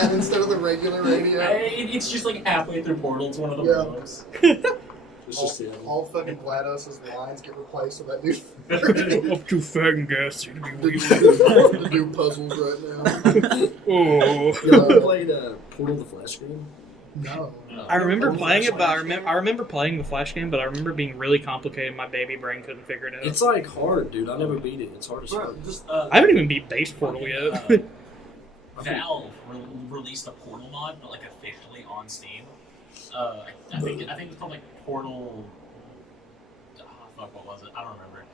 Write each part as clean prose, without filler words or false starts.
that instead of the regular radio. It's just like halfway through Portal. It's one of the rooms. All fucking GLaDOS's lines get replaced with that dude. Up too fat and gassy to be weak. To do puzzles right now. Oh. You ever played Portal the Flash game? No. I remember playing it, but I remember playing the Flash game, but I remember being really complicated. My baby brain couldn't figure it out. It's like hard, dude. I never beat it. It's hard as fuck. I haven't even beat base Portal yet. Valve released a Portal mod, but like officially on Steam. I think it's called like Portal. Fuck, what was it? I don't remember.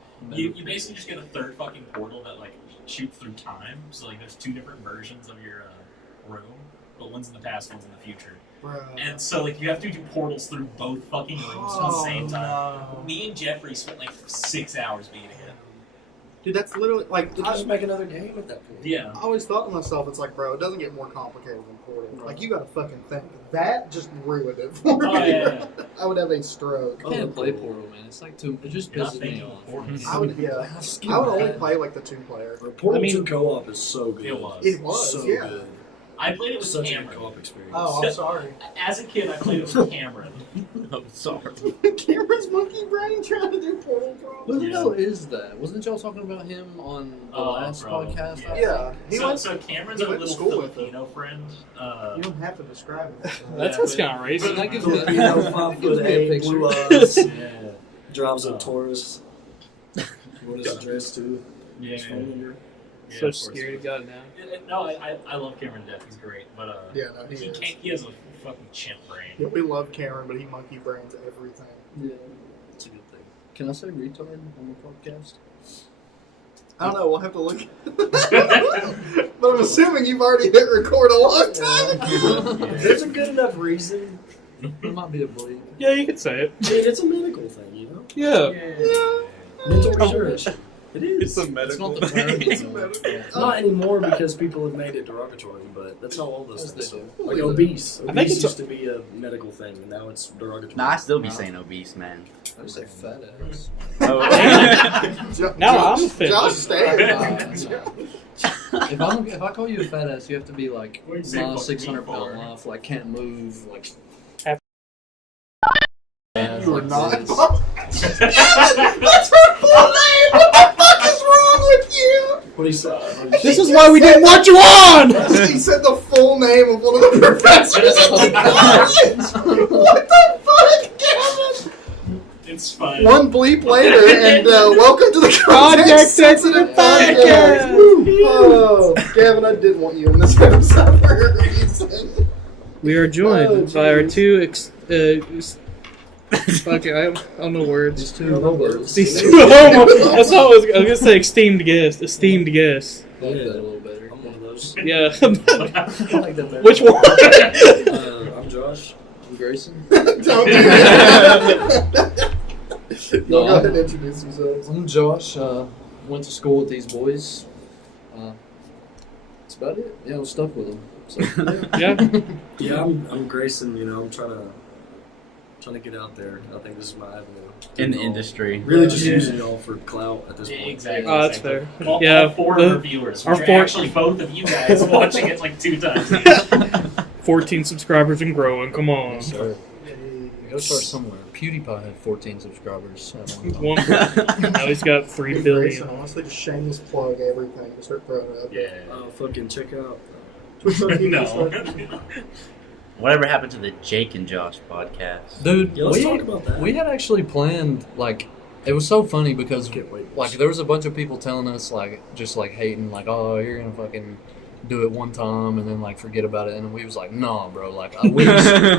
You basically just get a third fucking portal that like shoots through time. So like there's two different versions of your room, but one's in the past, one's in the future. And so like you have to do portals through both fucking rooms at the same time. No. Me and Jeffrey spent like 6 hours beating it. Dude, that's literally like. Just make another game at that point. Yeah. I always thought to myself, it's like, bro, it doesn't get more complicated than Portal. Like, you gotta fucking think. That just ruined it for me. Yeah. I would have a stroke. I can't play Portal, man. It's like too. It just pisses me off. I would, I would only play like the 2-player. Portal 2 co-op is so good. It was. It was, so yeah. good. I played it with Such Cameron. a co-op experience. Oh, I'm sorry. As a kid, I played it with Cameron. I'm sorry. Cameron's monkey brain trying to do Portal Pro. Who the hell is that? Wasn't y'all talking about him on the last podcast? Yeah. So Cameron's he a went to little school with Filipino friend. You don't have to describe it. That sounds kind of racist. That gives me that Filipino, gives me a 5'8", picture. blue eyes. Drives a Taurus. What is addressed to? Yeah. His phone number. So scared of God now. No, I love Cameron to death. He's great, but Yeah, no, he is. he has a fucking chimp brain. We love Cameron, but he monkey brains everything. Yeah, it's a good thing. Can I say retard on the podcast? I don't know, we'll have to look. But I'm assuming you've already hit record a long time ago. There's a good enough reason. It might be a bleep. Yeah, you could say it. Dude, it's a medical thing, you know? Yeah. Mental retardation. It is. It's a It's medical not the term. It's a medical. Not anymore because people have made it derogatory, but that's how all those Yes, things they are. do. Like obese. I think Obese it's used to be a medical thing, and now it's derogatory. Nah, I still be saying obese, man. I just say fat ass. Oh, Now I'm fit. Josh, stay. If I call you a fat ass, you have to be like What'd you say, fucking 600 meatball? pound off, like can't move, like. You are not. this. That's her full name! What the fuck is wrong with you? What do you say? This is why we didn't want you on! He said the full name of one of the professors at the college! What the fuck, Kevin? It's fine. One bleep later, and welcome to the Context Sensitive Podcast! Oh, Gavin, I did want you in this episode for a reason. We are joined Oh, by our geez. two fuck it, I don't know words. These two hobos. These two That's what I was gonna say. Esteemed guest. Esteemed guest. I like that a little better. I'm one of those. Yeah. I like that better. Which one? I'm Josh. I'm Grayson. Don't do that. Y'all go ahead and introduce yourselves. I'm Josh. Went to school with these boys. That's about it. Yeah, I was stuck with them. So, Yeah. Yeah, I'm Grayson. You know, I'm trying to get out there. I think this is my avenue. in the industry. Really just Yeah. using y'all for clout at this point. Exactly. Oh, that's fair. All Yeah. 4 of our viewers, our which are four- actually both of you guys watching it like 2 times. 14 subscribers and growing. Come on. so you gotta start somewhere. PewDiePie had 14 subscribers at one time. One, now he's got 3 Grayson, billion. honestly, just shameless plug everything. Just start throwing it up. Yeah. Fucking check out. Twitch.tv. No. Whatever happened to the Jake and Josh podcast? Dude, Yeah, let's talk about that. we had actually planned, like, it was so funny because, Can't wait. like, there was a bunch of people telling us, like, just, like, hating, like, oh, you're gonna fucking do it one time and then, like, forget about it. And we was like, nah, bro, like,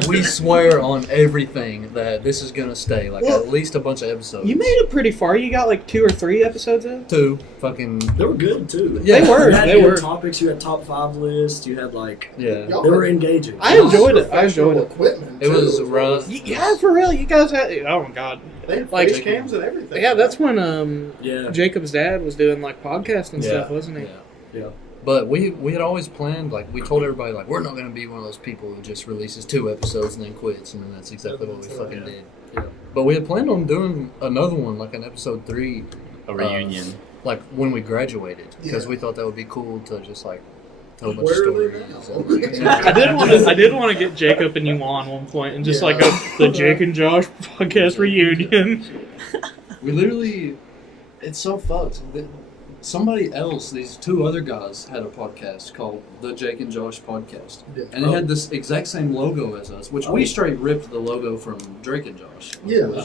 we swear on everything that this is gonna stay, like, Well, at least a bunch of episodes. You made it pretty far. You got like 2 or 3 episodes in. 2 fucking, They were good too. Yeah, They were. You had They good were. topics. You had top 5 lists. You had like yeah. Y'all they were had engaging. I enjoyed it. I enjoyed it. Equipment, It was too. rough. Yeah, for real. You guys had. Oh my god. They had Like- face cams and everything. Yeah, that's when Yeah. Jacob's dad was doing like podcasts and Yeah. stuff, wasn't he? Yeah. But we had always planned, like, we told everybody, like, we're not going to be one of those people who just releases 2 episodes and then quits, and then that's exactly what we fucking Yeah. did. Yeah. But we had planned on doing another one, like an episode 3, A reunion. like, when we graduated, because Yeah. we thought that would be cool to just, like, Tell a bunch Where of are they stories. now? I did want to get Jacob and you on one point and just like the Jake and Josh podcast reunion. We literally, it's so fucked. Somebody else, these two other guys, had a podcast called the Jake and Josh Podcast. Yeah. And it had this exact same logo as us, which we straight ripped the logo from Drake and Josh. Yeah.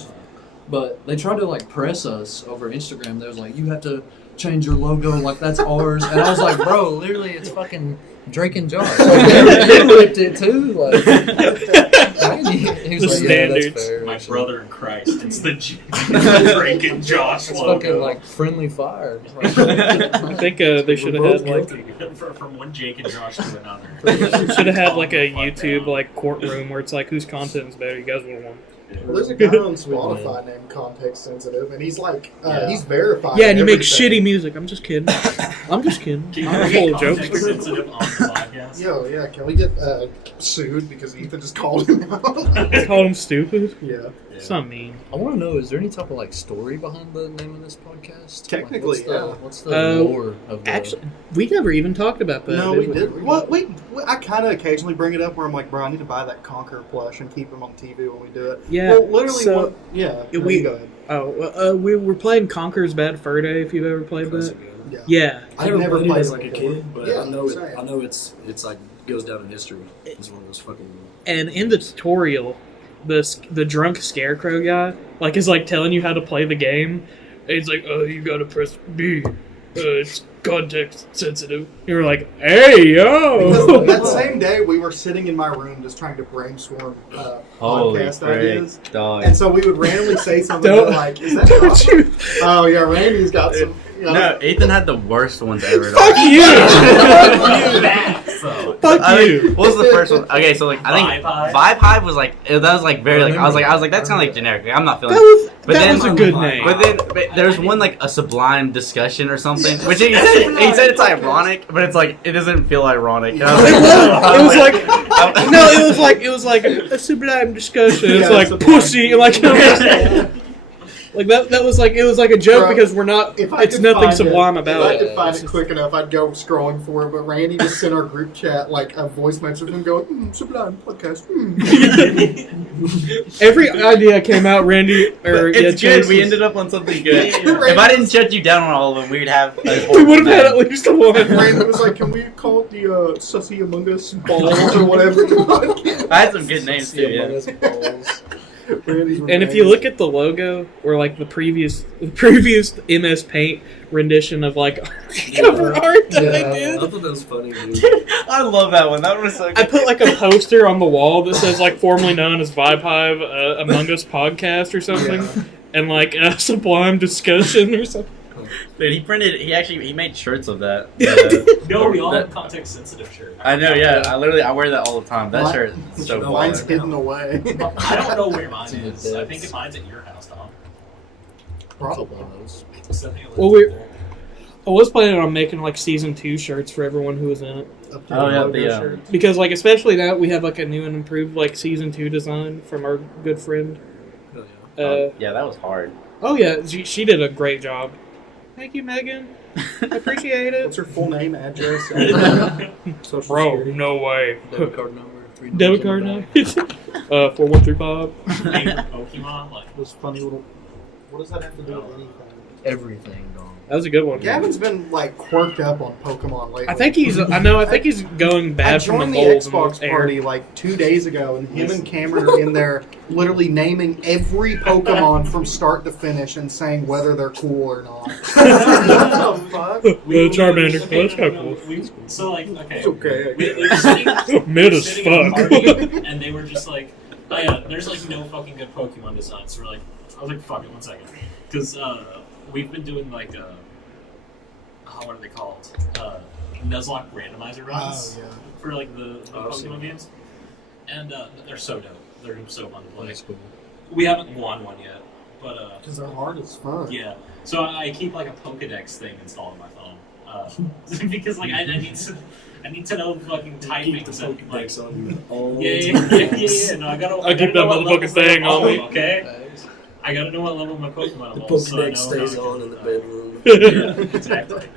But they tried to like press us over Instagram. They was like, you have to change your logo, like that's ours. And I was like, bro, literally it's fucking Drake and Josh. Like, you ripped it too. Like, he was The like, yeah, standards. that's fair. My actually. brother in Christ. It's the Drake and Josh It's logo. fucking like friendly fire. I think they should have had like From one Jake and Josh to another. should have had like a YouTube like courtroom where it's like whose content is better. You guys would have won. Well, there's a guy on Spotify named Context Sensitive, and he's like, he's verified. Yeah, and you make everything. shitty music. I'm just kidding. I'm just kidding. Can you I'm make full of context jokes. sensitive on the podcast? Yo, yeah, can we get sued because Ethan just called him out? Call him stupid. Yeah. It's not mean. I want to know, is there any type of like story behind the name of this podcast? Technically, what's the lore of the... Actually, we never even talked about that. No, did we did. Well, I kind of occasionally bring it up where I'm like, bro, I need to buy that Conqueror plush and keep him on TV when we do it. Yeah. Well, literally, so we go ahead. we were playing Conquer's Bad Fur Day. If you've ever played that. Yeah. Yeah. I never never played it played as it like a before. kid, but Yeah, I know same. I know it's like goes down in history. It's one of those fucking. And in the tutorial, the drunk scarecrow guy like is like telling you how to play the game. And he's like, "Oh, you gotta press B. It's context sensitive." You're like, "Hey, yo!" Because that same day, we were sitting in my room just trying to brainstorm Holy podcast frick, ideas. dog. And so we would randomly say something Don't- like, "Is that Don't Josh?" you? Oh yeah, Randy's got some. You know, No, Ethan had the worst ones ever. Fuck you! So, Fuck you! What was the first one? Okay, so like I think Vibe Hive was like that was like very like I was like that's kind of like generic. Like, I'm not feeling. That was a good name. But there's one like a sublime discussion or something, which he said it's ironic, but it's like it doesn't feel ironic. And I was like, It was like a sublime discussion. It's Yeah, like sublime. pussy, like that was like it was like a joke Bro, because we're not. if I It's could nothing find sublime it, about If I it. could find It's it quick enough, I'd go scrolling for it. But Randy just sent our group chat like a voice message of him going, "Sublime podcast." Every idea came out, Randy or it's good. We Jason's- ended up on something good. Yeah. If I didn't shut you down on all of them, we'd have. We would have had at least one. Randy was like, "Can we call it the Sussy Among Us Balls or whatever?" I had some good names too. Yeah. And if you look at the logo or like the previous MS Paint rendition of like cover art that I I did, thought that was funny, dude. I love that one. That one was so good. I put like a poster on the wall that says like formerly known as Vibe Hive Among Us podcast or something, and like a sublime discussion or something. Dude, he made shirts of that. no, we all That- have context sensitive shirt. I know, yeah. I wear that all the time. That Mine- shirt is so No, Mine's fire. hidden away. I don't know where mine It's is. in the I think depths. mine's at your house, Tom. Probably. Well, I was planning on making like season 2 shirts for everyone who was in it Oh, yeah, Logo the, shirts. because like especially now we have like a new and improved like season 2 design from our good friend. Hell yeah. Yeah, that was hard. Oh yeah, she did a great job. Thank you, Megan. I appreciate What's it. her full name, address? Social Bro, security? no way. Debit card number. 3 Debit card now? 4135. Favorite Pokemon, like Those funny little. What does that have to do with anything? Everything, dog. That was a good one. Gavin's been like quirked up on Pokemon lately. I think he's going I bad from the joined the mold. Xbox party like 2 days ago, and him and Cameron are in there literally naming every Pokemon from start to finish and saying whether they're cool or not. What the fuck? Charmander. Okay, That's kinda cool. So like, okay. It's okay. We were sitting, Mid as sitting at a fuck. party, and they were just like, "Oh yeah, there's like no fucking good Pokemon designs." So we're like, I was like, "Fuck it, 1 second," because we've been doing like what are they called? Nuzlocke randomizer runs Oh, yeah. for like the Awesome. Pokemon games, and they're so dope. They're so fun to play. That's cool. We haven't won one yet, but Because they're hard as fuck. yeah. So I keep like a Pokedex thing installed on my phone because like I need to know fucking typing. Keep the So, like, Pokedex on you all yeah. No, I gotta. I keep that motherfucking thing on me. Okay. I gotta know what level my Pokemon The evolves. so I Pokedex know stays how to- on in the bedroom. Yeah, exactly.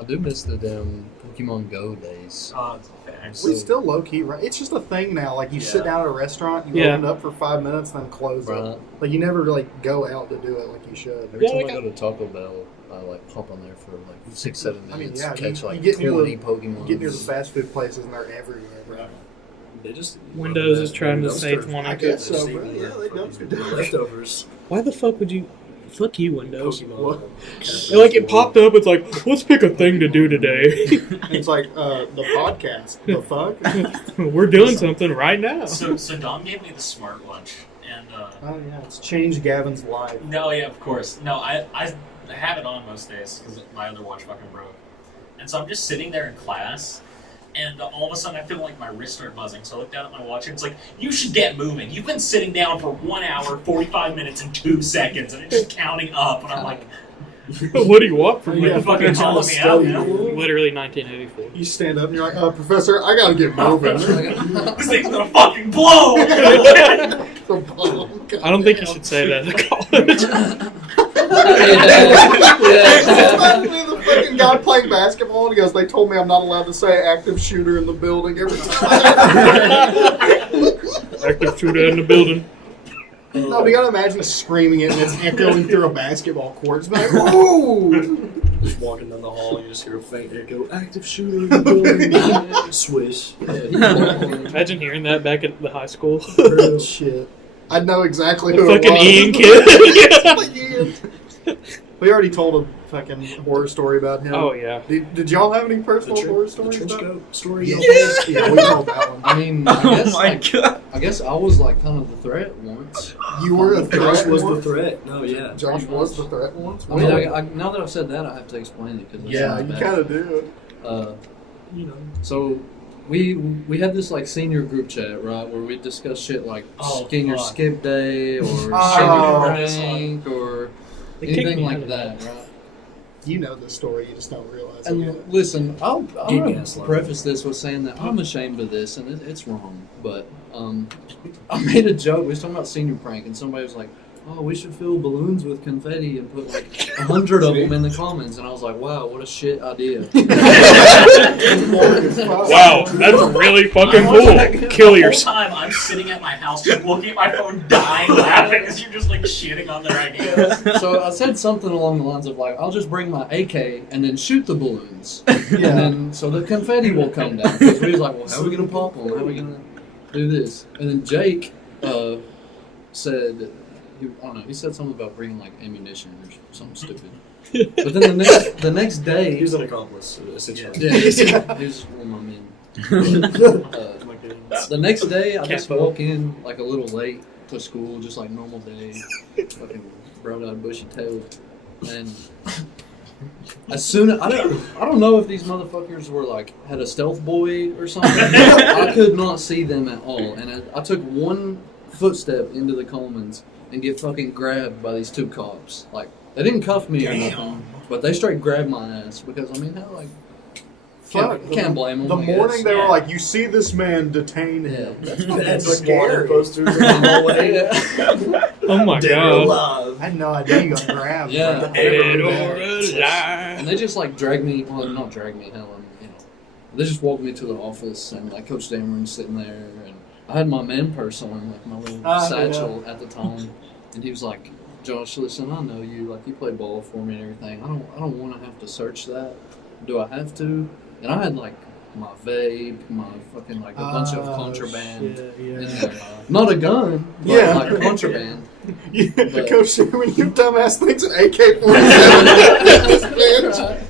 I do miss the damn Pokemon Go days. Thanks. We still low key, right? It's just a thing now. Like you sit down at a restaurant, you Yeah. open up for 5 minutes, then close Right. it. Like you never like go out to do it like you should. Every Yeah, time like I go to Taco Bell, I like hop on there for like 6-7 I mean, minutes, yeah, catch you like get near 20 the- Pokemon. You get near the fast food places and they're everywhere. Bro. They just Windows is trying to say it's Dumpster. one I of guess They so, just bro. eat Yeah, they fucking dumpster dive. leftovers. Why the fuck would you? Fuck you, Windows. Pokemon. Like it popped up. It's like, let's pick a thing to do today. It's like the podcast. The fuck? We're doing something right now. So Dom gave me the smartwatch, and Oh yeah, it's changed Gavin's life. no, yeah, of course. No, I have it on most days because my other watch fucking broke. And so I'm just sitting there in class, and all of a sudden I feel like my wrist started buzzing. So I looked down at my watch, and it's like, you should get moving. You've been sitting down for 1 hour, 45 minutes, and 2 seconds, and it's just counting up. And I'm like, What do you want from you're me? fucking calling me out, man. Literally 1984. You stand up and you're like, Professor, I gotta get moving. This thing's gonna fucking blow! I don't think you should say that at college. Imagine me, the fucking guy playing basketball, and he goes, they told me I'm not allowed to say active shooter in the building every time. Active shooter in the building. No, but you gotta imagine screaming it and it's echoing through a basketball court. It's like, whoa! Just walking down the hall, you just hear a faint echo. Active shooter in the building. Swish. Imagine hearing that back at the high school. Shit. I know exactly The who fucking it was. Ian kid. Like Ian. We already told a fucking horror story about him. Oh yeah. Did y'all have any personal horror The stories? trench about- coat story. Yeah. y'all Yeah, we told that one. I mean, I guess, god. I guess I was like kind of the threat once. You were a Josh threat was the once? threat. No, yeah. Josh was the threat once? I mean, I, now that I've said that, I have to explain it because Yeah, you kind of do. You know. So we had this like senior group chat, right, where we discuss shit like Oh, senior fuck. skip day or Oh. senior prank or They kicked anything me like out of that, right? You know the story, you just don't realize it. And yet. listen, I'm Get going to gaslighted. preface this with saying that I'm ashamed of this, and it's wrong. But I made a joke. We was talking about senior prank, and somebody was like, "Oh, we should fill balloons with confetti and put like 100 of them in the comments." And I was like, "Wow, what a shit idea!" Wow, that's really fucking cool. Kill The yourself. whole time I'm sitting at my house just looking at my phone dying laughing as you're just like shitting on their ideas. So I said something along the lines of like, "I'll just bring my AK and then shoot the balloons, Yeah. and then so the confetti will come down." Because we was like, "Well, how are we gonna pop them? How are we gonna do this?" And then Jake said, I don't know, he said something about bringing like ammunition or something stupid. But then the next day, He was an accomplice, essentially. yeah, he was one of my men. The next day, I just walk in like a little late to school, just like normal day, fucking brown-eyed, bushy-tailed, and as soon as I don't know if these motherfuckers were like had a stealth boy or something. I could not see them at all, and I took one footstep into the Colemans and get fucking grabbed by these two cops. Like they didn't cuff me or nothing, but they straight grabbed my ass because I mean, hell, like. Can't blame them. The I guess. morning they were Yeah. like, you see this man, detain him. That's Like, scary. scary. Posters in the hallway. Oh my Dead or god. alive. I had no idea you got grabbed. Yeah. Like, Dead never or did. alive. And they just like dragged me, well, not dragged me, hell, you know. They just walked me to the office and like Coach Dameron's sitting there and I had my man purse on, like my little satchel at the time. And he was like, "Josh, listen, I know you, like you play ball for me and everything. I don't want to have to search that. Do I have to?" And I had like my vape, my fucking like a bunch of contraband. in there. Not a gun, but Yeah. like contraband. Yeah, But- Coach Sherman, you dumbass thinks an AK-47 this bitch.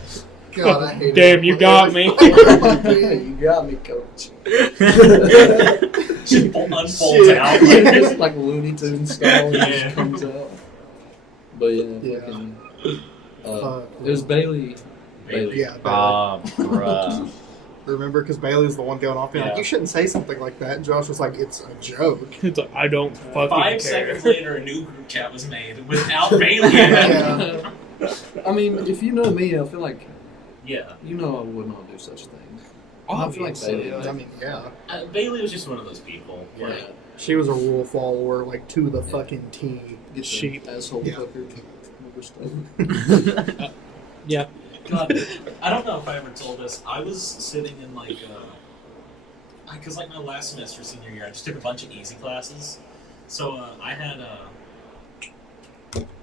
God, I hate Damn, it. you got me. Yeah, you got me, coach. Just unfolds Shit. out. Yeah, Like, it's like Looney Tunes style. It Yeah. just comes out. But yeah, Yeah. fucking, Fuck. it was Bailey. Bailey. Yeah, Bruh. remember, because Bailey was the one going off being like, Yeah. you shouldn't say something like that. And Josh was like, it's a joke. It's like, I don't fucking 5 care. seconds later, a new group chat was made without Bailey in it. Yeah. I mean, if you know me, I feel like Yeah. you know I would not do such a thing. I feel like Obviously. Bailey. I mean, yeah. Bailey was just one of those people. Yeah. Like, She was a rule follower, like, to the fucking T. Get Sheep. the asshole Yeah. fucker. Yeah. God, I don't know if I ever told this. I was sitting in like, because like my last semester senior year, I just took a bunch of easy classes. So I had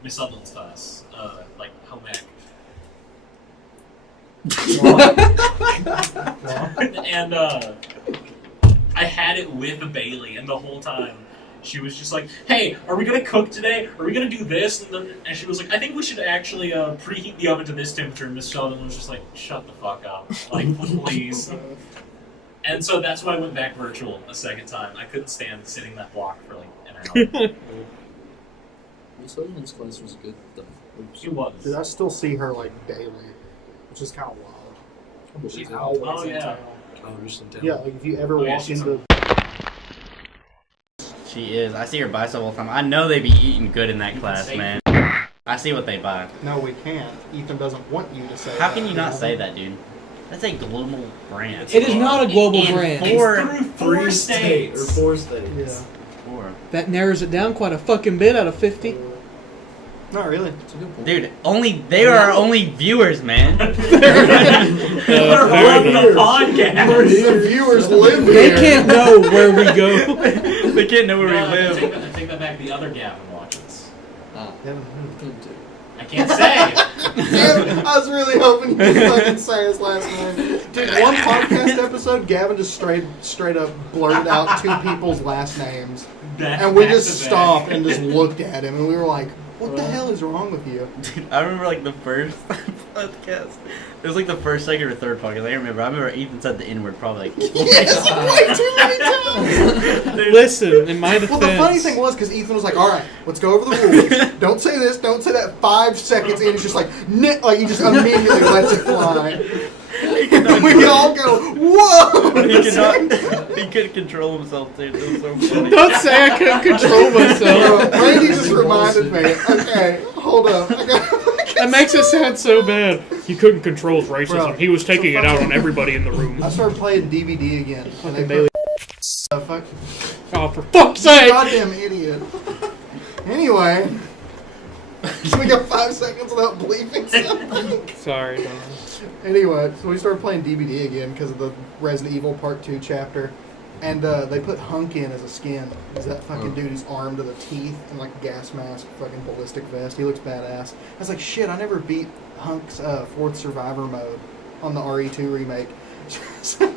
Miss Sutherland's class, like home ec. And I had it with Bailey, and the whole time she was just like, "Hey, are we gonna cook today? Are we gonna do this?" And she was like, "I think we should actually preheat the oven to this temperature." And Miss Sheldon was just like, "Shut the fuck up, like please." And so that's why I went back virtual a second time. I couldn't stand sitting that block for like an hour. Miss Sutherland's class was good though. She was. Dude, I still see her like daily, which is kind of wild. She's always Oh in yeah. town. Oh, just in town. Yeah, like if you ever Oh, yeah, walk she's into She is. I see her buy stuff all the time. I know they be eating good in that class, say- man. I see what they buy. no, we can't. Ethan doesn't want you to say. How that, can you not know? say that, dude? That's a global brand. It is not a global In brand. four- Through four states. Or 4 states. Yeah, Four. That narrows it down quite a fucking bit out of 50. not really. It's a good point. Dude, they are our only viewers, man. We're on the podcast. The viewers live They here. can't know where we go. They can't know where No, we I live. take that back. The other Gavin watches. Ah, him too. I can't say. Damn, I was really hoping you could fucking say his last name. Dude, one podcast episode, Gavin just straight up blurted out 2 people's last names. And we just stopped and just looked at him and we were like, what the hell is wrong with you? Dude, I remember like the first podcast. It was like the first, second, or third podcast. I remember Ethan said the N-word probably like Yes, way too many times! Listen, in my defense. Well, the funny thing was, because Ethan was like, alright, let's go over the rules. Don't say this, don't say that. 5 seconds in, it's just like, like he just immediately lets it fly. And we all go, whoa! he couldn't control himself, dude. It was so funny. Don't say I couldn't control myself. Randy just reminded me. Okay, hold up. That makes it sound so bad. He couldn't control his racism. Bro, He was taking so it out fucking- on everybody in the room. I started playing DVD again. And Fucking they Bailey. fuck. Oh, for fuck's sake! Goddamn idiot. Anyway. We got 5 seconds without bleeping something. Sorry, Don. Anyway, so we started playing DVD again because of the Resident Evil Part 2 chapter. And they put Hunk in as a skin. Is that fucking dude who's armed to the teeth and like gas mask, fucking ballistic vest. He looks badass. I was like, shit, I never beat Hunk's 4th Survivor mode on the RE2 remake. So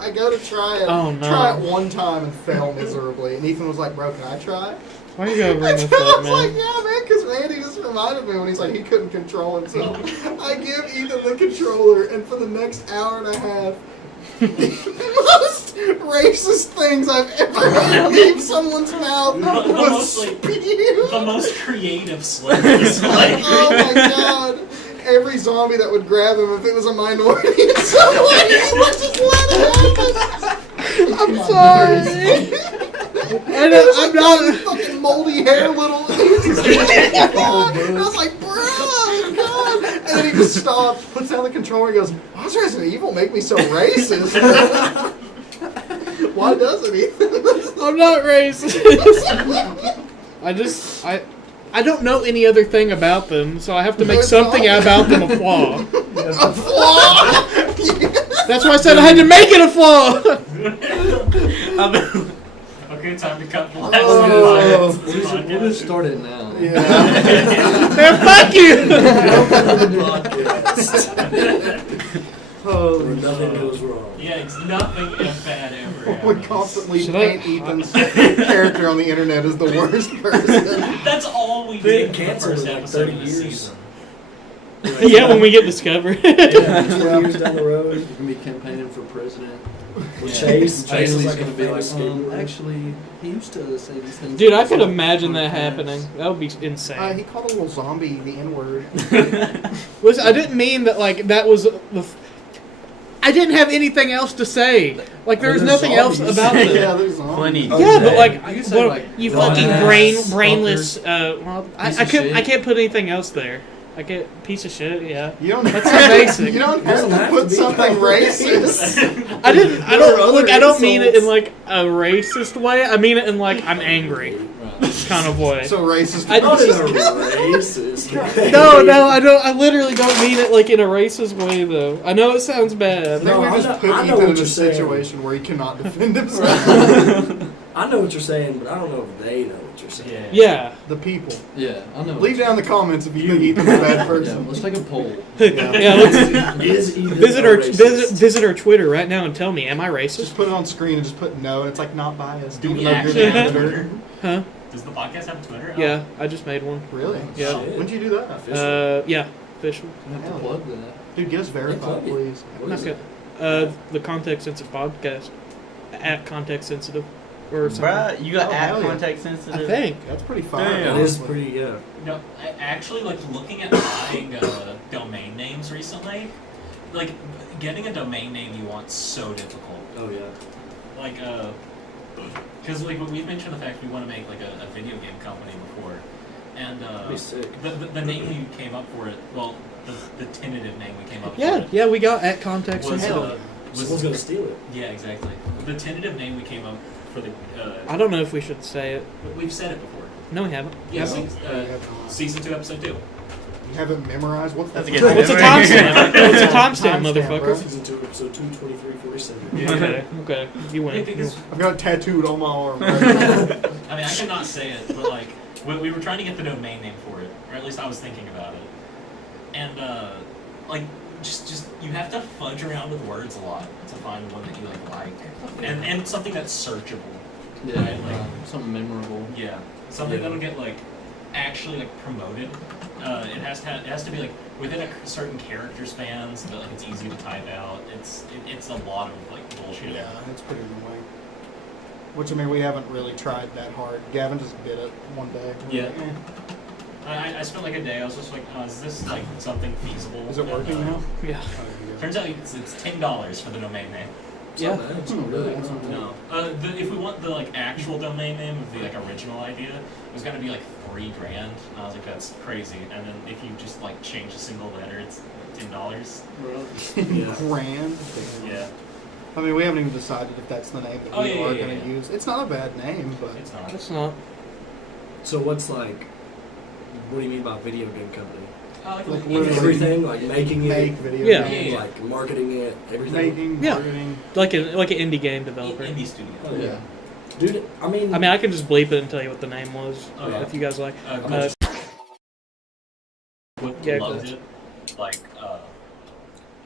I go to try it. Oh, no. Try it one time and fail miserably. And Ethan was like, bro, can I try? Why you gotta bring this I up, was like, man? yeah, man, because Randy just reminded me when he's like, he couldn't control himself. I give Ethan the controller, and for the next hour and a half, the most racist things I've ever heard leave someone's mouth The was most, like, spew. The most creative slurs. Like, Oh my god. Every zombie that would grab him if it was a minority in some way, he would just let it happen. I'm sorry. I'm not. Fucking moldy hair, little. I was like, bro, God. And then he just stops, puts down the controller, and goes, "Why does Resident Evil make me so racist?" Why doesn't he? I'm not racist. I don't know any other thing about them, so I have to make something about them a flaw. A flaw. That's why I said I had to make it a flaw. okay, time to cut the last Oh. We'll just start it now. Yeah. Man, fuck you. Holy Where nothing shit. goes wrong. Yeah, it's nothing if bad ever We happens. constantly Should paint I- Ethan's character on the internet as the worst person. That's all we They did for the canceled first in like episode 30 of the years. season. Yeah, when we get discovered. Yeah, 20 years down the road. You can be campaigning for president. With Chase. Chase is is like going a to be like, famous skateboarder. actually, he used to say these things. Dude, I could imagine that happening. That would be insane. He called a little zombie the N-word. Listen, I didn't mean that. Like that was the. I didn't have anything else to say. Like there was There's nothing else zombies. about Yeah, it. there's zombies. Plenty. Yeah, but like, You could say, well, like, you raw fucking ass brainless. Well, Piece I of couldn't. I shit. can't put anything else there. I get piece of shit. Yeah. You don't. That's so basic. You don't Doesn't have have to to put be something nowadays. racist. I didn't. I There are don't other look. I don't mean it in insults. like a racist way. I mean it in like I'm angry kind of way. So racist. I Not in a just- racist. No, I don't. I literally don't mean it like in a racist way, though. I know it sounds bad. Maybe we I just know- put I know Ethan what in a you're saying. situation where he cannot defend himself. I know what you're saying, but I don't know if they know what you're saying. Yeah. The people. Yeah, I know. Leave down in the comments if you think Ethan's a bad Yeah, person. let's take a poll. Yeah. Let's Is Ethan visit a our racist? visit our Twitter right now and tell me, am I Just racist? put it on screen and just put no, and it's like not biased. Do even we though you're actually the have a editor. Twitter? Huh? Does the podcast have a Twitter? Oh. Yeah. I just made one. Really? Yeah. When'd you do that? Yeah. Official. I have to plug that. Dude, get us verified, plug it. please. What Not is good. it? The Context Sensitive podcast at Context Sensitive or something. Bruh, you got Oh, app hell yeah. context I sensitive. think. That's pretty fire. Damn. It is honestly. pretty, yeah. No, actually, like looking at buying domain names recently, like getting a domain name you want so difficult. Oh, yeah. Like, because like we've mentioned the fact we want to make like a video game company before, and That'd be sick. the name we came up for it, well, the tentative name we came up for Yeah. it Yeah. We got at Context was, Sensitive. Someone's gonna steal it. yeah, exactly. The tentative name we came up for the I don't know if we should say it. we've said it before. No, we haven't. Yeah, Have we? season 2, episode 2. You have it memorized? What's that? That's a good What's a timestamp? What's a timestamp, motherfucker? Season 2, episode 223:47. Okay. Okay. You Yeah, win. because I've got it tattooed on my arm. I mean, I could not say it, but like we were trying to get the domain name for it, or at least I was thinking about it, and like just you have to fudge around with words a lot to find one that you like, and something that's searchable. Yeah, Right, like- something memorable. Yeah, something Yeah. that'll get like actually like promoted. It has to be like within a certain character span, so that like it's easy to type out. It's a lot of like bullshit. Yeah, it's pretty annoying. Which, I mean, we haven't really tried that hard. Gavin just did it one day. We were Yeah. like, I spent like a day. I was just like, oh, is this like something feasible? Is it And, working now? Yeah. Turns out it's $10 for the domain name. It's not Yeah. bad. It's not really. That's not bad. No, if we want the like actual domain name of the like original idea, it was gonna be like $3,000. And I was like, that's crazy. And then if you just like change a single letter, it's $10. Yeah. Grand. Yeah, I mean, we haven't even decided if that's the name that Oh, we yeah, are yeah, going to yeah. use. It's not a bad name, but it's not. It's not. So what's like? What do you mean by video game company? Like literally- Everything, like making make it, video Yeah. games. Yeah. like marketing it, everything. Making, Yeah. marketing. Like an indie game developer. indie studio. Oh, Yeah. yeah. Dude, I mean, I can just bleep it and tell you what the name was Oh, yeah. if you guys like. Coach Yeah, loved cool. it. Like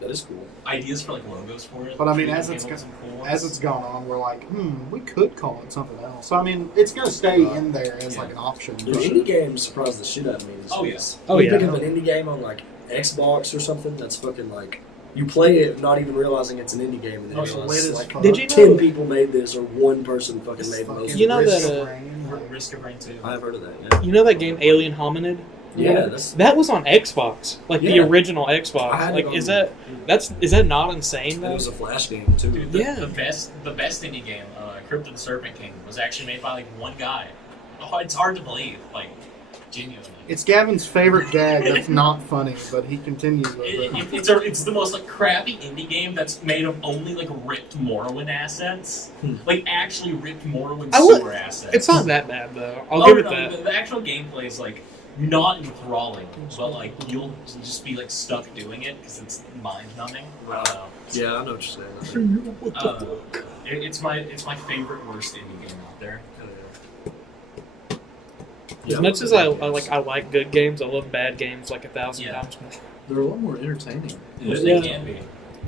that is cool. ideas for like logos for it. But I mean, Came as up it's with some cool ones. As it's gone on, we're like, we could call it something else. So I mean, it's going to stay in there as like an option. Dude, but- indie games surprise the shit out of me. Oh, yeah. Oh, you yeah. pick up an indie game on like Xbox or something. That's fucking like you play it not even realizing it's an indie game, and then Oh, you lit realize as like fuck. Did you 10 know? people made this, or one person fucking It's made fucking most. You know of it. Risk that, of Rain, like- Risk of Rain 2. I've heard of that. Yeah, You know that game Alien Hominid? yeah, that's That was on Xbox, like the Yeah. original I Xbox. had Like, it is on- that not insane? and Though? it was a Flash game too. Dude, Yeah. the best indie game, Crypt of the Serpent King, was actually made by like one guy. Oh, it's hard to believe, like genuinely. It's Gavin's favorite gag that's not funny, but he continues with it. It's the most like crappy indie game that's made of only like ripped Morrowind assets, like actually ripped Morrowind I would- sewer assets. It's not that bad though. I'll Oh, give it no, that. The actual gameplay is like not enthralling, but like you'll just be like stuck doing it because it's mind numbing. Yeah, I know what you're saying. It's my favorite worst indie game out there. As much as I like good games, I love bad games like 1,000 Yeah. times more. They're a lot more entertaining. They can be.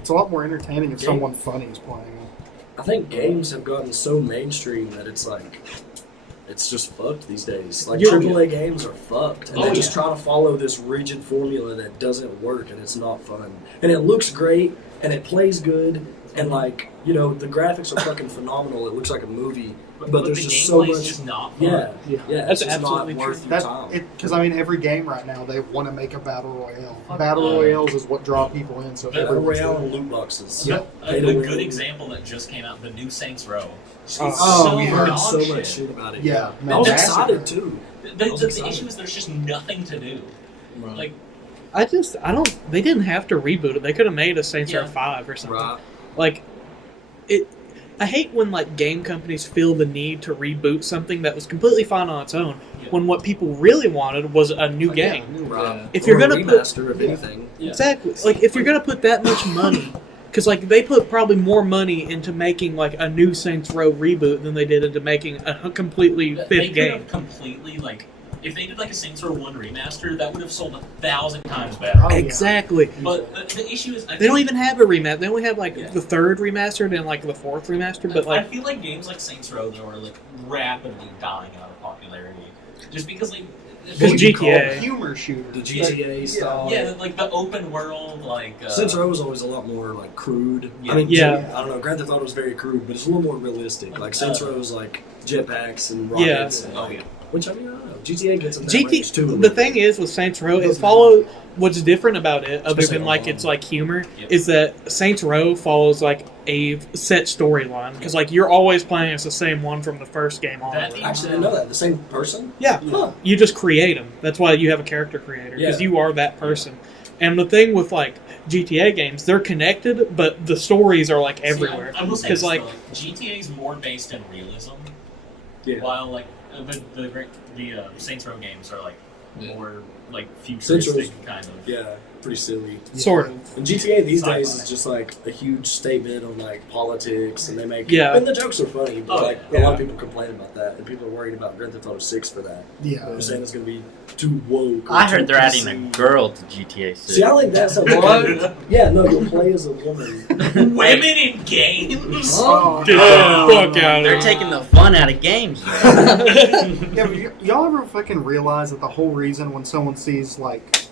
It's a lot more entertaining if someone funny is playing it. I think games have gotten so mainstream that it's like, it's just fucked these days. Like Yeah. AAA games are fucked, and Oh, they just yeah. try to follow this rigid formula that doesn't work, and it's not fun. And it looks great, and it plays good, and like the graphics are fucking phenomenal. It looks like a movie, but there's the just so gameplay's much. just not fun. Yeah, Yeah. yeah, That's it's just not absolutely worth true. your That time. because I mean, every game right now they want to make a battle royale. Fuck, Battle royales is what draw people in. So Battle Battle everyone's Royale doing and it. loot boxes. Yep. A Pay to good win. example that just came out, the new Saints Row. It's Oh, so we I heard dog so shit. much shit about it. Yeah, I was man. excited too. The was issue excited. is there's just nothing to do. Right. Like, I don't. They didn't have to reboot it. They could have made a Saints Row Yeah. 5 or something. Right. Like, it. I hate when like game companies feel the need to reboot something that was completely fine on its own, Yeah. when what people really wanted was a new game. Right. If you're Or a gonna put remaster of anything. Yeah. exactly like if you're gonna put that much money, because like they put probably more money into making like a new Saints Row reboot than they did into making a completely They fifth could game. have completely like if they did like a Saints Row 1 remaster, that would have sold 1,000 times better. Oh, yeah. Exactly. But the issue is, They don't even have a remaster. They only have like Yeah. the third remastered and like the fourth remastered. But I like, feel like games like Saints Row though are like rapidly dying out of popularity, just because like Because What do you GTA. call it? Humor shooter. The GTA style. yeah, like the open world, like Saints Row was always a lot more like crude. Yeah. I mean, Yeah. I don't know. Grand Theft Auto was very crude, but it's a little more realistic. Like Saints Row is like jetpacks and Yeah. rockets. And, Oh, like, yeah. Which I mean, I don't know. GTA gets in that range GT. too. The thing is with Saints Row, it follows. What's different about it, other Especially than like online. it's like humor, Yep. is that Saints Row follows like a set storyline because like you're always playing as the same one from the first game on. That- I actually didn't know that. The same person? Yeah, Huh. you just create them. That's why you have a character creator because Yeah. you are that person. And the thing with like GTA games, they're connected, but the stories are like everywhere. See, I will say Because this, like though, GTA is more based in realism, Yeah. while like the Saints Row games are like Yeah. more like Saints futuristic Row's- kind of. Yeah, pretty silly. sort of. And GTA these Sci-fi. days is just like a huge statement on like politics, and they make Yeah. and the jokes are funny, but Oh, like yeah. a lot of people complain about that, and people are worried about Grand Theft Auto 6 for that. Yeah. They're saying it's going to be too woke. or I too heard they're adding PC. a girl to GTA 6. See, I like that sounds What? good. Yeah, no, you'll play as a woman. Women in games. Oh, Get no. the fuck out of They're here. taking the fun out of games. Yeah, but y'all ever fucking realize that the whole reason when someone sees like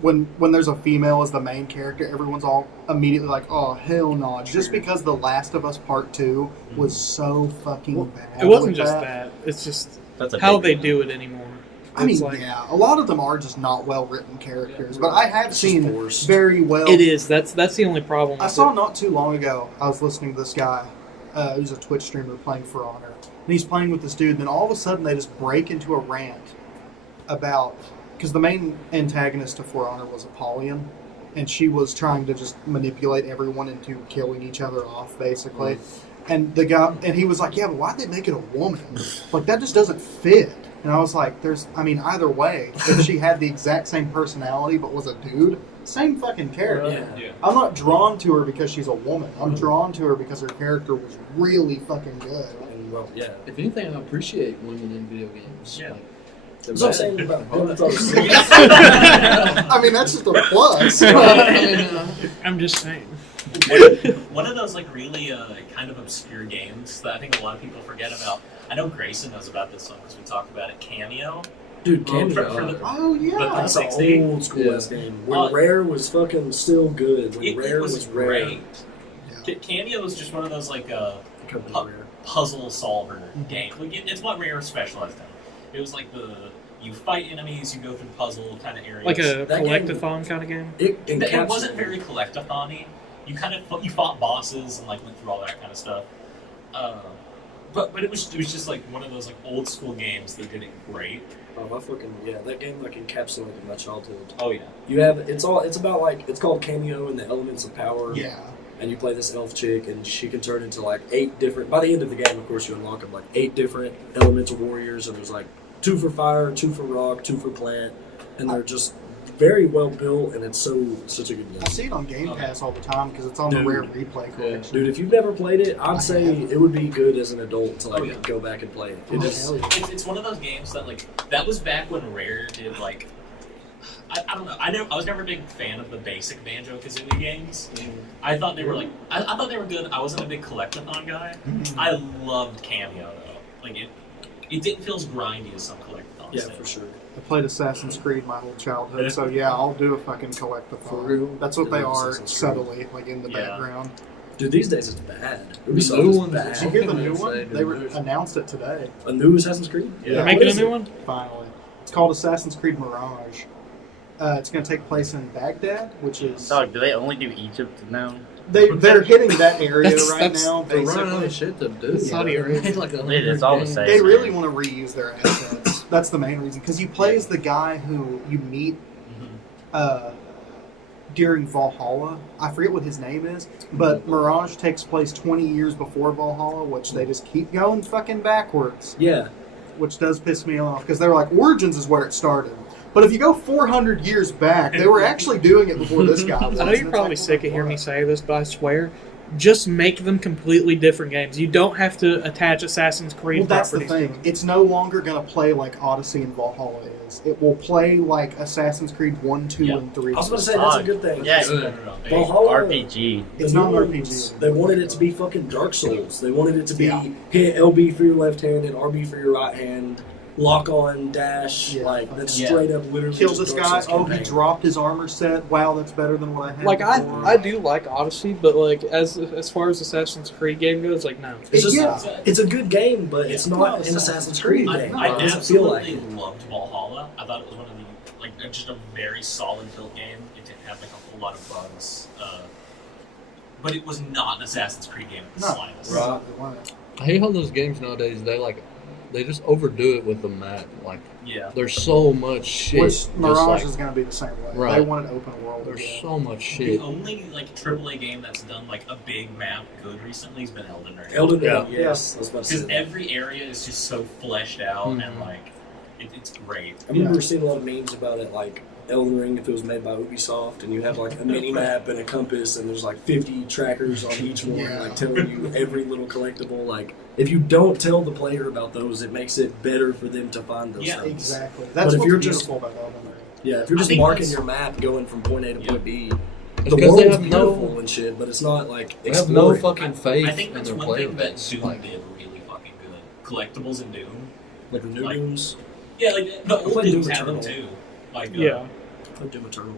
when there's a female as the main character, everyone's all immediately like, "Oh hell no!" Just because The Last of Us Part 2 was so fucking bad. It wasn't with just that. It's just That's a how big they one. do it anymore. I mean, It's like, yeah, a lot of them are just not well written characters, but I have It's just seen forced. very well. it is. That's the only problem. I with saw it. not too long ago, I was listening to this guy who's a Twitch streamer playing For Honor. And he's playing with this dude, and then all of a sudden they just break into a rant about... Because the main antagonist of For Honor was Apollyon, and she was trying to just manipulate everyone into killing each other off, basically. And the guy, and he was like, yeah, but why'd they make it a woman? Like, that just doesn't fit. And I was like, either way, if she had the exact same personality but was a dude, same fucking character. Yeah. Yeah. I'm not drawn to her because she's a woman. I'm drawn to her because her character was really fucking good. And well, yeah. If anything, I appreciate women in video games. Yeah. Like, That's what I'm saying about Grand Theft Auto 6. I mean, that's just a plus. I'm just saying. One of those like really kind of obscure games that I think a lot of people forget about. I know Grayson knows about this one because we talked about it. Cameo. Dude, For Cameo. the- Oh, yeah. But That's an 60. old school ass game. When Oh. Rare was fucking still good. When It Rare was was Rare. great. Cameo was just one of those like Company Pu- Rare. puzzle solver game. Like it's what Rare specialized in. It was like you fight enemies, you go through puzzle kind of areas. Like a That game- collectathon kind of game. It It wasn't very collectathon-y. You kind of you fought bosses and like went through all that kind of stuff. But it was just like one of those like old school games that did it great. Oh, my fucking yeah! That game like encapsulated my childhood. Oh yeah. You have it's about like it's called Cameo and the Elements of Power. Yeah. And you play this elf chick, and she can turn into like 8 different. By the end of the game, of course, you unlock them like 8 different elemental warriors, and there's like 2 for fire, 2 for rock, 2 for plant, and they're just very well built, and it's such a good I game. see it on Game Pass all the time because it's on Dude. the Rare Replay collection. Dude, if you've never played it, I'd say it would be good as an adult to like Oh, yeah. go back and play it. Oh, It is. hell yeah. It's one of those games that like that was back when Rare did like I don't know. I was never a big fan of the basic Banjo Kazooie games. I thought they were like I thought they were good. I wasn't a big collectathon guy. I loved Cameo though. Like it didn't feel as grindy as some collectathons. Yeah, did. for sure. I played Assassin's Creed my whole childhood, so yeah, I'll do a fucking collectathon. For real? That's what they Yeah, are Assassin's Creed. subtly, like in the Yeah. background. Dude, these days it's bad. The Ubisoft new is ones- bad. Did you hear the What new can I one? say, They dude? announced it today. A new Assassin's Creed? Yeah. They're What making a is new it? one. Finally. It's called Assassin's Creed Mirage. It's going to take place in Baghdad, which is... Dog, do they only do Egypt now? They're hitting that area right That's- now, They're running out basically. of shit to do. Saudi bro. Arabia. They made like It is all the same. They really want to reuse their assets. That's the main reason. Because you play as the guy who you meet during Valhalla. I forget what his name is, but Mirage takes place 20 years before Valhalla, which they just keep going fucking backwards. Yeah. Which does piss me off, because they were like, Origins is where it started. But if you go 400 years back, they were actually doing it before this guy was. I know you're probably sick of hearing me say this, but I swear, just make them completely different games. You don't have to attach Assassin's Creed Well, that's the properties to thing. It's no longer going to play like Odyssey and Valhalla is. It will play like Assassin's Creed 1, 2, Yeah. and 3. I was going to say, that's a good thing. Yeah, Valhalla, RPG. It's the not an new RPG. ones, They wanted it to be fucking Dark Souls. They wanted it to be Yeah. hit LB for your left hand and RB for your right hand, lock on, dash. Yeah. Like, that's Yeah. straight up literally Kill just this Dark guy. Souls Oh, he campaign. dropped his armor set. Wow, that's better than what I had. Like before. I do like Odyssey, but like as far as Assassin's Creed game goes, like no. It's just, Yeah. it's a good game, but it's Yeah. not No, an Assassin's Creed I, game. I It doesn't feel like absolutely it. loved Valhalla. I thought it was one of the just a very solid built game. It didn't have like a whole lot of bugs, but it was not an Assassin's Creed game in the No. slightest. Right. I hate how those games nowadays they just overdo it with the map. Like Yeah. there's so much shit. Which just, Mirage like, is going to be the same way. Right. They want an open world. there's again. so much The shit. only like AAA game that's done like a big map good recently has been Elden Ring. Elden Ring, Yeah. yes. I was about to Because say that. every area is just so fleshed out and Mhm. like it's great. I remember seeing a lot of memes about it, like Elden Ring, if it was made by Ubisoft, and you have like a mini map and a compass, and there's like 50 trackers on each one, Yeah. like telling you every little collectible. Like, if you don't tell the player about those, it makes it better for them to find those Yeah, things. Exactly. But That's if what's you're beautiful just- about Elden Ring. Yeah, if you're I just think marking that's- your map going from point A to point B, It's the because they world's have beautiful no and shit, but it's not like they have no exploring. fucking faith I think in that's their one player thing that base. Doom Like, did really fucking good. Collectibles in Doom. Like the new like- Dooms. Yeah, like the old played Doom Dooms had them Eternal. too. Like Yeah. I played Doom Eternal.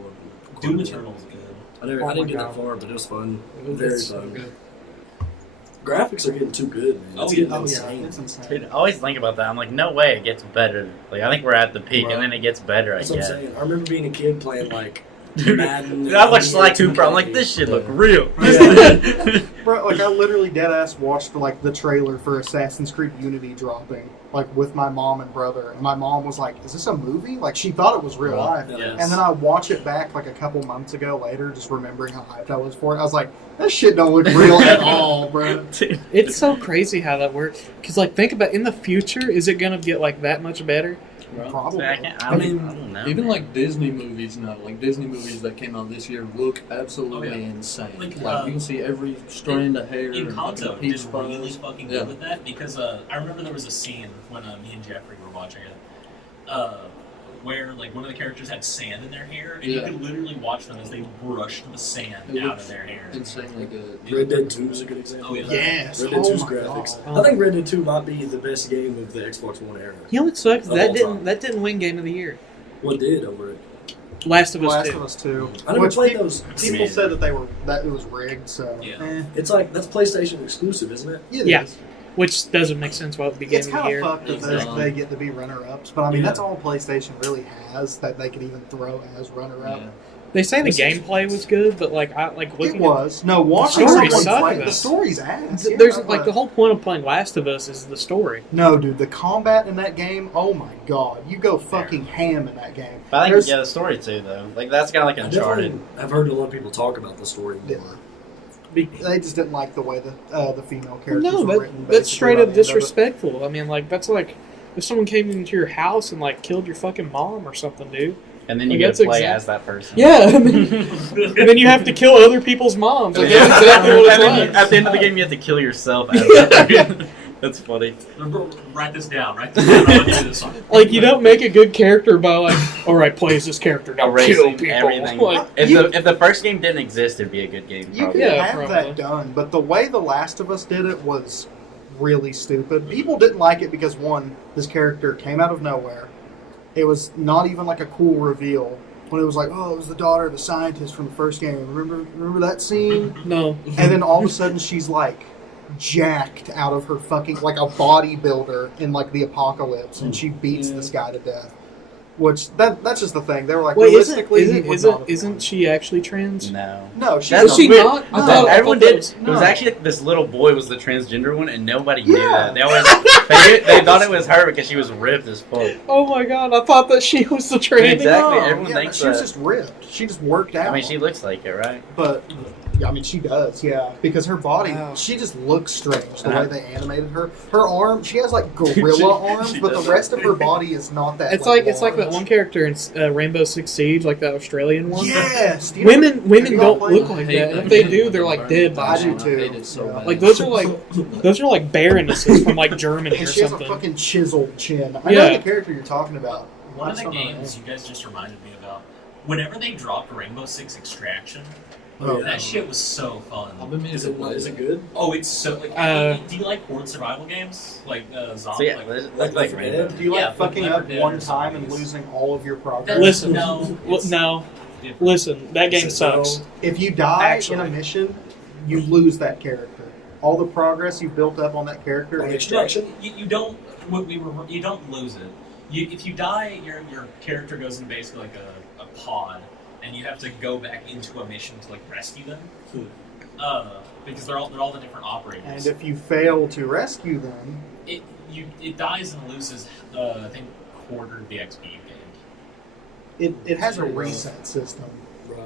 Doom Eternal is good. I didn't Oh get my that God. far, but it was fun. it's Very so fun. good. Graphics are getting too good, man. Oh, It's yeah. getting Oh, yeah. insane. It's insane. Dude, I always think about that. I'm like, no way, it gets better. Like, I think we're at the peak, and then it gets better. That's what I'm guess. saying. I remember being a kid playing like Dude, Madden. dude, I watched Sly and Cooper. I'm like, this shit look Yeah. real. Bro, like I literally deadass watched like the trailer for Assassin's Creed Unity dropping, like with my mom and brother, and my mom was like, "Is this a movie?" Like she thought it was real life. Yeah. Yes. And then I watch it back like a couple months ago later, just remembering how hyped I was for it. I was like, "That shit don't look real at all, bro." Dude, It's so crazy how that works. Because like think about in the future, is it gonna get like that much better? Probably. I mean, don't know. Even like Disney movies now, like Disney movies that came out this year look absolutely Oh, yeah. insane. Like, Like, you can see every strand of hair and Encanto fucking peach did really fuzz. fucking Yeah. good with that because I remember there was a scene when me and Jeffrey were watching it where like one of the characters had sand in their hair and Yeah. you could literally watch them as they brushed the sand It out looks of their hair. Insanely good. Red Dead 2 is a good example. Oh, yeah. of that. Yes. Red Dead Oh 2's my graphics. God. I think Red Dead 2 might be the best game of the Xbox One era. You know what sucks? Of all time. That didn't win Game of the Year. What did over it? Last of Us Last 2. of Us 2. I never Which played people, those. people said that it was rigged, so Yeah. It's like that's PlayStation exclusive, isn't it? it Yeah. is. Which doesn't make sense why it would be Game It's of the kind of Year. fucked that Exactly. they get to be runner-ups, but I mean Yeah. that's all PlayStation really has that they could even throw as runner-up. Yeah. They say the This is- gameplay was good, but like I like It looking was no watching story someone sucked, play. though. The story's ass. Yeah, there's but- like the whole point of playing Last of Us is the story. No, dude, the combat in that game. Oh my god, you go fucking ham in that game. But I think There's- yeah, the story too though. Like that's kind of like I Uncharted. definitely have heard a lot of people talk about the story Yeah. more. They just didn't like the way the female characters No, were written. that's basically, straight by up the end of it. disrespectful. I mean, like that's like if someone came into your house and like killed your fucking mom or something, dude. And then you Like, get that's to play exact- as that person. Yeah, I mean, and then you have to kill other people's moms. Like, Yeah. that's exactly what And then it's like. at the end of the game, you have to kill yourself. As that. That's funny. Write this down. Write this down. I want you to do this one. Like you don't make a good character by like, all right, play as this character now, kill Erasing people. everything. Like, If the first game didn't exist, it'd be a good game. You Probably. could Yeah, have probably. that done, but the way The Last of Us did it was really stupid. People didn't like it because one, this character came out of nowhere. It was not even like a cool reveal. When it was like, oh, it was the daughter of the scientist from the first game. Remember that scene? no, And then all of a sudden she's like jacked out of her fucking like a bodybuilder in like the apocalypse, and she beats this guy to death. Which that's just the thing. They were like, Wait, realistically, he would not have isn't won. she actually trans? No. No, she's That's Was she weird. not? No. I thought Everyone that did. was- It was no. actually like, this little boy was the transgender one, and nobody knew Yeah. that. They always they thought it was her because she was ripped as fuck. Oh my god! I thought that she was the trans. Exactly. No, Everyone yeah, thinks she was that. just ripped. She just worked out. I mean, she looks like it, right? But yeah, I mean, she does. Yeah, because her body, Wow. she just looks strange the Uh-huh. way they animated her. Her arm, she has like gorilla arms, she but the does. rest of her body is not that. It's like that large. one character in Rainbow Six Siege, like that Australian one. Yes, do you Women have you all don't played look it? like that, and if they do, they're like dead I by do now. too. I hate it so Yeah. bad. Like those are like baronesses from like Germany or And she has a something. fucking chiseled chin. I Yeah. know the character you're talking about. One I of just the don't know her games name. you guys just reminded me about, whenever they dropped Rainbow Six Extraction, Oh, that shit was so fun. I've been meaning Is to it, play is it it. good? Oh, it's so like. Do you like horde survival games like So zombie? yeah, like, like Left like 4 Rainbow. Dead? Do you like Yeah, fucking Left up 4 Dead one or time and zombies. losing all of your progress? Listen, no, it's no, different. listen. That game Is it no? sucks. If you die Actually. in a mission, you lose that character. All the progress you built up on that character. On is- Extraction? You don't. You don't lose it. If you die, your character goes in basically like a pod, and you have to go back into a mission to like rescue them. Because they're all the different operators. And if you fail to rescue them, it dies and loses. I think quarter of the XP you gained. it has a reset system Right.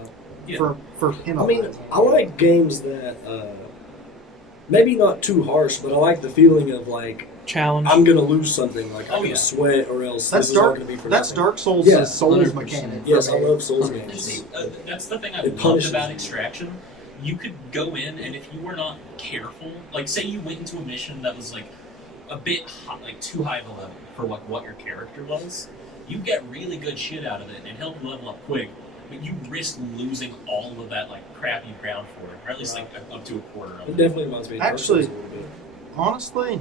Yeah. for I penalties. mean, I like games that maybe not too harsh, but I like the feeling of like Challenge. I'm gonna lose something, like Oh, I'm gonna yeah. sweat, or else That's this is not Dark. gonna be for That's nothing. Dark Souls' Yeah, Souls 100%. mechanic. for Yes, I me. love Souls And games. see, that's the thing I It loved punishes about you. Extraction. You could go in, and if you were not careful, like say you went into a mission that was like a bit high, like too high of a level for like what your character was, you get really good shit out of it and help you level up quick. But you risk losing all of that like crap you ground for, or at least like up to a quarter of It it. definitely reminds me of Dark Actually- Souls a little bit. Honestly,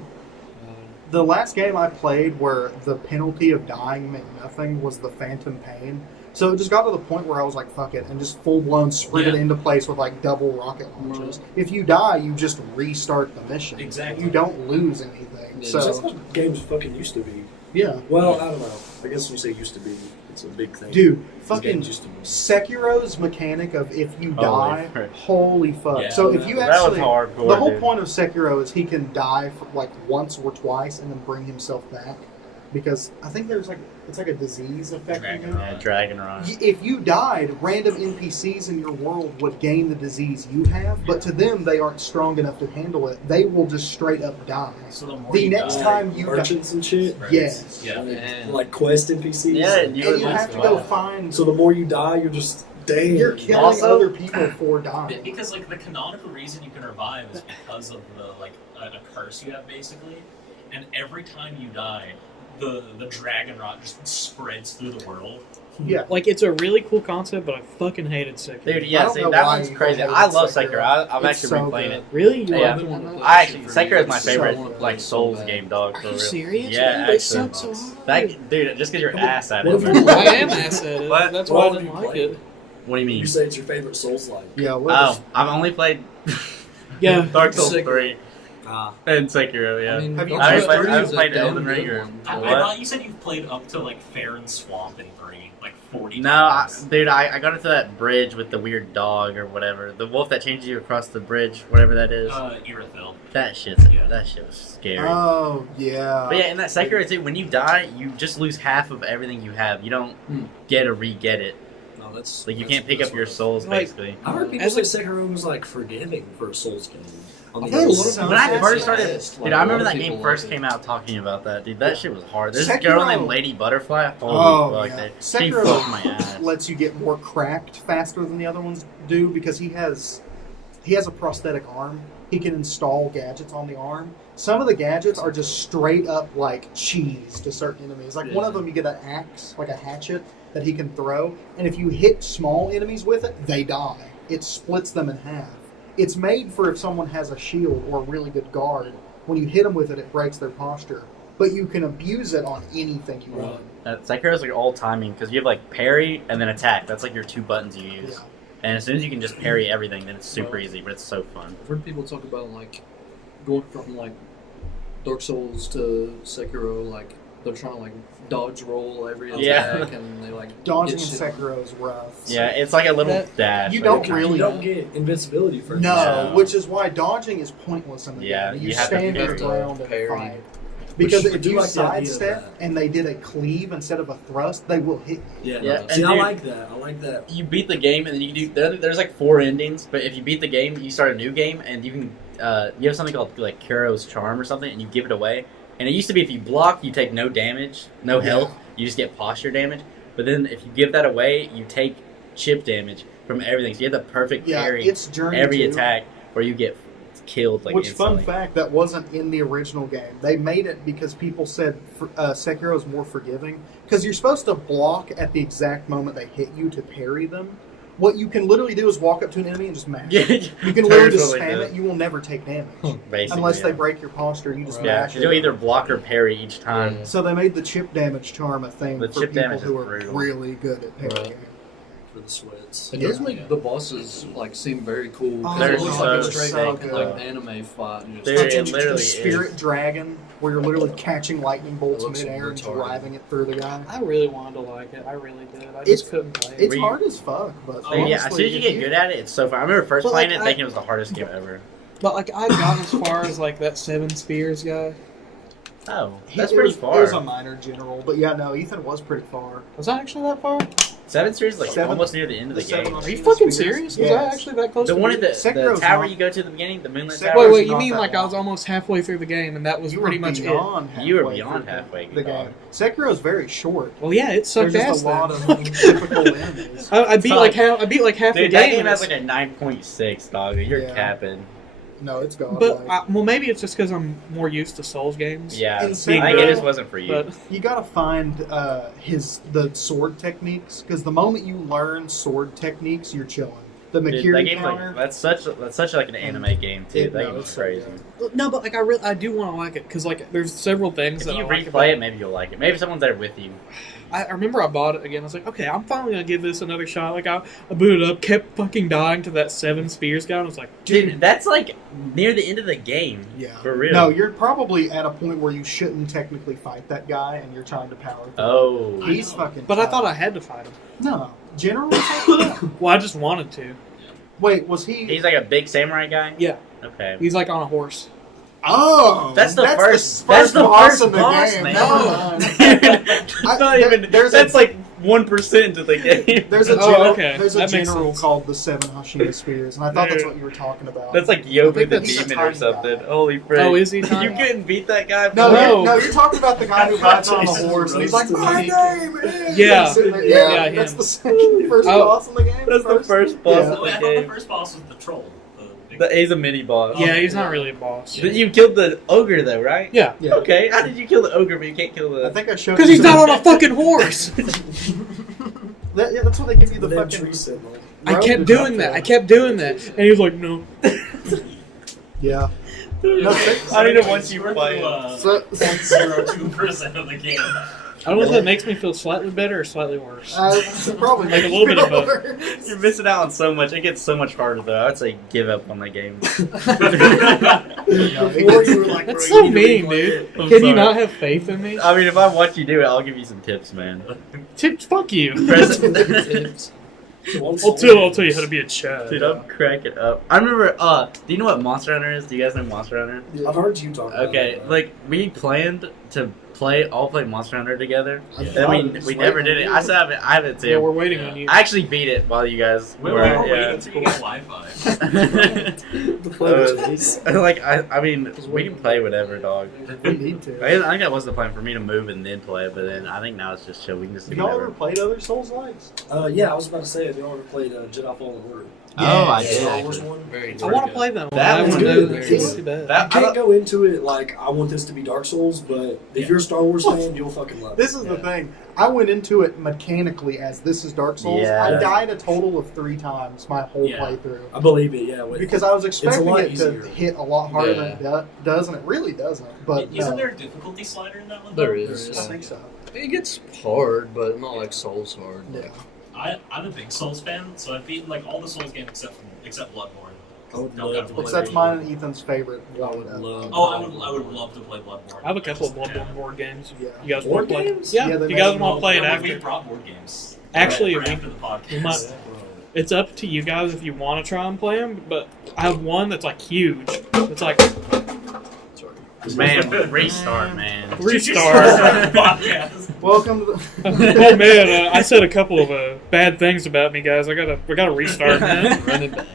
the last game I played where the penalty of dying meant nothing was the Phantom Pain. So it just got to the point where I was like, fuck it, and just full blown sprinted Yeah. into place with like double rocket launches. If you die, you just restart the mission. Exactly. You don't lose anything. Yeah, So, That's what games fucking used to be. yeah. Well, I don't know. I guess when you say used to be, it's a big thing. Dude, These fucking games used to be. Sekiro's mechanic of if you Holy die, frick. holy fuck. Yeah, so if you That was actually, hardcore. the whole dude. point of Sekiro is he can die for like once or twice and then bring himself back. Because I think there's like, it's like a disease affecting him. Yeah, Dragon Run. If you died, random NPCs in your world would gain the disease you have, but to them, they aren't strong enough to handle it. They will just straight up die. So the more The you next die, time you die, merchants and shit. right? yes. Yeah. Man. Like quest NPCs. Yeah, And you you would have to wow. go find. So the more you die, you're just damn. You're killing Also- other people for dying. Because like the canonical reason you can revive is because of the like a curse you have basically, and every time you die, the dragon rot just spreads through the world. Yeah. Like it's a really cool concept, but I fucking hated Sekiro. Dude, I yeah, don't see, know that why one's you crazy. hated I love Sekiro. Sekiro. I've It's actually so replaying good. it. Really? You Yeah. love it? I've been wanting to play I that actually, shit for Sekiro is years. my It's so favorite, good. like, Souls So bad. game, dog. For Are you real. serious? Yeah, They actually. suck so hard. That, dude, just because you're ass at What it. have you bro. I am ass at it. What? That's What why I have didn't you like played? it. What do you mean? You say it's your favorite Souls like. Yeah. Oh, I've only played Yeah. Dark Souls Sekiro. 3 Ah. and Sekiro, yeah. I mean, Have you Dark I Souls haven't 3 played- is a played damn Elden good Ring or- one. I What? thought you said you've played up to like Farron's Swamp in 3, like 40 No, times. dude, I got into that bridge with the weird dog or whatever. The wolf that changes you across the bridge, whatever that is. Irithyll. That shit was scary. Oh, yeah. But yeah, in that Sekiro too, when you die, you just lose half of everything you have. You don't get to re-get it. No, that's Like, you that's- can't pick that's up your what- souls, Like- basically. I heard people As say a- Sekiro was like forgiving for a Souls game. On I've the heard a other lot of side. When I That's first the started, best. dude, Like, I a remember lot that of game people first like it. came out talking about that, dude. That Yeah. shit was hard. There's a Sekiro- girl named Lady Butterfly. Holy Oh, fuck, yeah. she Sekiro fucked my ass. lets you get more cracked faster than the other ones do because he has a prosthetic arm. He can install gadgets on the arm. Some of the gadgets are just straight up like cheese to certain enemies. Like one of them, you get an axe, like a hatchet that he can throw, and if you hit small enemies with it, they die. It splits them in half. It's made for if someone has a shield or a really good guard. When you hit them with it, it breaks their posture. But you can abuse it on anything you want. Sekiro's like all timing because you have like parry and then attack. That's like your two buttons you use. Yeah. And as soon as you can just parry everything, then it's super easy. But it's so fun. I've heard people talk about like going from like Dark Souls to Sekiro, like they're trying to like dodge roll every attack, Yeah. and they like Dodging in get shit. Sekiro is rough. Yeah, it's like a little That- dash. You like, don't it really- You don't get invincibility for No, No. which is why dodging is pointless in the Yeah, game. you You have to stand your parry. ground and Parry. fight. Because Which I if do you like the idea of sidestep that. and they did a cleave instead of a thrust, they will hit you. Yeah, Yeah, See, and I dude- like that. I like that. You beat the game, and then you can do. There's like 4 endings, but if you beat the game, you start a new game, and you can. You have something called like Kuro's Charm or something, and you give it away. And it used to be if you block, you take no damage, no health. You just get posture damage. But then if you give that away, you take chip damage from everything. So you have the perfect Yeah, parry it's Journey every 2. attack, where you get killed like Which, instantly. fun fact, that wasn't in the original game. They made it because people said Sekiro is more forgiving. Because you're supposed to block at the exact moment they hit you to parry them. What you can literally do is walk up to an enemy and just mash Yeah, it. You can literally just totally spam do. it. You will never take damage. Basically, Unless they yeah. break your posture, you just Yeah, mash 'cause it. you'll either block or parry each time. Yeah. So they made the chip damage charm a thing The for chip people damage who is are brutal. really good at parrying. Right. For the sweats. It does Yeah. make the bosses like seem very cool. 'cause Oh, it looks like a so straight so fucking good. like anime fight. And There just, it Fucking literally the spirit dragon, where you're literally catching lightning bolts It looks midair and retarded. driving it through the guy. I really wanted to like it. I really did. I It's- just couldn't play it. It's Were you- hard as fuck, but Oh, honestly, Yeah, as soon as you if get good at it, it's so fun. I remember first But, playing like, it, thinking it was the hardest game ever. But like I got as far as like that 7 spears guy. Oh, he- that's it pretty was, far. It was a minor general, but yeah, no, Ethan was pretty far. Was I actually that far? 7 Spheres is like Seven- almost near the end of the, the seven game. on- Are you fucking Spears? serious? Was Yes. I actually that close? The to one it? at the Sekiro's tower not- you go to at the beginning, the Moonlit Sekiro's Tower. Wait, you not mean that like I was long. almost halfway through the game and that was You pretty were much it? beyond You were halfway beyond through halfway, the dog. game. Sekiro's very short. Well, yeah, it sucked There's ass just a lot then. of difficult enemies. I beat Fuck. like half. I beat like half the Dude, game. that game and has it's- like a 9.6, dog. You're Yeah. capping. No, it's gone. But well, maybe it's just because I'm more used to Souls games. Yeah, In I think it Sekiro- just wasn't for you. But you gotta find the sword techniques, because the moment you learn sword techniques, you're chilling. The Dude, that Makiri game's counter. like that's such like an anime game too. That no, game's it's so crazy. good. no, but like I do want to like it because like there's several things If that you I like replay about it, maybe you'll like it. Maybe someone's there with you. I remember I bought it again. I was like, okay, I'm finally gonna give this another shot. Like I booted up, kept fucking dying to that 7 spears guy. And I was like, Dude, that's like near the end of the game. Yeah. For real. No, you're probably at a point where you shouldn't technically fight that guy, and you're trying to power through. Oh. He's fucking. but I tough. thought I had to fight him. No, generally. yeah. Well, I just wanted to. Wait, was he? He's like a big samurai guy? Yeah, Okay. he's like on a horse. Oh, That's the first boss first in the boss, game. man. Never mind. It's not even. there's That's a- like 1% to the game. There's a Oh, general, okay. there's a That makes general sense. called the 7 Hashira Spears, and I thought that's what you were talking about. That's like I Yobu think the that's a demon or tiny something. guy. Holy frick. Oh, is he You tiny? couldn't beat that guy? no, No. you're talking about the guy who rides on a Jesus horse, and he's like, Christ. "My name is." Yeah. He's sitting there- Yeah, yeah, that's him. the second first Oh. boss in the game. That's the first boss Yeah. of Oh, wait, I the thought the game. first boss was the troll. The big He's a mini boss. Yeah, he's not really a boss. But you killed the ogre though, right? Yeah, Yeah. Okay, how did you kill the ogre but you can't kill I the... think I showed. because you he's some- not on a fucking horse. Yeah, that's what they give you the That fucking. tree sentinel. I road kept to doing jump that. through. I kept doing that, and he was like, "No." Yeah. No, I don't know once you We're play to, So, 0.02% of the game. I don't know if that makes me feel slightly better or slightly worse. probably Like a little bit of both. both. You're missing out on so much. It gets so much harder though. I'd say give up on the game. Before you were like, That's bro, so you need to mean, replay dude. it. Can you not have faith in me? I mean, if I watch you do it, I'll give you some tips, man. Fuck you. Press- I'll tell you how to be a Chad. Dude, I'm cracking up. I remember, do you know what Monster Hunter is? Do you guys know Monster Hunter? I've heard you talk about Okay, it. bro. like, we planned to all play Monster Hunter together. Yeah. And we never did it. I still haven't, I haven't Yeah, too. we're waiting on you. I actually beat it while you guys We're were, waiting yeah. until you get Wi-Fi. The plan was Like, I mean, we can play whatever, dog. We need to. I think that was the plan for me to move and then play, but then I think now it's just chill. We can just do Have y'all ever whatever. played other Souls likes? Yeah, I was about to say, have y'all ever played Jedi Fallen Order? Oh, I The did. Star Wars one? Very I want to play that one. That I one's want to know good. that It's- it's too bad. That, You can't go into it like, I want this to be Dark Souls, but if you're a Star Wars fan, you'll fucking love it. This is the thing. I went into it mechanically as this is Dark Souls. Yeah. I died a total of 3 times my whole Yeah. playthrough. I believe it, yeah. Wait. Because I was expecting lot it easier. to hit a lot harder than it does, and it really doesn't. But Isn't no, there a difficulty slider in that one? There though? is. I think so. It gets hard, but not like Souls hard. Yeah. I'm a big Souls fan, so I've beaten like all the Souls games except Bloodborne. I would Don't love gotta to play Which play that's mine and Ethan's favorite. I would love. Oh, I would love to play Bloodborne. I have a couple of Just- Bloodborne board games. Yeah. You guys Board want to play? games? Yeah, Yeah, if they you guys made want to play it Yeah, we after. brought board games. Actually, for we- after the podcast. we might- It's up to you guys if you want to try and play them, but I have one that's like huge. It's like Man, restart, man. restart. Podcast. Welcome to the. Oh man, I said a couple of bad things about me, guys. We gotta restart, man. Running back.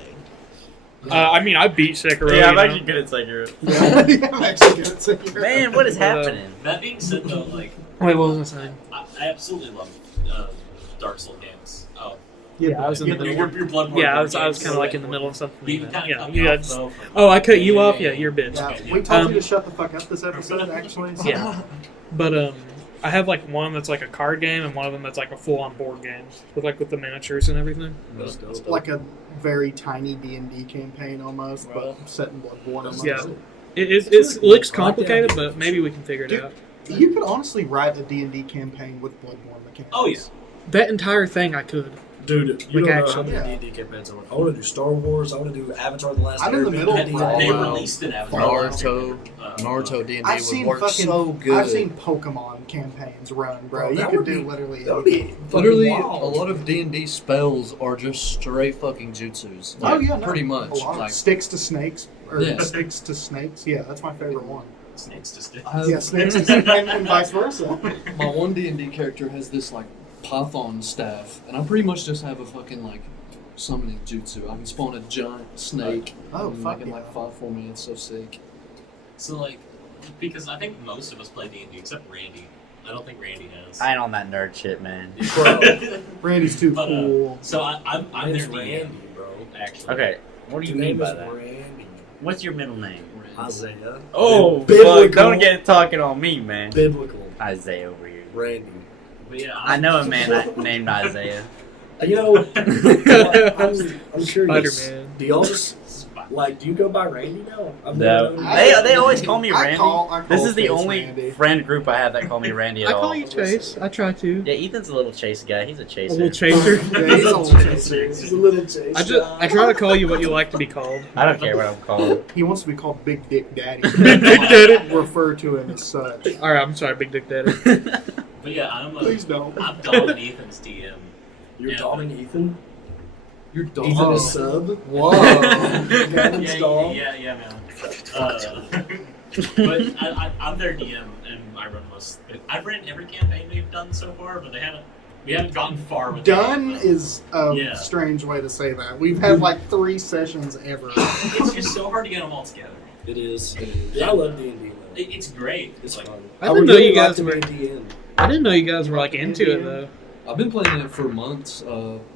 I mean, I beat Sekiro. Yeah, I'm you know? actually good at Sekiro. Yeah, I'm actually good at Sekiro. Man, what is happening? That being said, though, like Wait, what was I saying? I absolutely love Dark Souls games. Oh, Yeah, I was in the your middle. Bloodborne. Yeah, I board was kind games. of like in the middle of something. You can kind of Yeah, cut you me had. off, though. Oh, I cut you off. Yeah, you're a bitch. Yeah, we told Um, you to shut the fuck up this episode, actually. So. Yeah. But I have like one that's like a card game and one of them that's like a full-on board game with the miniatures and everything. That's dope. Like a very tiny D&D campaign almost, Right. but set in Bloodborne. almost. Yeah. It looks complicated, but maybe we can figure it Dude, out. You could honestly write a D&D campaign with Bloodborne mechanics. Oh yeah. That entire thing I could. Dude, you Like, don't know actually, how many D&D campaigns I want. I want to do Star Wars. I want to do Avatar: The Last I'm in the Airbender. middle of And Fallout. they released an Avatar. Naruto D&D I've would seen work fucking, so good. I've seen Pokemon campaigns run, bro. Bro, You that could would do be- literally That would be anything. Literally, fucking a wild. lot of D&D spells are just straight fucking jutsus. Oh Like, yeah, no, pretty a much. lot. Like, Sticks to snakes, or Yeah. sticks to snakes. Yeah, that's my favorite one. Snakes to stick. I have- Yeah, snakes to snakes, and vice versa. my one D&D character has this like python staff, and I pretty much just have a fucking like summoning jutsu. I can spawn a giant snake. Oh, and fuck in yeah. like 5 for me. It's so sick. So like, because I think most of us play D&D except Randy. I don't think Randy has. I ain't on that nerd shit, man. Randy's too But, cool. So I'm It's their DM Randy, bro. actually. Okay, what do you Your mean name by is that? Randy. What's your middle name? Isaiah. Oh, Biblical. fuck, don't get talking on me, man. Biblical. Isaiah over here. Randy. But yeah, I know a man named Isaiah. You know, I'm curious. Spider-Man. Do y'all just like? Do you go by Randy now? I've No. never known They always call me I Randy. call This is the Chase only Randy. friend group I have that call me Randy at I all. call you Chase. I try to. Yeah, Ethan's a little chase guy. He's a A chaser. little chaser. Yeah, he's a little chaser. He's a little chase. I try to call you what you like to be called. I don't care what I'm called. He wants to be called Big Dick Daddy. Big Dick Daddy. Refer to him as such. All right, I'm sorry, Big Dick Daddy. But yeah, I'm Please don't. I'm Dom and Ethan's DM. You're Yeah. domming Ethan. You're dumb. Ethan is sub. Whoa. Gavin's dom. Yeah, man. But I'm their DM, and I run most. I've ran every campaign we've done so far, but we haven't gotten far with Done it. is a Yeah. strange way to say that. We've had like 3 sessions ever. It's just so hard to get them all together. It is. Yeah, I love D&D. It's great. It's like, fun. I didn't would know really you like guys to were- be a DM. I didn't know you guys were like into it though. I've been playing it for months.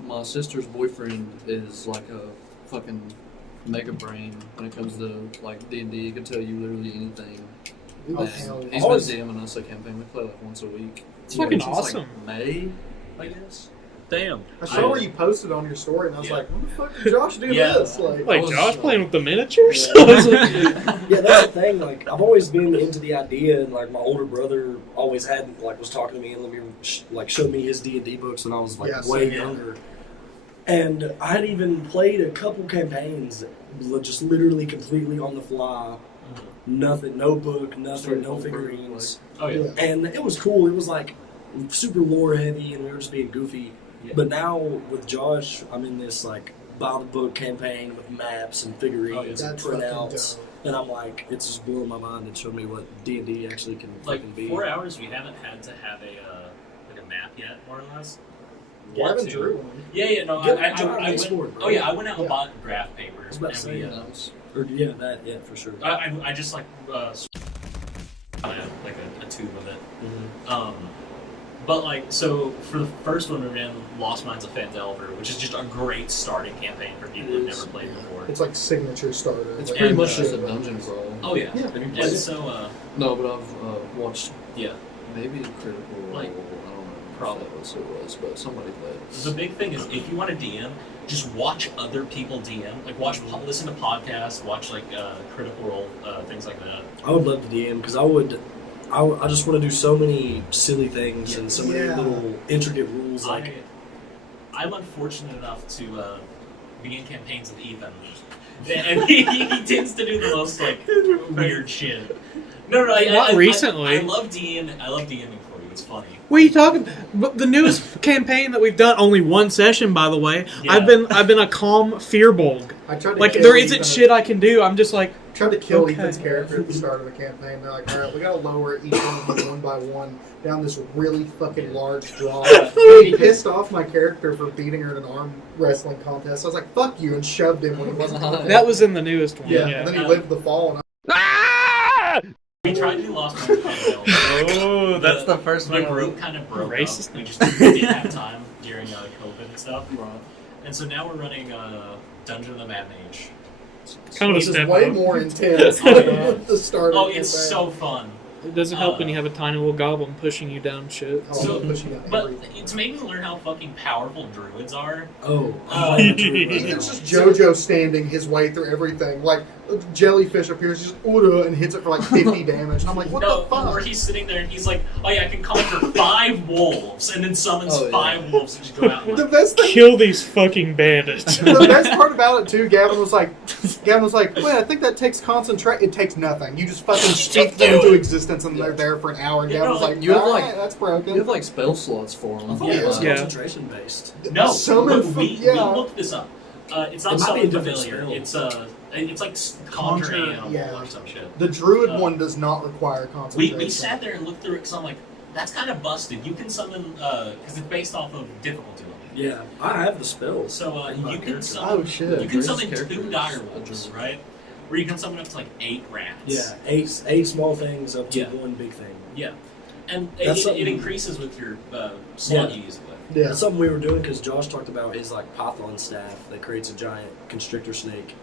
My sister's boyfriend is like a fucking mega brain when it comes to like D&D. He can tell you literally anything. Oh, And hell yeah. he's been DMing us a campaign. We play like once a week. It's fucking since, awesome. Like May, I guess. Damn. I saw where you posted on your story, and I was Yeah. like, "What the fuck did Josh do Yeah. this?" Like was, Josh uh, playing with the miniatures. Yeah. I was like, Yeah, that's the thing. Like, I've always been into the idea, and like my older brother always had was talking to me and let me showed me his D&D books when I was like Yeah, way same, yeah. younger. And I had even played a couple campaigns, just literally completely on the fly. Nothing, no book, nothing, Straight no home figurines. oh yeah. And it was cool. It was like super lore heavy, and we were just being goofy. Yeah. But now with Josh, I'm in this like by the book campaign with maps and figurines Oh, yeah. and That's fucking printouts. dope. And I'm like, it's just blowing my mind and showed me what D&D actually can Like fucking be. 4 hours, we haven't had to have like a map yet, more or less. Well, I haven't to- drew one. Yeah, no, Get I John went. Export, bro. Oh yeah, I went out and Yeah. bought graph I papers, was about to and say we. Nice. Or yeah, that yeah for sure. I just like I have like a tube of it. But like so for the first one we ran Lost Mines of Phandelver, which is just a great starting campaign for people who've never played before. It's like signature starter. It's Like, pretty And, much uh, just a dungeon crawl. Oh yeah, Yeah. Have you played and it? so No, but I've watched yeah. maybe Critical Role. Like, I don't know probably. if that was who it was, but somebody played. The big thing is if you want to DM, just watch other people DM. Like listen to podcasts, watch like Critical Role, things like that. I would love to DM because I just want to do so many silly things and so many Yeah. little intricate rules. Like I'm unfortunate enough to be in campaigns with Ethan, and he tends to do the most like weird shit. No, Not recently. I love DMing for you. It's funny. What are you talking? But the newest campaign that we've done, only one session, by the way. Yeah. I've been a calm fearbulg. I tried to Like kill there isn't Ethan- shit I can do. I'm just like, Tried to kill Okay. Ethan's character at the start of the campaign. They're like, all right, we gotta lower each one of them one by one down this really fucking large drop. And he pissed off my character for beating her in an arm wrestling contest. So I was like, fuck you, and shoved him when he wasn't. that was in the newest one. Yeah, Yeah. and then he lived the fall, and I We tried to do Lost Mines of Darnell. Oh, that's the first The one. group kind of broke Racist. up. We just didn't have time during COVID and stuff. And so now we're running Dungeon of the Mad Mage. Kind of a which is step way up. more intense Oh, than yeah. the start of Oh, the it's campaign. so fun. It doesn't help when you have a tiny little goblin pushing you down shit. I So- love pushing out But everything. it's made me learn how fucking powerful druids are. Oh, Ethan's just JoJo standing his way through everything. Like, a jellyfish appears, just Ura, and hits it for like 50 damage. And I'm like, what No, the fuck? or he's sitting there and he's like, oh yeah, I can conquer 5 wolves, and then summons Oh, yeah. 5 wolves and just go out and The like, best thing, Kill these fucking bandits. the best part about it too, Gavin was like, wait, I think that takes concentrate. It takes nothing. You just fucking speak them into existence, and they're there for an hour. And Yeah, Gavin no, was like, like, you have, "All like- right, that's broken. You have like spell slots for them. I thought it was Yeah. concentration based. No, Summon look, we yeah. looked this up. It's not It might be a summon different familiar. spell. It's like conjure Conjure, animal yeah. or some shit. The druid Uh, one does not require concentration. We sat there and looked through it because I'm like, that's kind of busted. You can summon because it's based off of difficulty level. Yeah, I have the spells. So in my you can character. summon. Oh shit! You can Druid's summon character 2 is dire a wolves, druid. right? Where you can summon up to like 8 rats. Yeah, eight small things up to Yeah. one big thing. Yeah. And That's it something- increases with your slot Yeah. you use it with. Yeah. That's something we were doing because Josh talked about his like Python staff that creates a giant constrictor snake.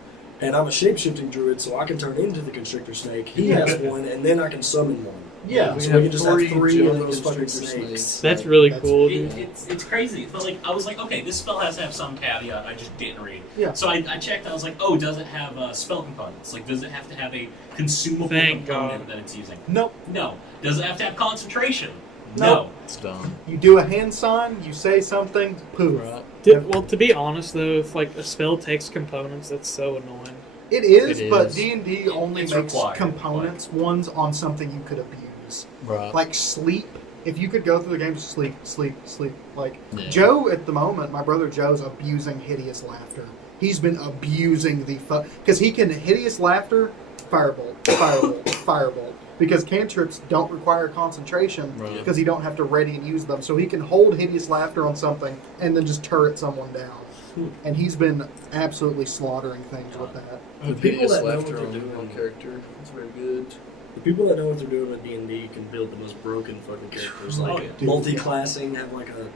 And I'm a shapeshifting druid, so I can turn into the constrictor snake. He has one, and then I can summon one. Yeah. So we can just have 3 of giant those fucking constrictor snakes. That's really That's- cool, dude. It's crazy. But like I was like, okay, this spell has to have some caveat I just didn't read. Yeah. So I checked. I was like, oh, does it have spell components? Like, does it have to have a consumable Thank component God. that it's using? Nope. No. Does it have to have concentration? Nope. It's done. You do a hand sign, you say something, poof. Right. Well, to be honest though, if like a spell takes components, that's so annoying. It is, It but is. D&D only It's makes required, components ones on something you could abuse. Right. Like sleep. If you could go through the game, sleep, sleep, sleep. Like Yeah. Joe at the moment, my brother Joe's abusing hideous laughter. He's been abusing the because he can hideous laughter, firebolt, firebolt, firebolt. Because cantrips don't require concentration Right. because you don't have to ready and use them. So he can hold hideous laughter on something and then just turret someone down. And he's been absolutely slaughtering things with that. The people hideous that know what laughter they're on doing, one character. It's very good. the people that know what they're doing with D&D can build the most broken fucking characters. Oh, Like yeah. Dude, multi-classing, have like a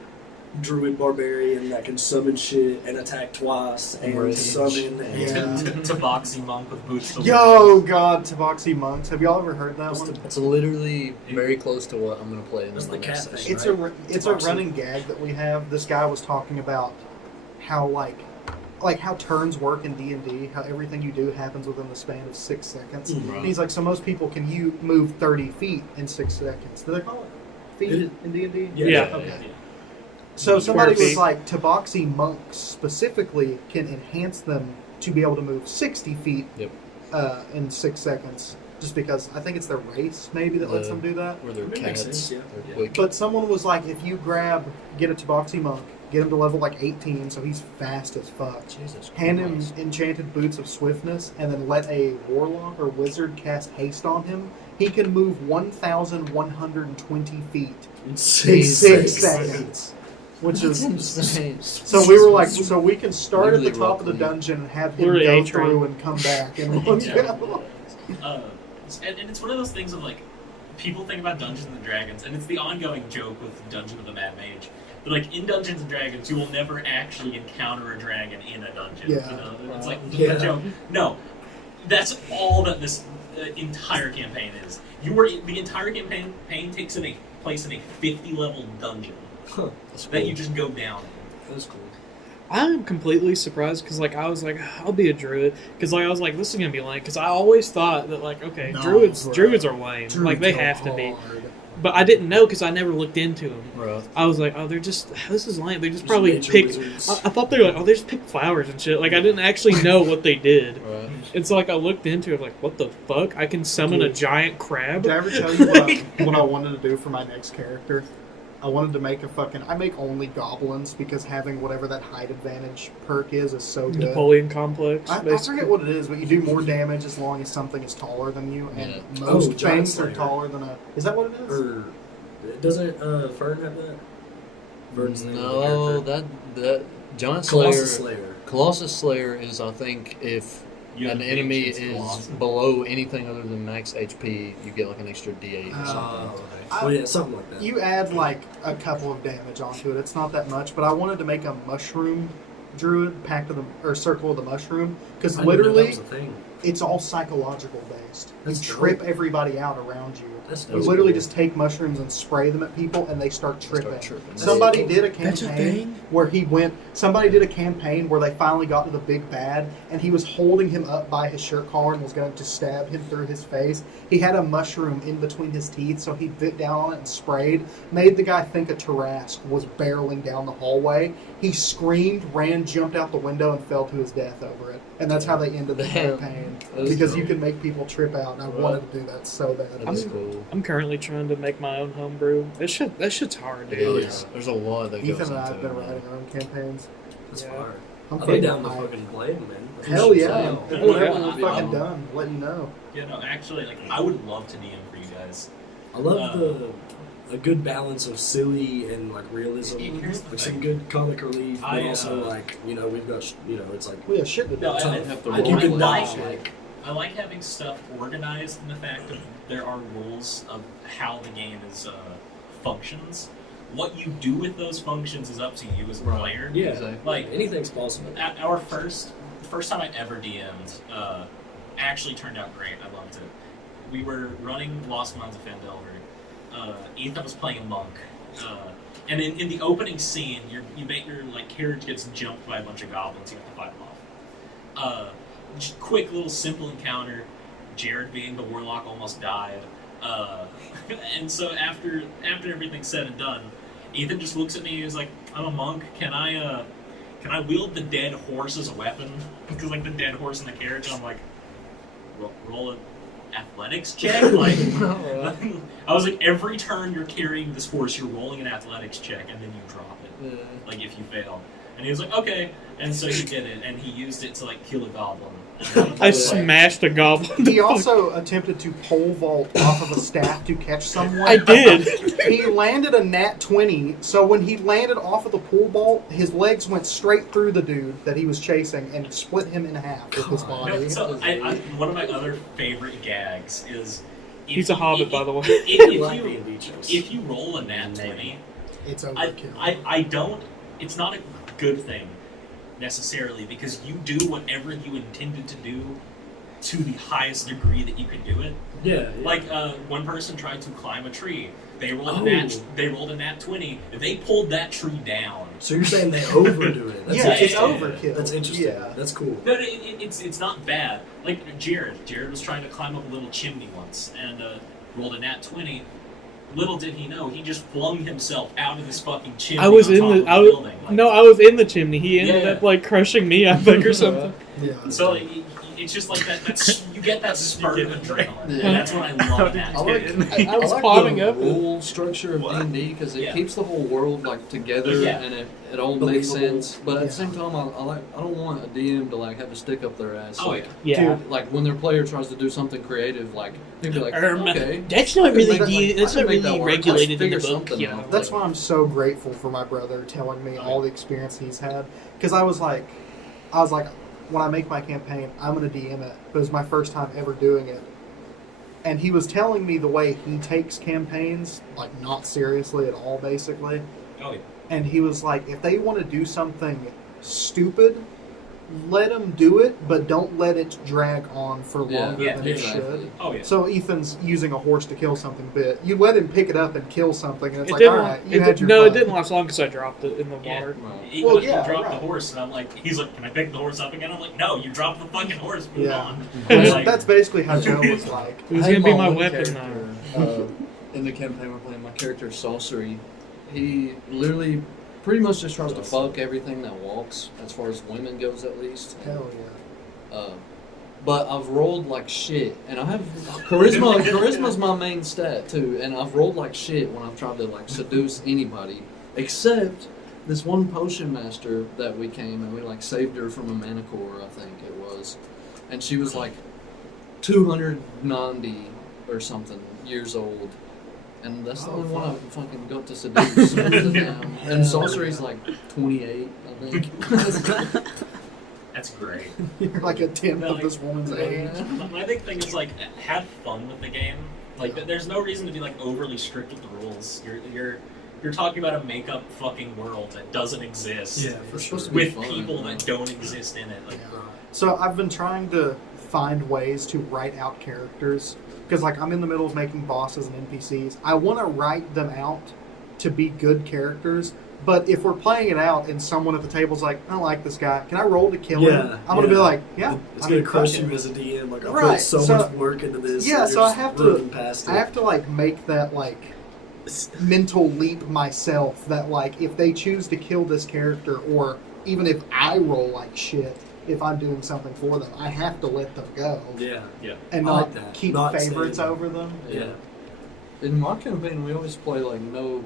druid barbarian that can summon shit and attack twice and Rage. summon and Yeah. Tabaxi monk with boots to Yo, God, Tabaxi monks. Have y'all ever heard that What's one? the- It's literally very close to what I'm gonna play in That's my the next cat thing, session. It's a right? it's a Tabaxi. running gag that we have. This guy was talking about how like how turns work in D&D, how everything you do happens within the span of 6 seconds. Mhm. Right. He's like, so most people can you move 30 feet in 6 seconds. Do they call it feet It is- in D&D? Yeah. Okay. Yeah. So somebody Square was feet. like, Tabaxi monks specifically can enhance them to be able to move 60 feet Yep. in 6 seconds. Just because I think it's their race maybe that lets Yeah. them do that. Where they're That makes cats. sense, yeah. They're Yeah. quick. But someone was like, if you get a Tabaxi monk, get him to level like 18, so he's fast as fuck. Jesus Hand him Christ. enchanted boots of swiftness, and then let a warlock or wizard cast haste on him. He can move 1,120 feet in 6 seconds, which That's is insane. so. We were like, so we can start at the Literally top of the Rocket League. dungeon and have him Literally go A-Train. through and come back in one Yeah. go. And it's one of those things of like, people think about Dungeons and Dragons, and it's the ongoing joke with Dungeon of the Mad Mage. But like in Dungeons and Dragons, you will never actually encounter a dragon in a dungeon. Yeah. You know? It's like Yeah. a joke. No, that's all that this entire campaign is. The entire campaign takes place in a 50 level dungeon Huh. That's that cool. you just go down. That's cool. I'm completely surprised because like I was like I'll be a druid because like I was like this is gonna be lame because I always thought that like okay No, druids bro. druids are lame like they Druids have are to be hard. but I didn't know because I never looked into them. Right. I was like, oh, this is lame. They just Just probably nature pick. wizards. I thought they were like, oh, they just pick flowers and shit. Like I didn't actually know what they did. Right. And so like I looked into it, like, what the fuck? I can summon a giant crab. Did I ever tell you what I wanted to do for my next character? I wanted to make I make only goblins because having whatever that height advantage perk is so good. Napoleon complex. I forget what it is, but you do more damage as long as something is taller than you, and Yeah. most Giant things are Slayer. taller than a. Is that what it is? Or doesn't Fern have that? Vern's the name of the No, character. that Giant Slayer. Colossus Slayer. Colossus Slayer is, I think, if You an have enemy Ancient's is Colossus. below anything other than max HP, you get like an extra D8 or something. Well, yeah, something like that. You add like a couple of damage onto it. It's not that much, but I wanted to make a mushroom druid, Pact of the or Circle of the Mushroom, because I didn't know that literally was a thing. it's all psychological based. That's You trip dope. everybody out around you. That's You dope. literally just take mushrooms and spray them at people, and they start tripping. tripping. Somebody That's did a That's a campaign thing? where he went. Somebody did a campaign where they finally got to the big bad, and he was holding him up by his shirt collar and was going to stab him through his face. He had a mushroom in between his teeth, so he bit down on it and sprayed. Made the guy think a Tarrasque was barreling down the hallway. He screamed, ran, jumped out the window, and fell to his death over it. And that's how they ended the Damn. campaign, That's because dope. you can make people trip out. And I wanted to do that so bad. That's cool. I'm currently trying to make my own homebrew. That shit's hard, dude. It Oh, is. There's a lot that Ethan goes and I into have been it, man. writing our own campaigns. That's Yeah. fire. I'm I'll be down to hyped. fucking play 'em, man. Hell yeah! Damn. If whenever Yeah. we're fucking done, let you know. Yeah, no, actually, like I would love to DM for you guys. I love a good balance of silly and like realism. Here's the Like thing. some good comic relief, but I, also like we've got it's like We have shit to do. No, I, tough. have to I, roll you I can like die. Like I like having stuff organized in the fact that there are rules of how the game is functions. What you do with those functions is up to you as a Right. player. yeah, Exactly. Like anything's possible. at our first time I ever DM'd, actually turned out great. I loved it. We were running Lost Mines of Phandelver. Ethan was playing a monk. And in the opening scene, your like carriage gets jumped by a bunch of goblins. You have to fight them off. Just quick little simple encounter. Jared, being the warlock, almost died. And so after everything's said and done, Ethan just looks at me and is like, "I'm a monk. Can I wield the dead horse as a weapon?" Because like the dead horse in the carriage, and I'm like, roll an athletics check. Like, I was like, every turn you're carrying this horse, you're rolling an athletics check, and then you drop it. Yeah. Like if you fail. And he was like, okay. And so he did it, and he used it to like kill a goblin. I smashed a goblin. He also attempted to pole vault off of a staff to catch someone. I did. He landed a nat 20, so when he landed off of the pole vault, his legs went straight through the dude that he was chasing and split him in half with his No, body. so one of my other favorite gags is He's a hobbit, by the way. Like being beaches. If you roll a nat 20, It's I overkill. don't. It's not a good thing necessarily because you do whatever you intended to do to the highest degree that you can do it. yeah. Like one person tried to climb a tree. They rolled Oh. They rolled a nat 20. They pulled that tree down. So you're saying they overdo it? That's Yeah, it's interesting. overkill. That's interesting. Yeah. That's cool. No, it's not bad. Like Jared was trying to climb up a little chimney once and rolled a nat 20. Little did he know, he just flung himself out of this fucking chimney. I was on in top the. of the I was, building. Like, no, I was in the chimney. He ended Yeah. up like crushing me, I think, or something. Yeah. So like, it's just like that. That's you get that spurt of adrenaline. Yeah. And that's what I love. I like, I was like climbing the up it. rule structure of D&D because it Yeah. keeps the whole world like together Yeah. and it all makes Believable. sense. But at Yeah. the same time, I don't want a DM to like have to stick up their ass. Oh, like, Yeah. like when their player tries to do something creative, like they'd be like, okay, That's not really really. de- That's I not can make that really work. regulated in the Figure book. something You know. out. That's why I'm so grateful for my brother telling me all the experience he's had. Because I was like, when I make my campaign, I'm going to DM it. It was my first time ever doing it. And he was telling me the way he takes campaigns, like not seriously at all, basically. Oh yeah. And he was like, if they want to do something stupid, let them do it, but don't let it drag on for Yeah, longer yeah, than it exactly. should. Oh yeah. So Ethan's using a horse to kill something bit. You let him pick it up and kill something, and it's It like, didn't. all right, you it had did, your no, fun. it didn't last long because I dropped it in the Yeah. water. He Well, goes to yeah, drop right. the horse, and I'm like, he's like, can I pick the horse up again? I'm like, no, you dropped the fucking horse. Move Yeah. on. That's, Like, that's basically how Joe was like. It was I gonna had be my one weapon character, now. in the campaign we're playing, my character Sorcery, he literally pretty much just tries to fuck everything that walks, as far as women goes at least. Hell yeah. But I've rolled like shit, and I have charisma. Charisma's my main stat too, and I've rolled like shit when I've tried to like seduce anybody, except this one potion master that we came and we like saved her from a manicore, I think it was, and she was like 290 or something years old, and that's the only one I fucking got to seduce. And Sorcery's like 28, I think. That's great. You're like a tenth No, of like- this woman's age. My big thing is like have fun with the game. Like there's no reason to be like overly strict with the rules. You're talking about a make-up fucking world that doesn't exist. Yeah, for sure. supposed to be With fun, people man. that don't exist in it. Like So I've been trying to find ways to write out characters because like I'm in the middle of making bosses and NPCs. I want to write them out to be good characters. But if we're playing it out and someone at the table's like, I don't like this guy, can I roll to kill him? I'm gonna be like, yeah. It's I gonna mean, crush fuck you it. as a DM. Like I Right, put so so- much work into this. Yeah, and so you're I just have to- running past it. I have to like make that like mental leap myself that like if they choose to kill this character or even if I roll like shit, if I'm doing something for them, I have to let them go Yeah, and I not like that. keep Not favorites staying. over them. yeah. In my campaign, we always play like no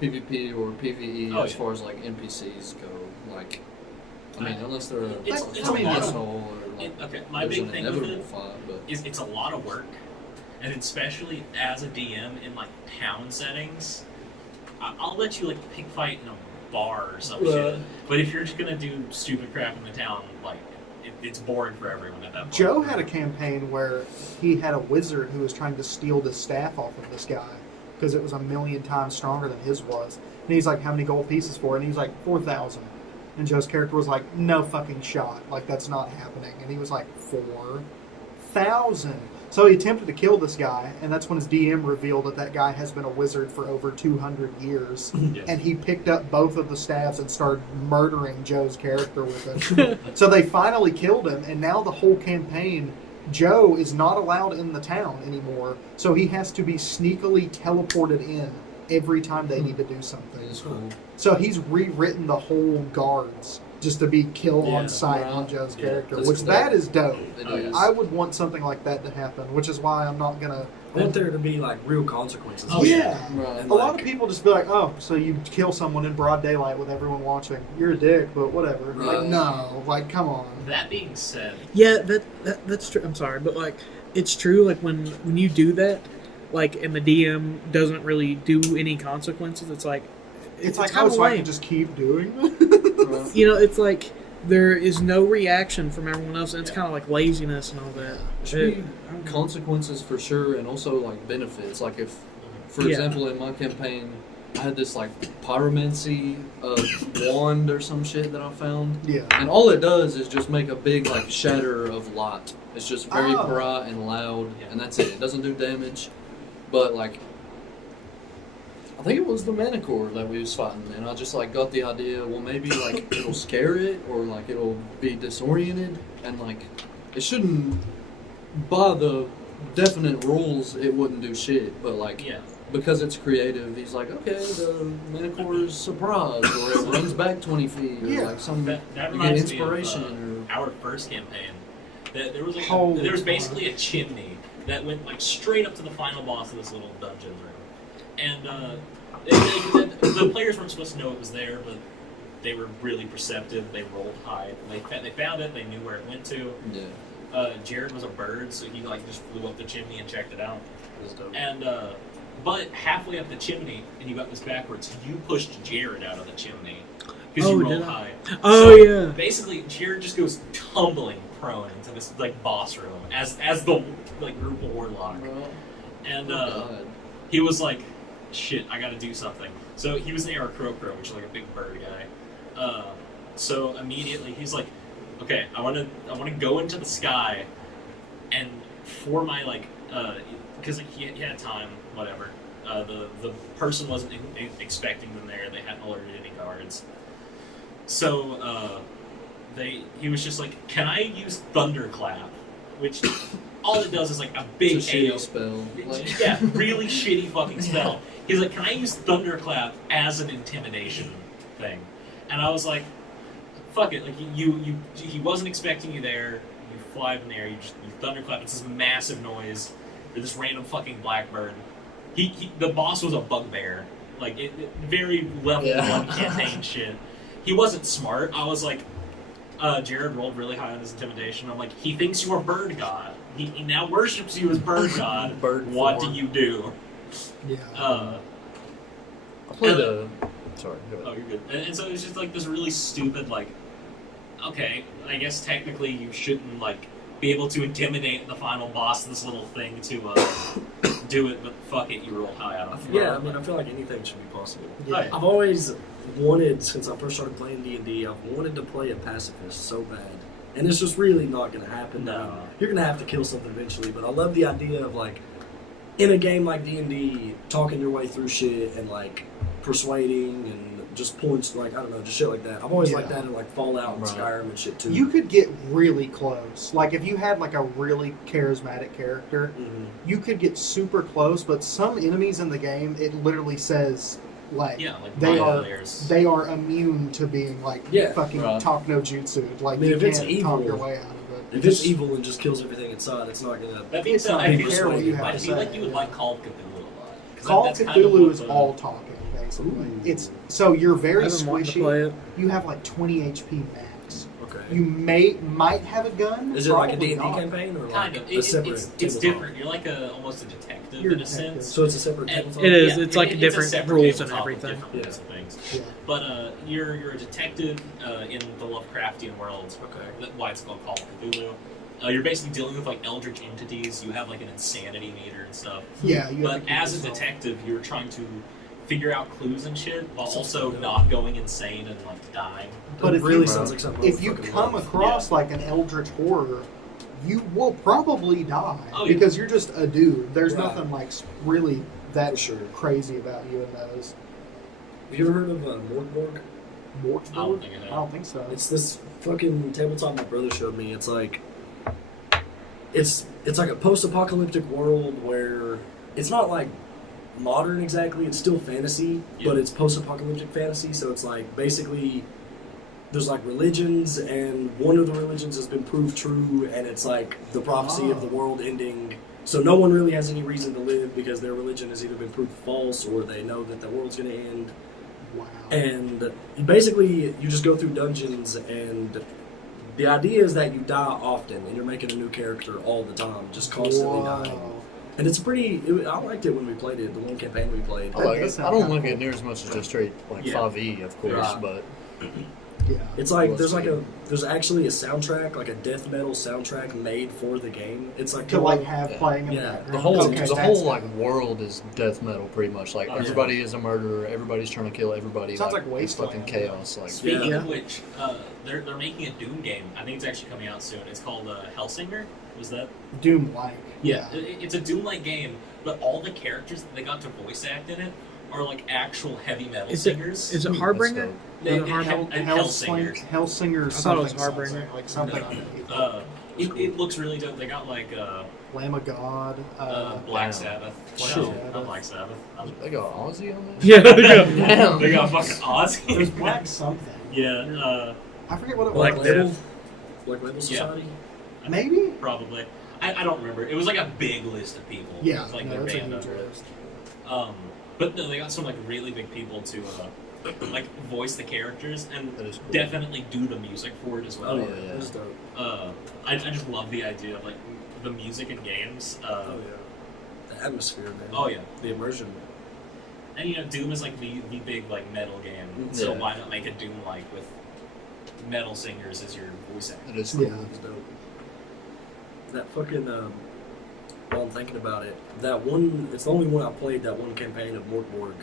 PvP or PvE Oh, as yeah. far as like NPCs go. Like, I mean, unless they're It's a a lot of- asshole or like okay, my there's big an thing with inevitable it fight, but is it's a lot of work, and especially as a DM in like town settings, I'll let you like pick fight in a bar or some shit. But if you're just gonna do stupid crap in the town, like it's boring for everyone at that point. Joe had a campaign where he had a wizard who was trying to steal the staff off of this guy because it was 1,000,000 times stronger than his was. And he's like, how many gold pieces for it? And he was like, 4,000. And Joe's character was like, no fucking shot. Like, that's not happening. And he was like, 4,000. So he attempted to kill this guy, and that's when his DM revealed that that guy has been a wizard for over 200 years. Yeah. And he picked up both of the staffs and started murdering Joe's character with it. So they finally killed him, and now the whole campaign, Joe is not allowed in the town anymore. So he has to be sneakily teleported in every time they need to do something. it's cool. So he's rewritten the whole guards just to be kill Yeah, on sight right. on Joe's Yeah, character, that's which cool. that is dope. It Oh, yeah. is. I would want something like that to happen, which is why I'm not gonna. I want there to be like real consequences. Oh, yeah. Right. And, A lot of like, people just be like, "Oh, so you kill someone in broad daylight with everyone watching? You're a dick, but whatever." Right. Like, no, like, come on. That being said, Yeah, that's true. I'm sorry, but like it's true. Like when you do that, like and the DM doesn't really do any consequences. It's like It's like, kinda oh, so I lame. can just keep doing this. Right. You know, it's like there is no reaction from everyone else, and it's kind of like laziness and all that. There should be consequences for sure, and also like benefits. Like if, for Yeah. example, in my campaign, I had this like pyromancy wand or some shit that I found, Yeah. and all it does is just make a big like shatter of light. It's just very Oh. bright and loud, Yeah. and that's it. It doesn't do damage, but like. I think it was the manicore that we was fighting, and I just like got the idea. Well, maybe like it'll scare it, or like it'll be disoriented, and like it shouldn't. By the definite rules, it wouldn't do shit. But like yeah. because it's creative, he's like, okay, the manicore is surprised, or it runs back 20 feet, or Yeah. like some That you get reminds me of inspiration, our first campaign. There was like Holy there was fuck. basically a chimney that went like straight up to the final boss of this little dungeon room, and the players weren't supposed to know it was there, but they were really perceptive. They rolled high. They found it. They knew where it went to. or yeah. Jared was a bird, so he like just flew up the chimney and checked it out. It was dope. And but halfway up the chimney, and you got this backwards. You pushed Jared out of the chimney because Oh, you did rolled I? high. Oh, So, yeah. Basically, Jared just goes tumbling prone into this like boss room as the like group warlock, and God. he was like, "Shit, I got to do something." So he was the Crow, which is like a big bird guy. So immediately he's like, "Okay, I want to go into the sky, and for my like, because he had time, whatever. The person wasn't expecting them there. They hadn't alerted any guards. So he was just like, "Can I use thunderclap?" Which all it does is like a big It's a shitty AO spell. Like, yeah, really shitty fucking spell. He's like, can I use Thunderclap as an intimidation thing? And I was like, fuck it. Like he wasn't expecting you there. You fly up in the air. You Thunderclap. It's this massive noise. Or this random fucking blackbird. The boss was a bugbear. Like very level 1 campaign shit. He wasn't smart. I was like, Jared rolled really high on his intimidation. I'm like, he thinks you're a bird god. He now worships you as bird god. What do you do? Yeah. I played a. Sorry. Go ahead. Oh, you're good. And so it's just like this really stupid, like, okay, I guess technically you shouldn't, like, be able to intimidate the final boss of this little thing to do it, but fuck it, you roll high on it. Yeah, I mean, I feel like anything should be possible. Yeah. I've always wanted, since I first started playing D&D, I've wanted to play a pacifist so bad. And it's just really not going to happen. No. I mean, you're going to have to kill something eventually, but I love the idea of, like, in a game like D&D, talking your way through shit and, like, persuading and just points, like, I don't know, just shit like that. I've always liked that in, like, Fallout and Skyrim and shit, too. You could get really close. Like, if you had, like, a really charismatic character, you could get super close, but some enemies in the game, it literally says, like, they are immune to being, like, fucking talk no jutsu. Like, I mean, you if can't it's evil, talk your way out of it. If it's evil and just kills everything inside, it's not going to... That being said, I feel like you would like Call of Cthulhu a lot. Call of Cthulhu is all talking, basically. It's so you're very I've been wanting to play squishy. it. You have like 20 HP max. Okay. You might have a gun. Is it like a probably D&D not. campaign or Kind like of. a separate It's tabletop? different. You're like almost a detective You're in a a detective. sense. So it's a separate tabletop? It is. Yeah, It's like it's a different separate rules and tabletop with everything. different rules and things. Yeah. But you're a detective in the Lovecraftian world. Okay. That's why it's called Call of Cthulhu. You're basically dealing with like eldritch entities. You have like an insanity meter and stuff. Yeah. You But have to as a keep yourself- detective, you're trying to figure out clues and shit while Sounds also dope. not going insane and like dying. But It if really you- sounds like something I If would you fucking come love. across like an eldritch horror, you will probably die Oh, yeah. because you're just a dude. There's Right. nothing like really that For sure. crazy about you in those. Have you ever heard of Morgborg? I don't think I I don't think so. It's this fucking tabletop my brother showed me. It's like it's like a post-apocalyptic world where it's not like modern exactly. It's still fantasy, but it's post-apocalyptic fantasy. So it's like basically there's like religions, and one of the religions has been proved true, and it's like the prophecy of the world ending. So no one really has any reason to live because their religion has either been proved false or they know that the world's going to end. Wow. And basically, you just go through dungeons, and the idea is that you die often, and you're making a new character all the time, just constantly dying. And it's pretty. I liked it when we played it. The one campaign we played. I like does it. sound I don't kinda like it cool. near as much as just straight like Yeah. 5e, of course, Right. but Yeah. It's like Well, there's actually a soundtrack, like a death metal soundtrack made for the game. It's like To like have Yeah. playing in Yeah. the background. the whole Okay, the that's whole like dope. world is death metal pretty much. Like Oh, yeah. everybody is a murderer, everybody's trying to kill everybody. Sounds like it's fucking Wasteland. chaos. Like Speaking Yeah. of which, they're making a Doom game. I think it's actually coming out soon. It's called Hellsinger. Was that? Doom-like. It's a Doom-like game, but all the characters that they got to voice act in it are like actual heavy metal singers. Is it that's Harbinger? dope. Hellsinger. Hellsinger. I thought it was something, Harbinger. like something. No. It looks really dope. They got like Lamb of God. Black Damn. Sabbath. Shit. No, not Black Sabbath. They got Ozzy on that. Yeah, there you go. Damn. They got fucking Ozzy. There's Black something. Yeah, I forget what it Black was. Label, Black Label Society. Maybe. probably. I don't remember. It was like a big list of people. It Yeah. was like no, their that's a band huge under it. list. But no, they got some like really big people to like voice the characters and That is cool. definitely do the music for it as well. Oh yeah, yeah, yeah. that's dope. I just love the idea of like the music in games. Oh yeah, the atmosphere, man. Oh yeah, The immersion. and you know Doom is like the big like metal game, so Yeah. why not make a Doom like with metal singers as your voice actor? That is cool. Yeah. It's dope. That fucking while I'm thinking about it, that one, it's the only one I played, that one campaign of Morgborg.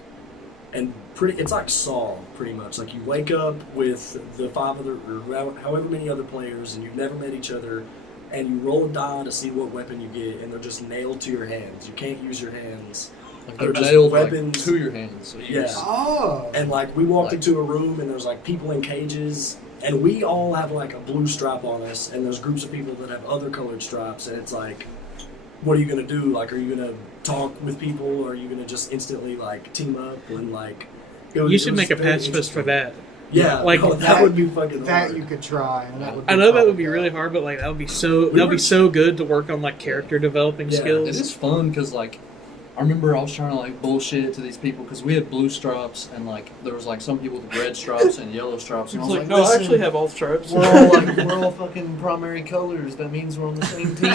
And it's like Saw, pretty much. Like, you wake up with the 5 other, or however many other players, and you've never met each other, and you roll a die to see what weapon you get, and they're just nailed to your hands. You can't use your hands. Like They're they're just nailed weapons. like, to your hands. So you Yeah. just- Oh. And, like, we walked Like- into a room, and there's, like, people in cages, and we all have, like, a blue stripe on us, and there's groups of people that have other colored stripes, and it's like, what are you gonna do? Like, are you gonna talk with people? Or are you gonna just instantly like team up and like? You should make a pacifist for that. Yeah, Like, no, that would be fucking That hard. you could try. And that would I be know that would be fun. really hard, but like that would be so good to work on like character developing Yeah, skills. It is fun because, like, I remember I was trying to, like, bullshit to these people because we had blue stripes and, like, there was, like, some people with red stripes and yellow stripes. And I was like, no, I "Listen, actually have all stripes. we're all fucking primary colors. That means we're on the same team.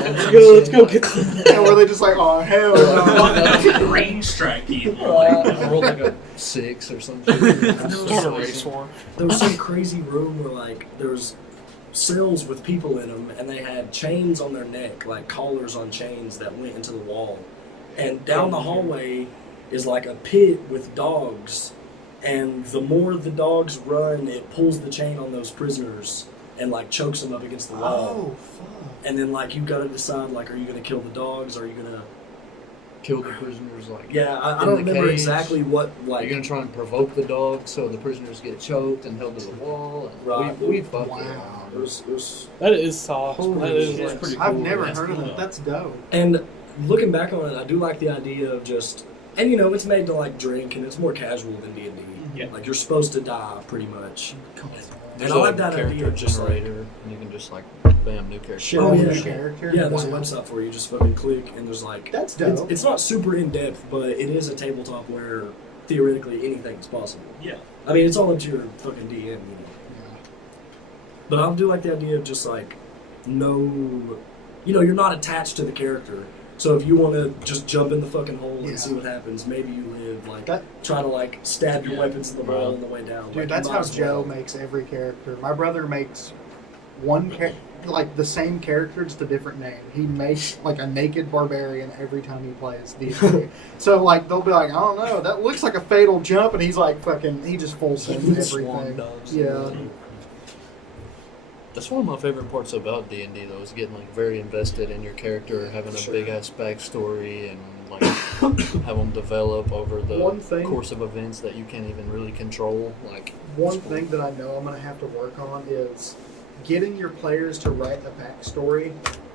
Let's go get Yeah, where they just like, oh hell no. Range strike people. I rolled like a 6 or something. start a race war. There was some crazy room where like there was cells with people in them, and they had chains on their neck, like collars on chains that went into the wall. And down the hallway is like a pit with dogs, and the more the dogs run, it pulls the chain on those prisoners and like chokes them up against the wall. Oh fuck. And then like you got to decide like, are you going to kill the dogs? Or are you going to? Kill the prisoners, like. Yeah, I in don't the remember cage. exactly what Are like. you gonna try and provoke the dogs so the prisoners get choked and held to the wall? And Right. we fucked Wow. it. It was That is soft. Holy That is shit. like pretty I've cool. never That's heard of cool. that. That's dope. And looking back on it, I do like the idea of just, and you know, it's made to like drink, and it's more casual than D&D. Yeah. Like you're supposed to die pretty much. There's And I a like that character idea of just like, generator, and you can just like bam, new character. Shit Oh, on yeah. your character. yeah, there's a Wow. website for you. Just fucking click, and there's like, That's dope. it's not super in depth, but it is a tabletop where theoretically anything is possible. Yeah. I mean, it's all up to your fucking DM, you know. Yeah. But I do like the idea of just like, no, you know, you're not attached to the character. So if you want to just jump in the fucking hole Yeah. and see what happens, maybe you live. Like, That- try to like stab your Yeah. weapons in the wall Right. on the way down. Dude, Like, that's you how might as Joe well. makes every character. My brother makes like the same character, just a different name. He makes like a naked barbarian every time he plays D&D. So like they'll be like, I don't know, that looks like a fatal jump, and he's like fucking, he just full sends Swan everything. dogs. Yeah. That's one of my favorite parts about D&D, though, is getting like very invested in your character, having a Sure. big ass backstory, and like have them develop over the One thing- course of events that you can't even really control. Like One thing that I know I'm gonna have to work on is getting your players to write a backstory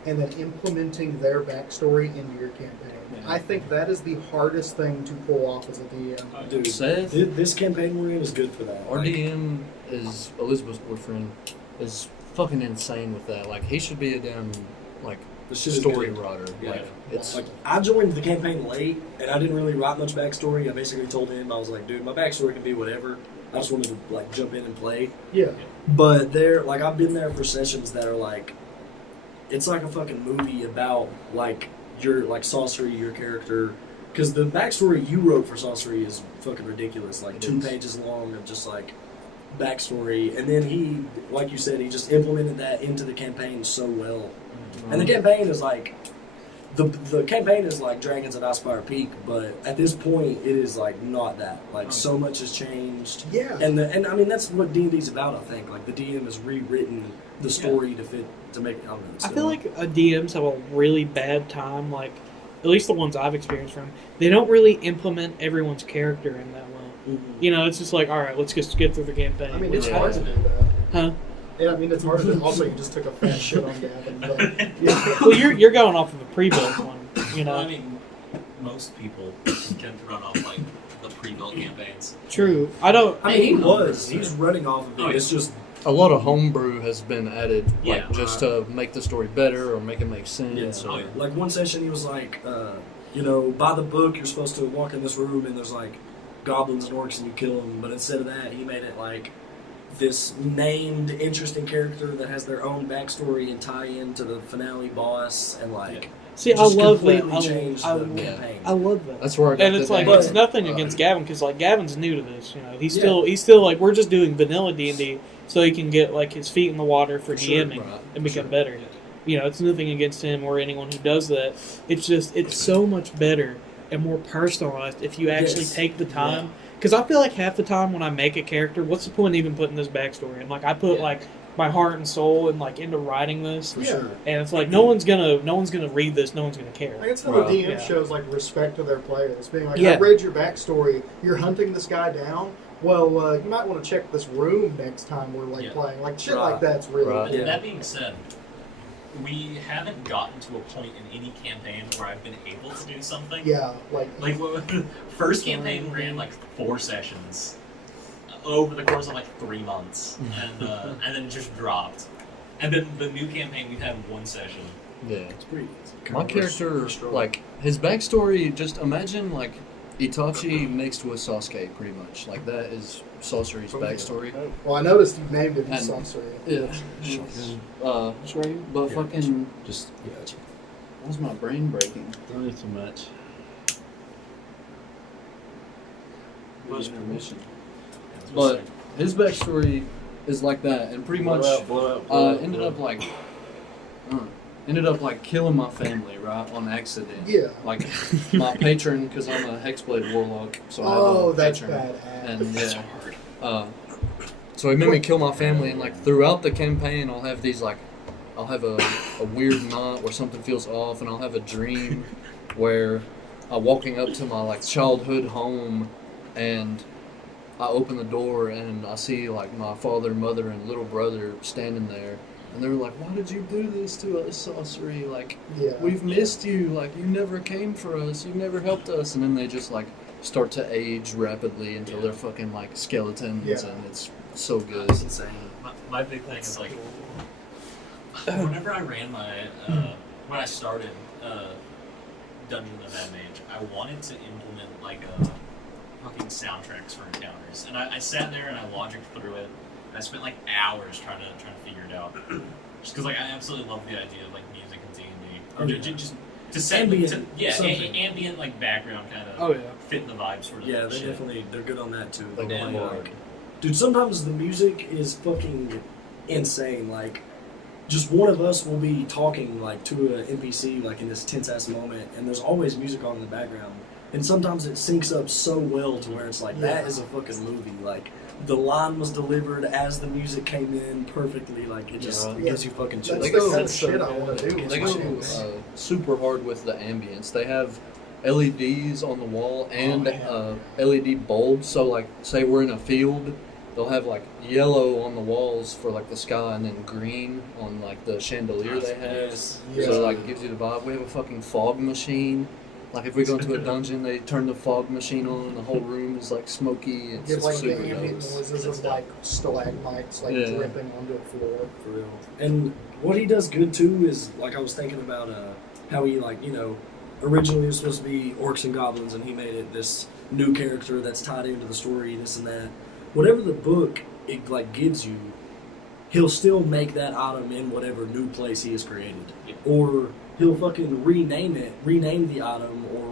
and then implementing their backstory into your campaign. Yeah. I think that is the hardest thing to pull off as a DM. Dude, Seth, this campaign we're in is good for that. our Like, DM is Elizabeth's boyfriend, is fucking insane with that. Like he should be a damn like the shit is story good. writer. Yeah. Like it's Like, I joined the campaign late, and I didn't really write much backstory. I basically told him, I was like, dude, my backstory can be whatever. I just wanted to like jump in and play. Yeah. But there, like, I've been there for sessions that are like, it's like a fucking movie about like your like Sorcery, your character. Because the backstory you wrote for Sorcery is fucking ridiculous. Like It 2 is. pages long of just like backstory, and then he, like you said, he just implemented that into the campaign so well. And the campaign is like, the campaign is like Dragons at Icefire Peak, but at this point, it is like not that. Like so much has changed. Yeah. And I mean that's what D&D's about. I think like the DM has rewritten the story to fit to make it. I don't know. I feel like DMs have a really bad time. Like, at least the ones I've experienced from, they don't really implement everyone's character in that well. You know, it's just like, all right, let's just get through the campaign. I mean, Which it's hard to do that. Huh? Yeah, I mean, it's hard to do. Also, you just took a fat shit on Gavin. But, yeah. Well, you're going off of a pre-built one. You know, I mean, most people tend to run off like the pre-built campaigns. true. I don't. I mean, he was. He's running off of it. Oh, yeah. It's just a lot of homebrew has been added, like Yeah. just to make the story better or make it make sense. Yeah. Oh, Or, yeah. like one session. He was like, you know, by the book, you're supposed to walk in this room and there's like goblins and orcs and you kill them. But instead of that, he made it like this named interesting character that has their own backstory and tie into the finale boss and like. See, I just love that. completely changed I, the I, campaign. I love that. That's where I got And it's the like name. it's nothing against Gavin because like Gavin's new to this. You know, he's still like we're just doing vanilla D&D so he can get like his feet in the water for Sure, DMing right, and become sure. better. You know, it's nothing against him or anyone who does that. It's just it's so much better and more personalized if you actually Yes. take the time. Because I feel like half the time when I make a character, what's the point of even putting this backstory in? Like I put like my heart and soul and like into writing this, For Yeah. sure. and it's like no one's gonna read this, no one's gonna care. Like, it's how Right. the DM Yeah. shows like respect to their players, being like, Yeah. "I read your backstory. You're hunting this guy down. Well, you might want to check this room next time we're like Yeah. playing. Like shit Right. like that's really Right. cool. That being said, we haven't gotten to a point in any campaign where I've been able to do something. Yeah, like First campaign ran like 4 sessions over the course of like 3 months, and then just dropped. And then the new campaign we've had 1 session. Yeah. It's pretty. My character, like, his backstory, just imagine, like, Itachi mixed with Sasuke, pretty much. Like, that is Sasori's backstory. Well, I noticed you named it And- Sorcery. Yeah. But fucking, Just why's my brain breaking? don't eat too much. Intermission. But his backstory is like that, and pretty much ended up like killing my family, right, on accident. Yeah. Like my patron, because I'm a Hexblade warlock, so I have a that's patron. badass. And yeah, so he made me kill my family, and like throughout the campaign, I'll have these like, I'll have a weird night where something feels off, and I'll have a dream where I'm walking up to my like childhood home, and I open the door and I see like my father, mother, and little brother standing there, and they were like, "Why did you do this to us, Sorcery? Like, Yeah. we've missed you. Like, you never came for us. You never helped us." And then they just like start to age rapidly until they're fucking like skeletons, Yeah. and it's so good. It's insane. My big thing is like, whenever I ran my, when I started Dungeon of the Mad Mage, I wanted to implement like fucking soundtracks for encounters, and I sat there and I logicked through it. And I spent like hours trying to figure it out, just because like I absolutely love the idea of like music and D&D, just to set Ambient ambient like background kind of Oh yeah. fit the vibe sort of. Yeah, shit. they're good on that too. Like They'll play, Denmark. like- dude, sometimes the music is fucking insane. Like, just one of us will be talking like to an NPC like in this tense ass moment, and there's always music on in the background. And sometimes it syncs up so well to where it's like that is a fucking movie. Like the line was delivered as the music came in perfectly. Like it just it gives you fucking chills. That's They the go- kind of shit I want to do. They with go my shit. super hard with the ambience. They have LEDs on the wall and man. LED bulbs. So, like, say we're in a field, they'll have like yellow on the walls for like the sky, and then green on like the chandelier they have. Yes. So, like, it gives you the vibe. We have a fucking fog machine. Like, if we go into a dungeon, they turn the fog machine on, and the whole room is like smoky. It's Give like the super ambient dope. noises of like stalagmites like Yeah. dripping onto a floor. For real. And what he does good too is like I was thinking about how he like originally it was supposed to be orcs and goblins, and he made it this new character that's tied into the story, this and that. Whatever the book it like gives you, he'll still make that item in whatever new place he has created, or he'll fucking rename the item, or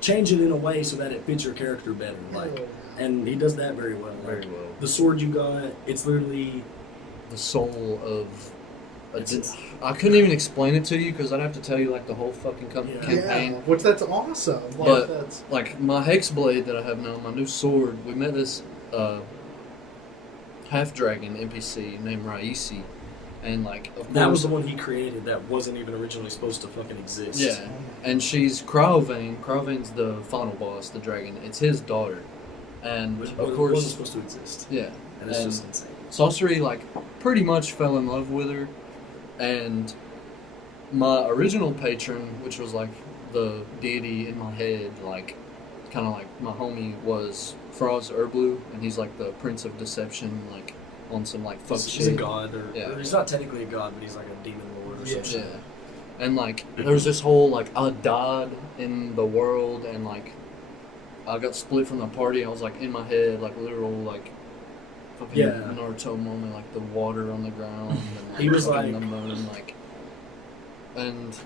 change it in a way so that it fits your character better. Like, and he does that very well. Very Like, well. the sword you got, it's literally. The soul of. It's- I couldn't even explain it to you because I'd have to tell you like the whole fucking Yeah. campaign. Yeah, which that's awesome. Like, But- that's Like my hex blade that I have now, my new sword. We met this half dragon NPC named Raisi, and like of course That was the one he created that wasn't even originally supposed to fucking exist. yeah, and she's Cryovane. Cryovane's the final boss, the dragon. It's his daughter, and But of it wasn't course supposed to exist. yeah. And it's And just insane. Sorcery like pretty much fell in love with her, and my original patron, which was like the deity in my head, like kind of like my homie, was Froz Urblu, and he's like the Prince of Deception, like on some like fuck He's a shit. god, or he's not technically a god, but he's like a demon lord or some shit. Yeah. And like there was this whole like I died in the world, and like I got split from the party. I was like in my head, like literal like fucking Yeah. Naruto moment, like the water on the ground and like, He was fucking like- the moon, like, and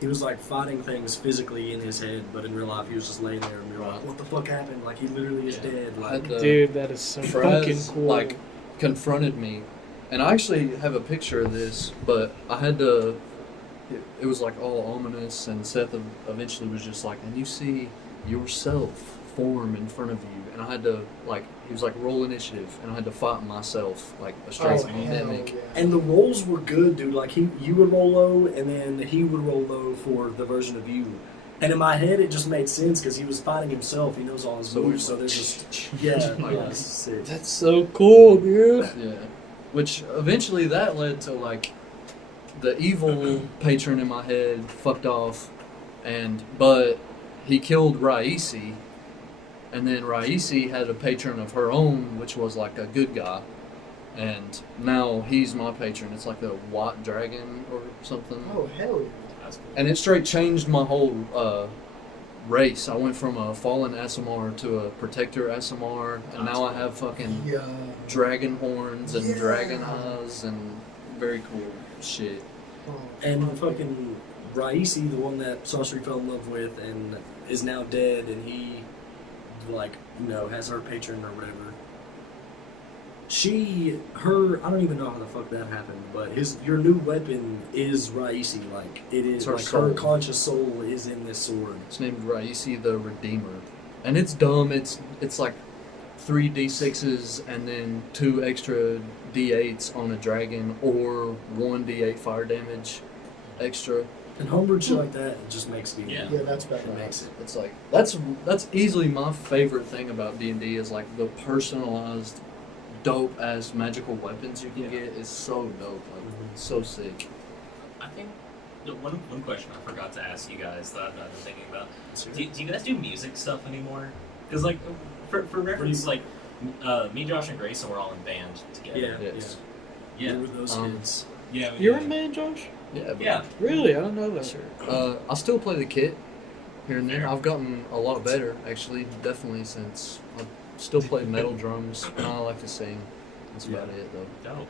He was like fighting things physically in his head, but in real life he was just laying there and we were like, what the fuck happened? Like he literally is dead. I Like had the Dude, that is so fucking Fraz, cool. like confronted me, and I actually have a picture of this, but I had to. It was like all ominous, and Seth eventually was just like, and you see yourself form in front of you, and I had to like, he was like, roll initiative, and I had to fight myself like a straight oh, hell mimic. yeah. and the rolls were good, dude. Like you would roll low, and then he would roll low for the version of you. And in my head, it just made sense because he was fighting himself. He knows all his So moves, so there's just yeah, it's sick. That's so cool, dude. Yeah, which eventually that led to like the evil patron in my head fucked off, but he killed Raisi, and then Raisi had a patron of her own, which was like a good guy, and now he's my patron. It's like a white dragon or something. Oh, hell yeah. That's cool. And it straight changed my whole race. I went from a fallen SMR to a protector SMR, and now I have fucking Yeah. dragon horns and Yeah. dragon eyes and very cool shit. And fucking Raisi, the one that Saucery fell in love with and is now dead, and he, like, you know, has her patron or whatever. I don't even know how the fuck that happened, but your new weapon is Raisi. Like, it is, It's her like, soul. her conscious soul is in this sword. It's named Raisi the Redeemer, and it's dumb. It's like 3 d6s and then 2 extra d8s on a dragon, or 1 d8 fire damage extra. And homebrew shit like that, it just makes it. Yeah. Yeah, that's better. It makes it. It's like that's easily my favorite thing about D&D is like the personalized, dope ass magical weapons you can get is so dope. Like, so sick. I think the one question I forgot to ask you guys that I've been thinking about. Do you guys do music stuff anymore? Because, like, for reference, like, me, Josh, and Grayson were all in band together. Yeah, Yes. Yeah. You were those kids. Yeah. You're in band, Josh? Yeah. But, Yeah. Really? I don't know that. I still play the kit here and there. I've gotten a lot better, actually, definitely, since I still play metal drums, and I like to sing. That's about it, though. Dope.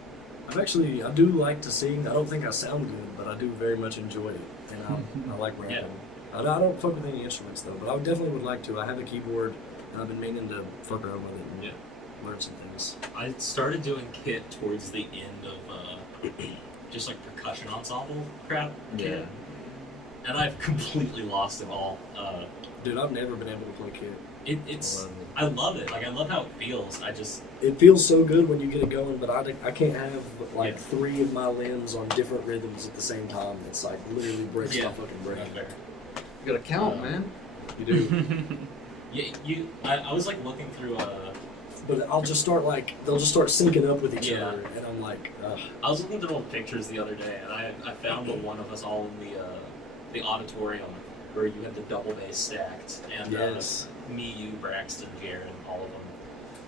I do like to sing. I don't think I sound good, but I do very much enjoy it, and I like rapping. Yeah. I don't fuck with any instruments though, but I definitely would like to. I have a keyboard, and I've been meaning to fuck around with it and learn some things. I started doing kit towards the end of just like percussion ensemble crap. Yeah. And I've completely lost it all. Dude, I've never been able to play kit. It's I love it. Like, I love how it feels. It feels so good when you get it going, but I can't have like Yeah. 3 of my limbs on different rhythms at the same time. It's like literally breaks Yeah. my fucking brain. Not fair. You gotta count, man. You do. Yeah, I was like looking through But they'll just start syncing up with each Yeah. other, and I'm like, ugh. I was looking through old pictures the other day, and I found the one of us all in the auditorium where you had the double bass stacked, and Yes. me, you, Braxton, Jared, all of them.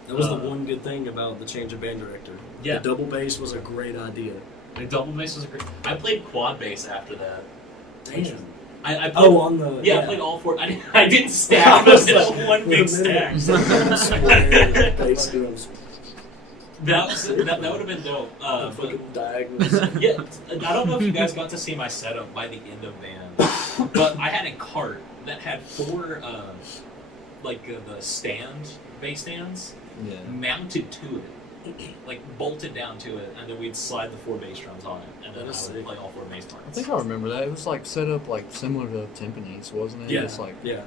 That was the one good thing about the change of band director. Yeah. The double bass was a great idea. The double bass was a great. I played quad bass after that. Damn. I played, On the I played all 4. I didn't stack. It was just one big stack. Square bass drums. That would have been dope. But Fucking diagonals. yeah, I don't know if you guys got to see my setup by the end of band, but I had a cart that had 4 the bass stands Yeah. mounted to it, like bolted down to it, and then we'd slide the 4 bass drums on it, and then That is I would sick. play all 4 bass parts. I think I remember that. It was like set up like similar to timpanis, wasn't it? Yeah. It's like Yeah.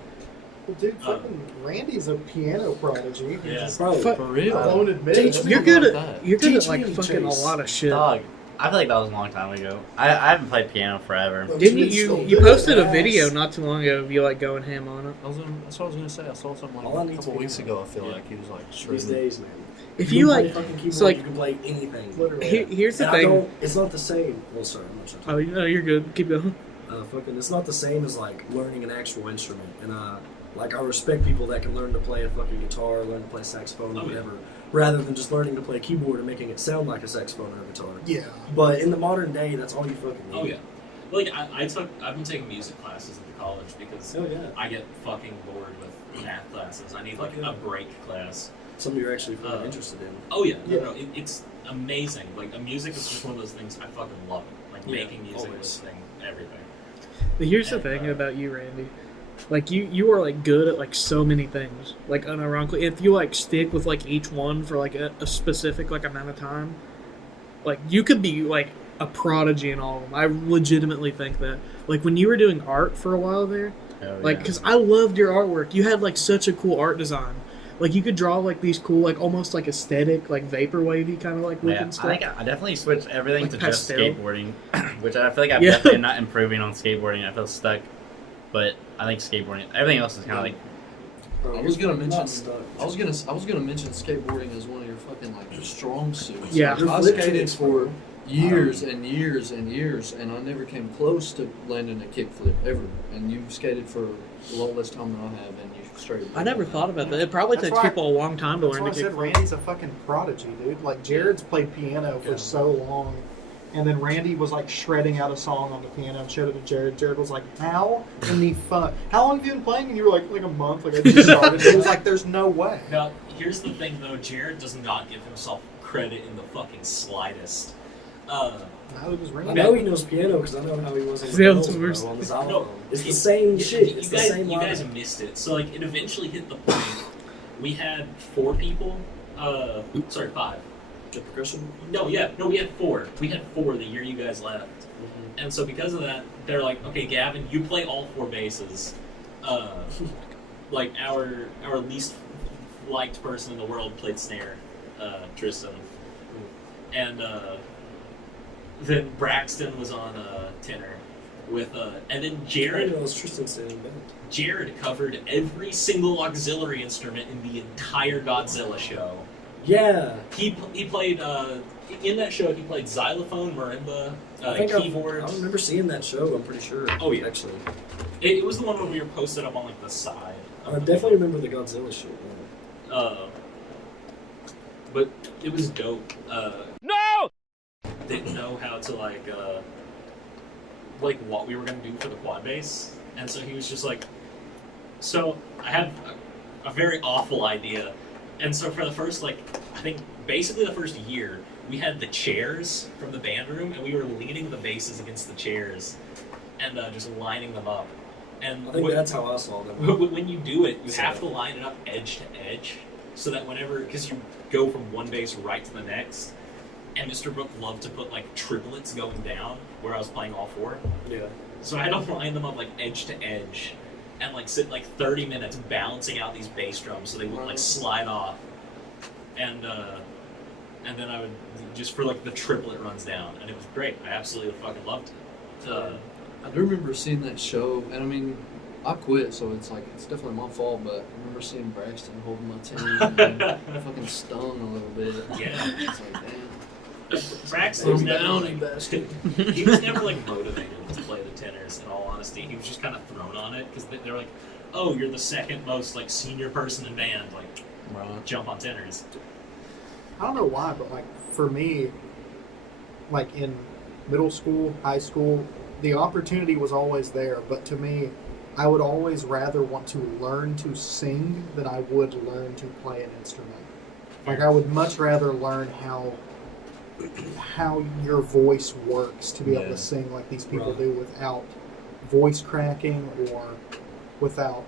Well, dude, fucking Randy's a piano prodigy. Yeah. Bro, Fuck. for real. I won't admit Teach it. me. You're good about at that. you're good at Teach like me, fucking Chase. a lot of shit. Dog, I feel like that was a long time ago. I haven't played piano forever. Didn't It's you? still You good posted a ass. video not too long ago of you like going ham on it. That's what I was gonna say. I saw something All I like a need couple to weeks be- ago. I feel Yeah. like he was like these shredding. days, man. If You you can play like, fucking keyboard, so, like- you can play anything. Literally. here's the And I thing. don't. It's not the same. Well, sorry, I'm not trying to. Oh, you know, you're good. Keep going. It's not the same as like learning an actual instrument, and like I respect people that can learn to play a fucking guitar, learn to play saxophone, or Oh, yeah. whatever, rather than just learning to play a keyboard and making it sound like a saxophone or a guitar. Yeah. But in the modern day, that's all you fucking need. Oh yeah, like I've been taking music classes at the college because Oh yeah. I get fucking bored with math classes. I need like Okay. a break class. Something you're actually fucking Uh, interested in. Oh yeah, Yeah. no, it's amazing. Like, music is just one of those things I fucking love. Like, Yeah, making music, always. listening, everything. But here's the And, thing about you, Randy. Like you are like good at like so many things. Like unironically, if you like stick with like each one for like a specific like amount of time, like you could be like a prodigy in all of them. I legitimately think that. Like when you were doing art for a while there, like because I loved your artwork. You had like such a cool art design. Like you could draw like these cool like almost like aesthetic like vaporwavy kind of like looking Yeah, I stuff. think I definitely switched everything Like to just pastel. skateboarding, which I feel like I'm Yeah. definitely not improving on skateboarding. I feel stuck, but I think skateboarding, everything else is kind of like, Bro, I was you're gonna not mention. stuck. I was gonna mention skateboarding as one of your fucking like strong suits. Yeah. Like, Your I flip skated kicks, for bro. years and years and years, and I never came close to landing a kickflip ever. And you skated for a lot less time than I have, and you straight. I never thought about that. It probably That's takes why- people a long time to That's learn why I to said kick. Randy's a fucking prodigy, dude. Like Jared's played piano for so long, and then Randy was like shredding out a song on the piano and showed it to Jared. Jared was like, "How in the fuck? How long have you been playing?" And you were like a month. Like I just started. He was like, "There's no way." Now, here's the thing, though. Jared does not give himself credit in the fucking slightest. Neither does I Randy. know he knows piano because I know how he was in Yeah, Bells, that's bro, worse. on the No, xylophone. It's the you- same you- shit. You It's guys, the same you line. guys missed it. So, like, it eventually hit the point. We had 4 people. Sorry, 5. The percussion. No, we had 4. We had 4 the year you guys left. And so because of that, they're like, okay, Gavin, you play all 4 basses. Like our least liked person in the world played snare, Tristan, and then Braxton was on tenor with and then I didn't Jared. know it was Tristan staying in bed. Jared covered every single auxiliary instrument in the entire Godzilla show. Yeah. He played in that show. He played xylophone, marimba, I think keyboards. I remember seeing that show. I'm pretty sure. Oh, yeah. Actually, It was the one where we were posted up on like the side. I definitely remember the Godzilla show. But it was dope. No! Didn't know how to like what we were gonna do for the quad bass, and so he was just like, so I have a very awful idea, and so for the first I think basically the first year we had the chairs from the band room, and we were leaning the basses against the chairs, and just lining them up. And I think that's how I saw them. when you do it, you have to line it up edge to edge, so that because you go from one bass right to the next, and Mr. Brook loved to put like triplets going down where I was playing all 4. Yeah. So I had to line them up like edge to edge, and like sit like 30 minutes balancing out these bass drums so they wouldn't like slide off, and then I would just for like the triplet runs down, and it was great. I absolutely fucking loved it. I do remember seeing that show, and I mean, I quit, so it's definitely my fault. But I remember seeing Braxton holding my team, and I fucking stung a little bit. Yeah. It's like, damn. Braxton was Slow never down, like, you bastard. he was never like motivated to play the tenors. In all honesty, he was just kind of thrown on it because they were like, "Oh, you're the second most like senior person in band. Like, Right. jump on tenors." I don't know why, but like for me, like in middle school, high school, the opportunity was always there. But to me, I would always rather want to learn to sing than I would learn to play an instrument. Like I would much rather learn how your voice works to be able Yeah. to sing like these people Right. do without voice cracking or without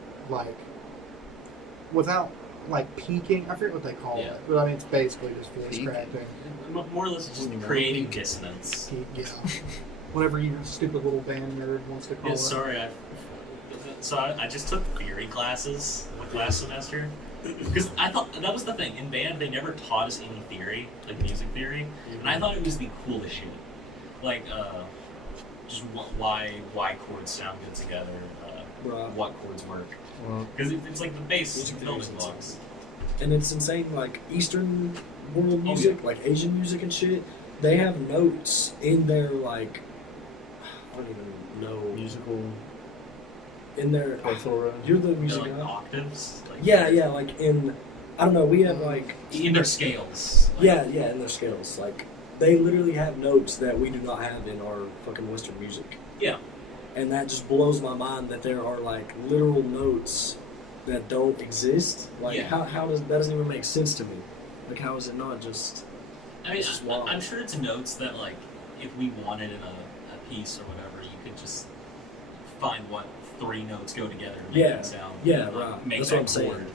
peaking. I forget what they call Yeah. it, but I mean it's basically just voice Peaking. cracking. More or less just creating dissonance. Yeah. Whatever your stupid little band nerd wants to call Yeah, it. sorry, I just took theory classes last semester because I thought that was the thing in band. They never taught us any theory, like music theory, and I thought it was the coolest shit. Like, just why chords sound good together, Right. what chords work, Well, because it's like the base Music building theory is blocks. And it's insane, like Eastern world music, like Asian music and shit. They have notes in their like, I don't even know, musical in their. plethora. You're the They're music like guy. octaves. Like, Yeah, like in, I don't know. We have like, in their scales. Like, yeah, in their scales. Like they literally have notes that we do not have in our fucking Western music. Yeah. And that just blows my mind that there are like literal notes that don't exist. Like Yeah. how does that doesn't even make sense to me? Like how is it not just? I mean, It's just wild. I'm sure it's notes that, like, if we wanted in a piece or whatever, you could just find what 3 notes go together to make Yeah. that sound. Yeah, and, like, right. Make That's that what I'm saying. chord.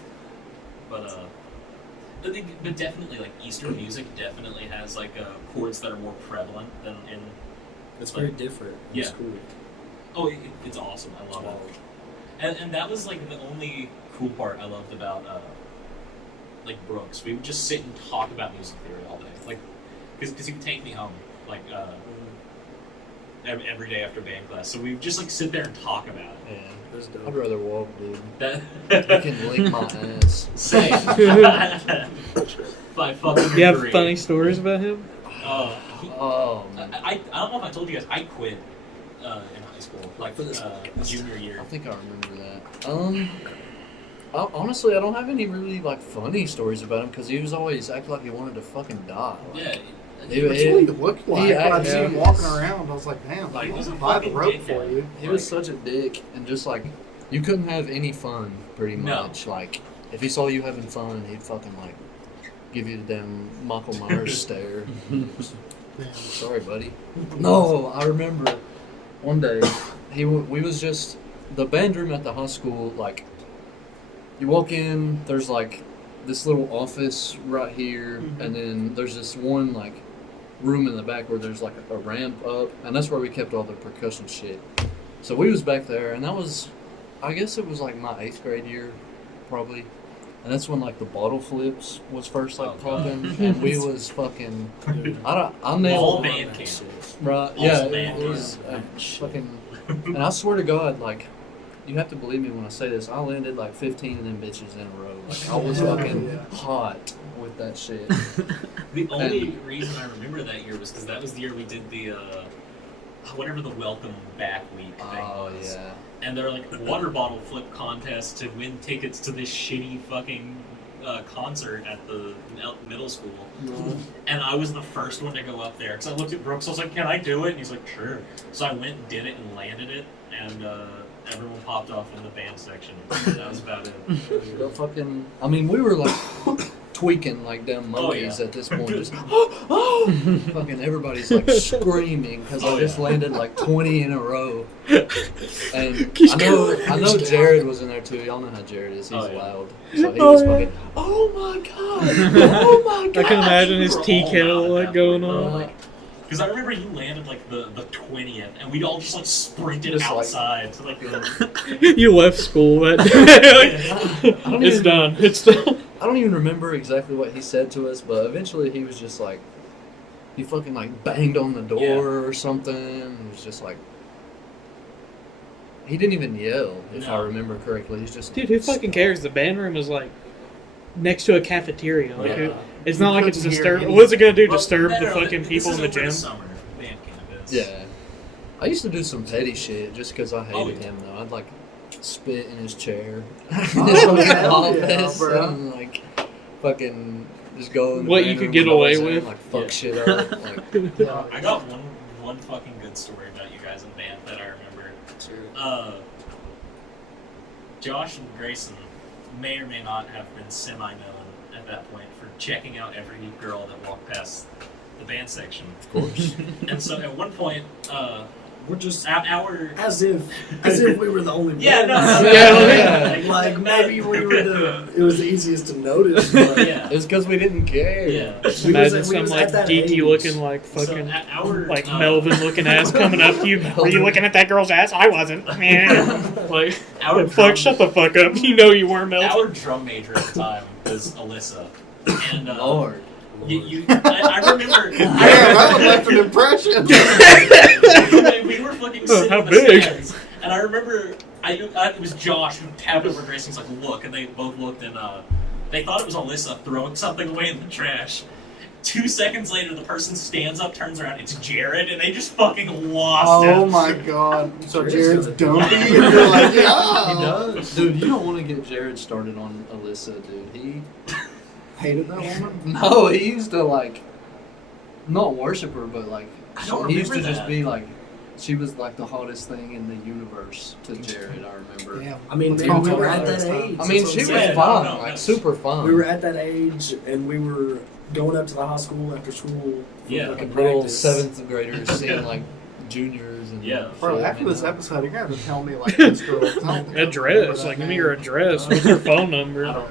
But definitely, like, Eastern music definitely has, like, chords that are more prevalent than in. It's like, very different. Yeah. It's cool. Oh, it's awesome. I love it. And that was, like, the only cool part I loved about, like, Brooks. We would just sit and talk about music theory all day. Like, because he would take me home, like, every day after band class. So we would just, like, sit there and talk about it. Yeah. That's dope. I'd rather walk, dude. That I can lick my ass. Same. By fucking You have agree. funny stories about him? Oh, Oh, I don't know if I told you guys, I quit in high school, like For this junior year. I think I remember that. Honestly, I don't have any really like funny stories about him because he was always acting like he wanted to fucking die. Like, Yeah. That's what he looked like. When I see him yeah. walking around, I was like, damn, Like, like, he's a buy the fucking rope dickhead. for you. He was such a dick, and just like you couldn't have any fun, pretty No. much. Like if he saw you having fun, he'd fucking like give you the damn Michael Myers stare. Sorry, buddy. No, I remember one day we was just the band room at the high school. Like you walk in, there's like this little office right here, and then there's this one like room in the back where there's like a ramp up, and that's where we kept all the percussion shit. So we was back there, and that was, I guess it was like my 8th grade year, probably. And that's when like the bottle flips was first like popping, and we was fucking. I All nailed band camp. right. all Yeah, band it was fucking. And I swear to God, like, you have to believe me when I say this. I landed like 15 of them bitches in a row. Like I was fucking hot with that shit. The only reason I remember that year was because that was the year we did the whatever the welcome back week thing Oh was. yeah. And they're like water bottle flip contest to win tickets to this shitty fucking concert at the middle school. And I was the first one to go up there because I looked at Brooks. I was like, "Can I do it?" And he's like, "Sure." So I went and did it and landed it, and everyone popped off in the band section. That was about it. The fucking. I mean, we were like tweaking like damn Oh, monkeys yeah. at this point. Just fucking everybody's like screaming because I just landed like 20 in a row. And I know Jared was in there too. Y'all know how Jared is. He's Oh, yeah. loud. So he was fucking. Oh my god! Oh my god! I can imagine his We were tea all kettle out at like that going point, on. though, because I remember you landed like the 20th, and we'd all just like sprinted Just, like, outside to like You left school that day. I don't It's even- done. It's done. I don't even remember exactly what he said to us, but eventually he was just like, he fucking like banged on the door Yeah. or something. It was just like, he didn't even yell, if I No. remember correctly. He's just Dude, who fucking cares? The band room is like next to a cafeteria. Like, Yeah. it's not like it's couldn't hear disturbed. anything. What's it gonna do? Well, Disturb no, the no, fucking this people is in the over gym? Summer band camp is. Yeah. I used to do some petty shit just because I hated Oh, yeah. him, though. I'd like spit in his chair. Oh, in his fucking hell yeah, office, bro. and like fucking just go in the What band you could room get when I away was in, with? like fuck Yeah. shit up. Like, I got one fucking good story about you guys in band that I remember. Josh and Grayson may or may not have been semi-known at that point for checking out every girl that walked past the band section. of course. And so at one point, We're just our as if we were the only one. yeah, no, Yeah. Like maybe we were it was the easiest to notice. But yeah, It's because we didn't care. yeah. Imagine we some was like at that geeky age. looking like So fucking at our like Melvin looking ass coming up to you. Were you looking at that girl's ass? I wasn't. Like, Our fuck, shut the fuck up. You know you were Melvin. Our drum major at the time was Alyssa, and Lord. I remember. Damn, that one left an impression. We were fucking sitting How in the big? stands, and I remember it was Josh who tapped over Grace. He's like, "Look," and they both looked, and they thought it was Alyssa throwing something away in the trash. 2 seconds later, the person stands up, turns around, it's Jared, and they just fucking lost it. Oh my god. So Jared's Jared's dumpy, and you're like, yeah. He does. Dude, you don't want to get Jared started on Alyssa, dude. He Hated that woman. No, he used to like not worship her, but like I don't he used to remember just that. be like she was like the hottest thing in the universe to Jared. I remember. Damn. I mean, Let's maybe talk we were about at it that next age. I mean, That's she what was I'm Yeah, fun, no, like no. super fun. We were at that age, and we were going up to the high school after school. For Yeah. like a like little practice. 7th graders seeing like juniors and Yeah. Bro, shit, after you this know? episode, you're gonna have to tell me like this girl. 'cause I don't think I remember Address. that Like, give me name. your address. What's your phone I number? don't know.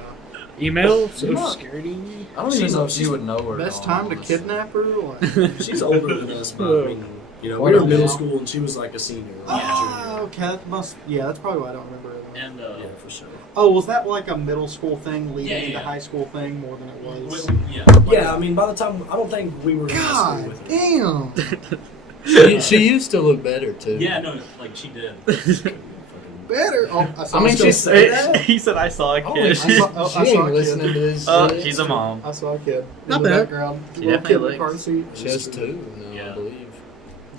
Email? Social Yeah. Security? I don't even She's- know if she she's- would know her. Best in all time to honesty. kidnap her? Like, She's older than us, but I mean, you know, What we were in now? middle school, and she was like a senior. Or oh, okay, that must. Yeah, that's probably why I don't remember it. And Yeah, for sure. Oh, was that like a middle school thing leading Yeah, into yeah. high school thing more than it was? yeah. Yeah, I mean, by the time I don't think we were in high school God with her. damn. She used to look better too. Yeah, no, like she did. better. Oh, I saw I mean, a she's- kid. He said, "I saw a Oh, kid." she, I she saw a ain't listening to this. Oh, shit. she's a mom. I saw a kid Not in the bad. background. She Little definitely kid in the likes- car seat. She has two now, Yeah. I believe.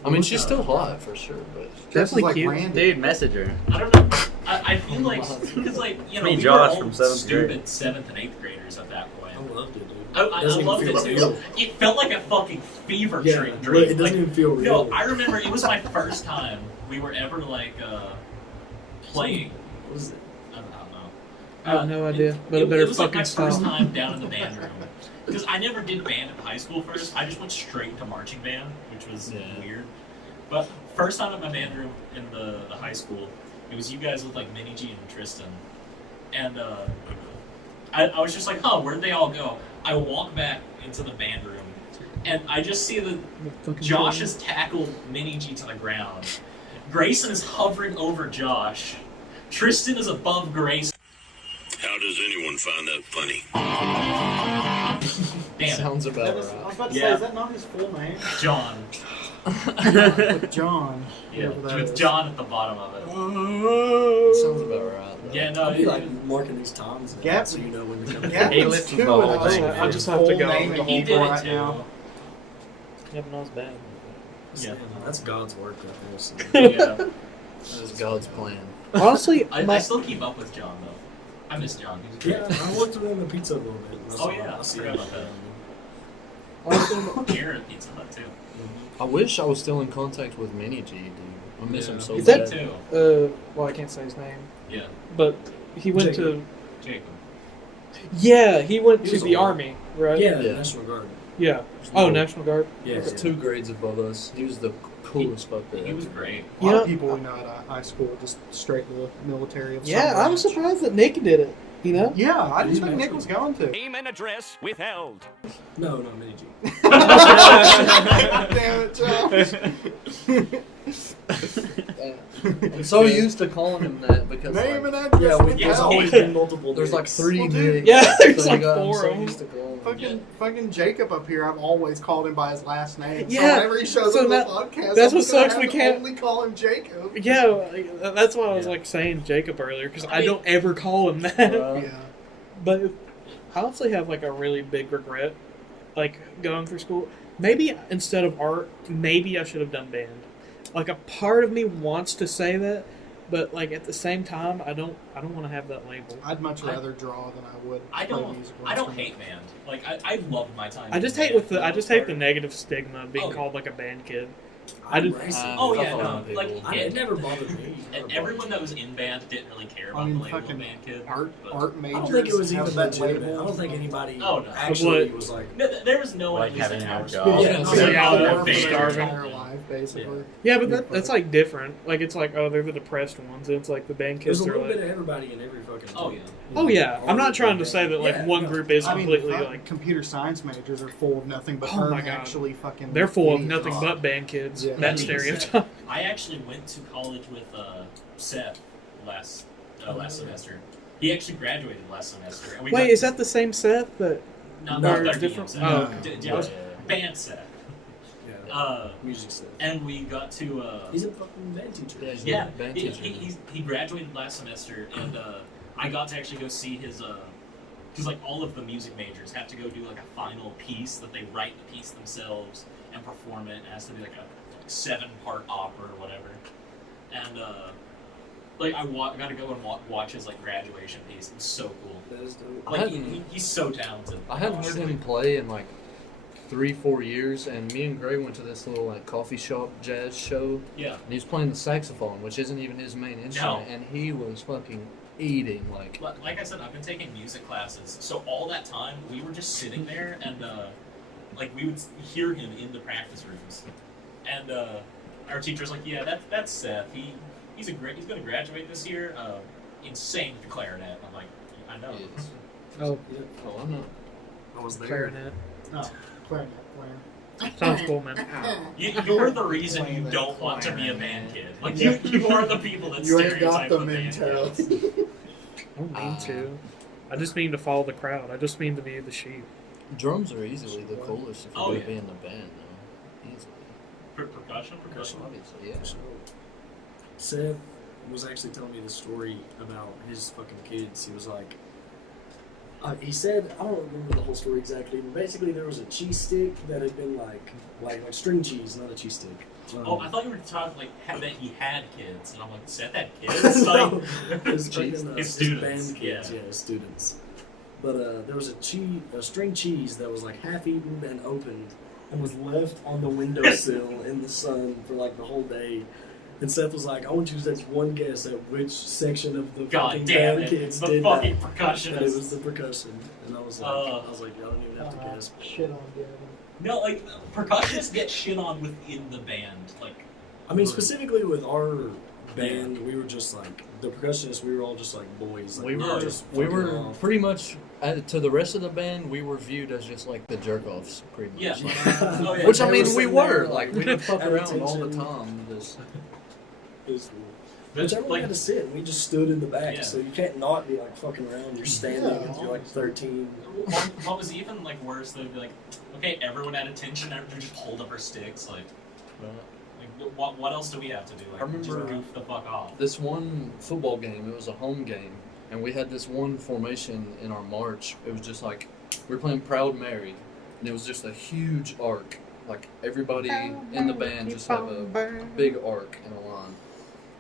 I mean, she's still hot for sure, but Definitely like cute. Randy. Dude, message her. I don't know. I feel like because like you know Me and we Josh were all from seventh stupid grade. 7th and 8th graders at that point. I loved it, dude. I Doesn't even loved feel it too. real. It felt like a fucking fever Yeah, dream. but it doesn't Like, even feel real. no, I remember it was my first time we were ever like playing. What is it? I don't know. I have no idea, but it better was like fucking my first stop. time down in the band room because I never did band in high school. First, I just went straight to marching band, which was Yeah. weird. But first time in my band room in the high school, it was you guys with like Minnie G and Tristan, and I was just like, huh, where'd they all go? I walk back into the band room, and I just see that Josh has tackled Minnie G to the ground. Grayson is hovering over Josh. Tristan is above Grayson. How does anyone find that funny? Damn it. sounds about I was right. about to Yeah. say, is that not his full name? John. With John. Yeah, whoever that with is. John at the bottom of it. Sounds about right. Though. Yeah, no, I'd be it- like marking these times down Gap- so you know when to come. Gap He is listens two to the whole and thing. I just have full to go. name he the did whole it right too. now. Yeah, but not as bad. Yeah. That's God's work right there. So. Yeah. That was God's plan. Honestly, I still keep up with John though. I miss John. He was great. Yeah, I worked with him in pizza a little bit. Oh, yeah, I see forgot him. about that. honestly, Here at Pizza Hut too. I wish I was still in contact with Minnie G, dude. I miss him Yeah. so Is bad. that- Too. well, I can't say his name, Yeah. but he went Jacob. Jacob. Yeah, he went He to was the a lot. army, right? Yeah, Yeah. National Guard. Yeah. Oh, National Guard. Yeah, He's 2 grades above us. He was the coolest fucker. He was great. A lot Yeah. of people we know at high school just straight to the military. Of Yeah, some I was branch. surprised that Nick did it. You know? Yeah, I didn't He's think Nick natural. was going to. Name and address withheld. No, no, Mini G. Damn it, Josh. I'm so used to calling him that because Name like, and address. Yeah, with there's Al. always been multiple. there's like Nicks. 3 Well, dude, Nicks. yeah, there's so like I'm 4 so of 'em. used to calling him. Fucking Jacob up here, I've always called him by his last name. Yeah, So whenever he shows so up on the that- podcast, that's I'm what just gonna sucks, have we to can't- only call him Jacob. Yeah, like, that's why I was Yeah. like saying Jacob earlier because I I mean- don't ever call him that. Yeah. But I honestly have like a really big regret, like going through school. Maybe instead of art, maybe I should have done band. Like a part of me wants to say that, but like at the same time, I don't want to have that label. I'd much rather draw than I would. I play don't. musical I don't instrument. hate band. Like I loved my time. I just in hate band with for the I most just hate the part. negative stigma of being Oh, yeah. called like a band kid. I'm did- racing. Oh yeah, Fuck no. on Like people. It never bothered me. and everyone that was in band didn't really care about I mean, the label fucking band kid. Art but- art majors. I don't think it was have even that legitimate. label. I don't think anybody Oh, no. actually What? was like. No, there was no one Like at least in having no our job. school. Yeah, that was yeah, like, yeah, oh, yeah, they're for band. starving. entire life, basically. Yeah, but that's like different. Like it's like oh they're the depressed ones. And it's like the band There's kids a are little like bit of everybody in every fucking. Oh, team. yeah. oh yeah. I'm not trying to say that like Yeah, one no. group is I mean, completely fuck, like computer science majors are full of nothing but Oh my earn God. actually fucking. they're full of idiots. nothing but band kids. Yeah. That That being stereotype. I actually went to college with Seth last semester. He actually graduated last semester. And we Wait, got- is that the same Seth that? no, or no, different? Seth. Oh, okay. Yeah, band Seth. Yeah. Music set. And we got to. He's a fucking band teacher. Yeah, he's Yeah, a band he, teacher. he graduated last semester, and I got to actually go see his. Because like all of the music majors have to go do like a final piece that they write the piece themselves and perform it. It has to be like a 7-part opera or whatever. And like I got to go and watch his like graduation piece. It's so cool. That is dope. I Like hadn't- he's so talented. I hadn't heard honestly. him play in like 3-4 years, and me and Gray went to this little like coffee shop jazz show, Yeah. and he was playing the saxophone, which isn't even his main instrument, and he was fucking eating like. Like I said, I've been taking music classes, so all that time we were just sitting there, and like we would hear him in the practice rooms, and our teacher's like, "Yeah, that's Seth. He's going to graduate this year. Insane for clarinet." I'm like, "I know." Yes. Oh, Oh, I'm not. I was there. clarinet. Oh, clarinet. Sounds cool, man. You're the reason you don't want to be a band kid. Like you are the people that You ain't got stereotype the the band kids. mentality. I don't mean to. I just mean to follow the crowd. I just mean to be the sheep. Drums are easily the coolest if you're Oh, gonna yeah. be in the band, though. Easily. Percussion. Obviously, yeah. Seth, was actually telling me the story about his fucking kids. He was like, he said, I don't remember the whole story exactly, but basically there was a cheese stick that had been like string cheese, not a cheese stick. Oh, I thought you were talking like that he had kids, and I'm like, Seth had kids? No, Like, his his students, band kids, yeah, his students. But there was a string cheese that was like half eaten and opened, and was left on the windowsill in the sun for like the whole day. And Seth was like, I want you to take one guess at which section of the God fucking damn band it, kids the did fucking that. percussionist. And it was the percussion. And I was like, y'all don't even have to guess. Shit on Gavin. No, like, percussionists get shit on within the band. Like, I mean, specifically with our band, we were just like, the percussionists, we were all just like boys. Like, We were- we were fucking off. pretty much to the rest of the band. We were viewed as just like the jerk offs, pretty much. Yeah. Like, Oh, yeah. which I They mean, we sitting were there, like we would fuck at around all the attention. time. Just It was cool. But, Which everyone like, had to sit, and we just stood in the back, Yeah. so you can't not be like fucking around. You're standing, Yeah. and you're like 13. what was even like worse, they'd be like, okay, everyone at attention, everyone just hold up our sticks, like what else do we have to do? Like, I remember- just goof the fuck off. this one football game. It was a home game, and we had this one formation in our march. It was just like we were playing Proud Mary, and it was just a huge arc. Like everybody in the band just have a big arc in a line.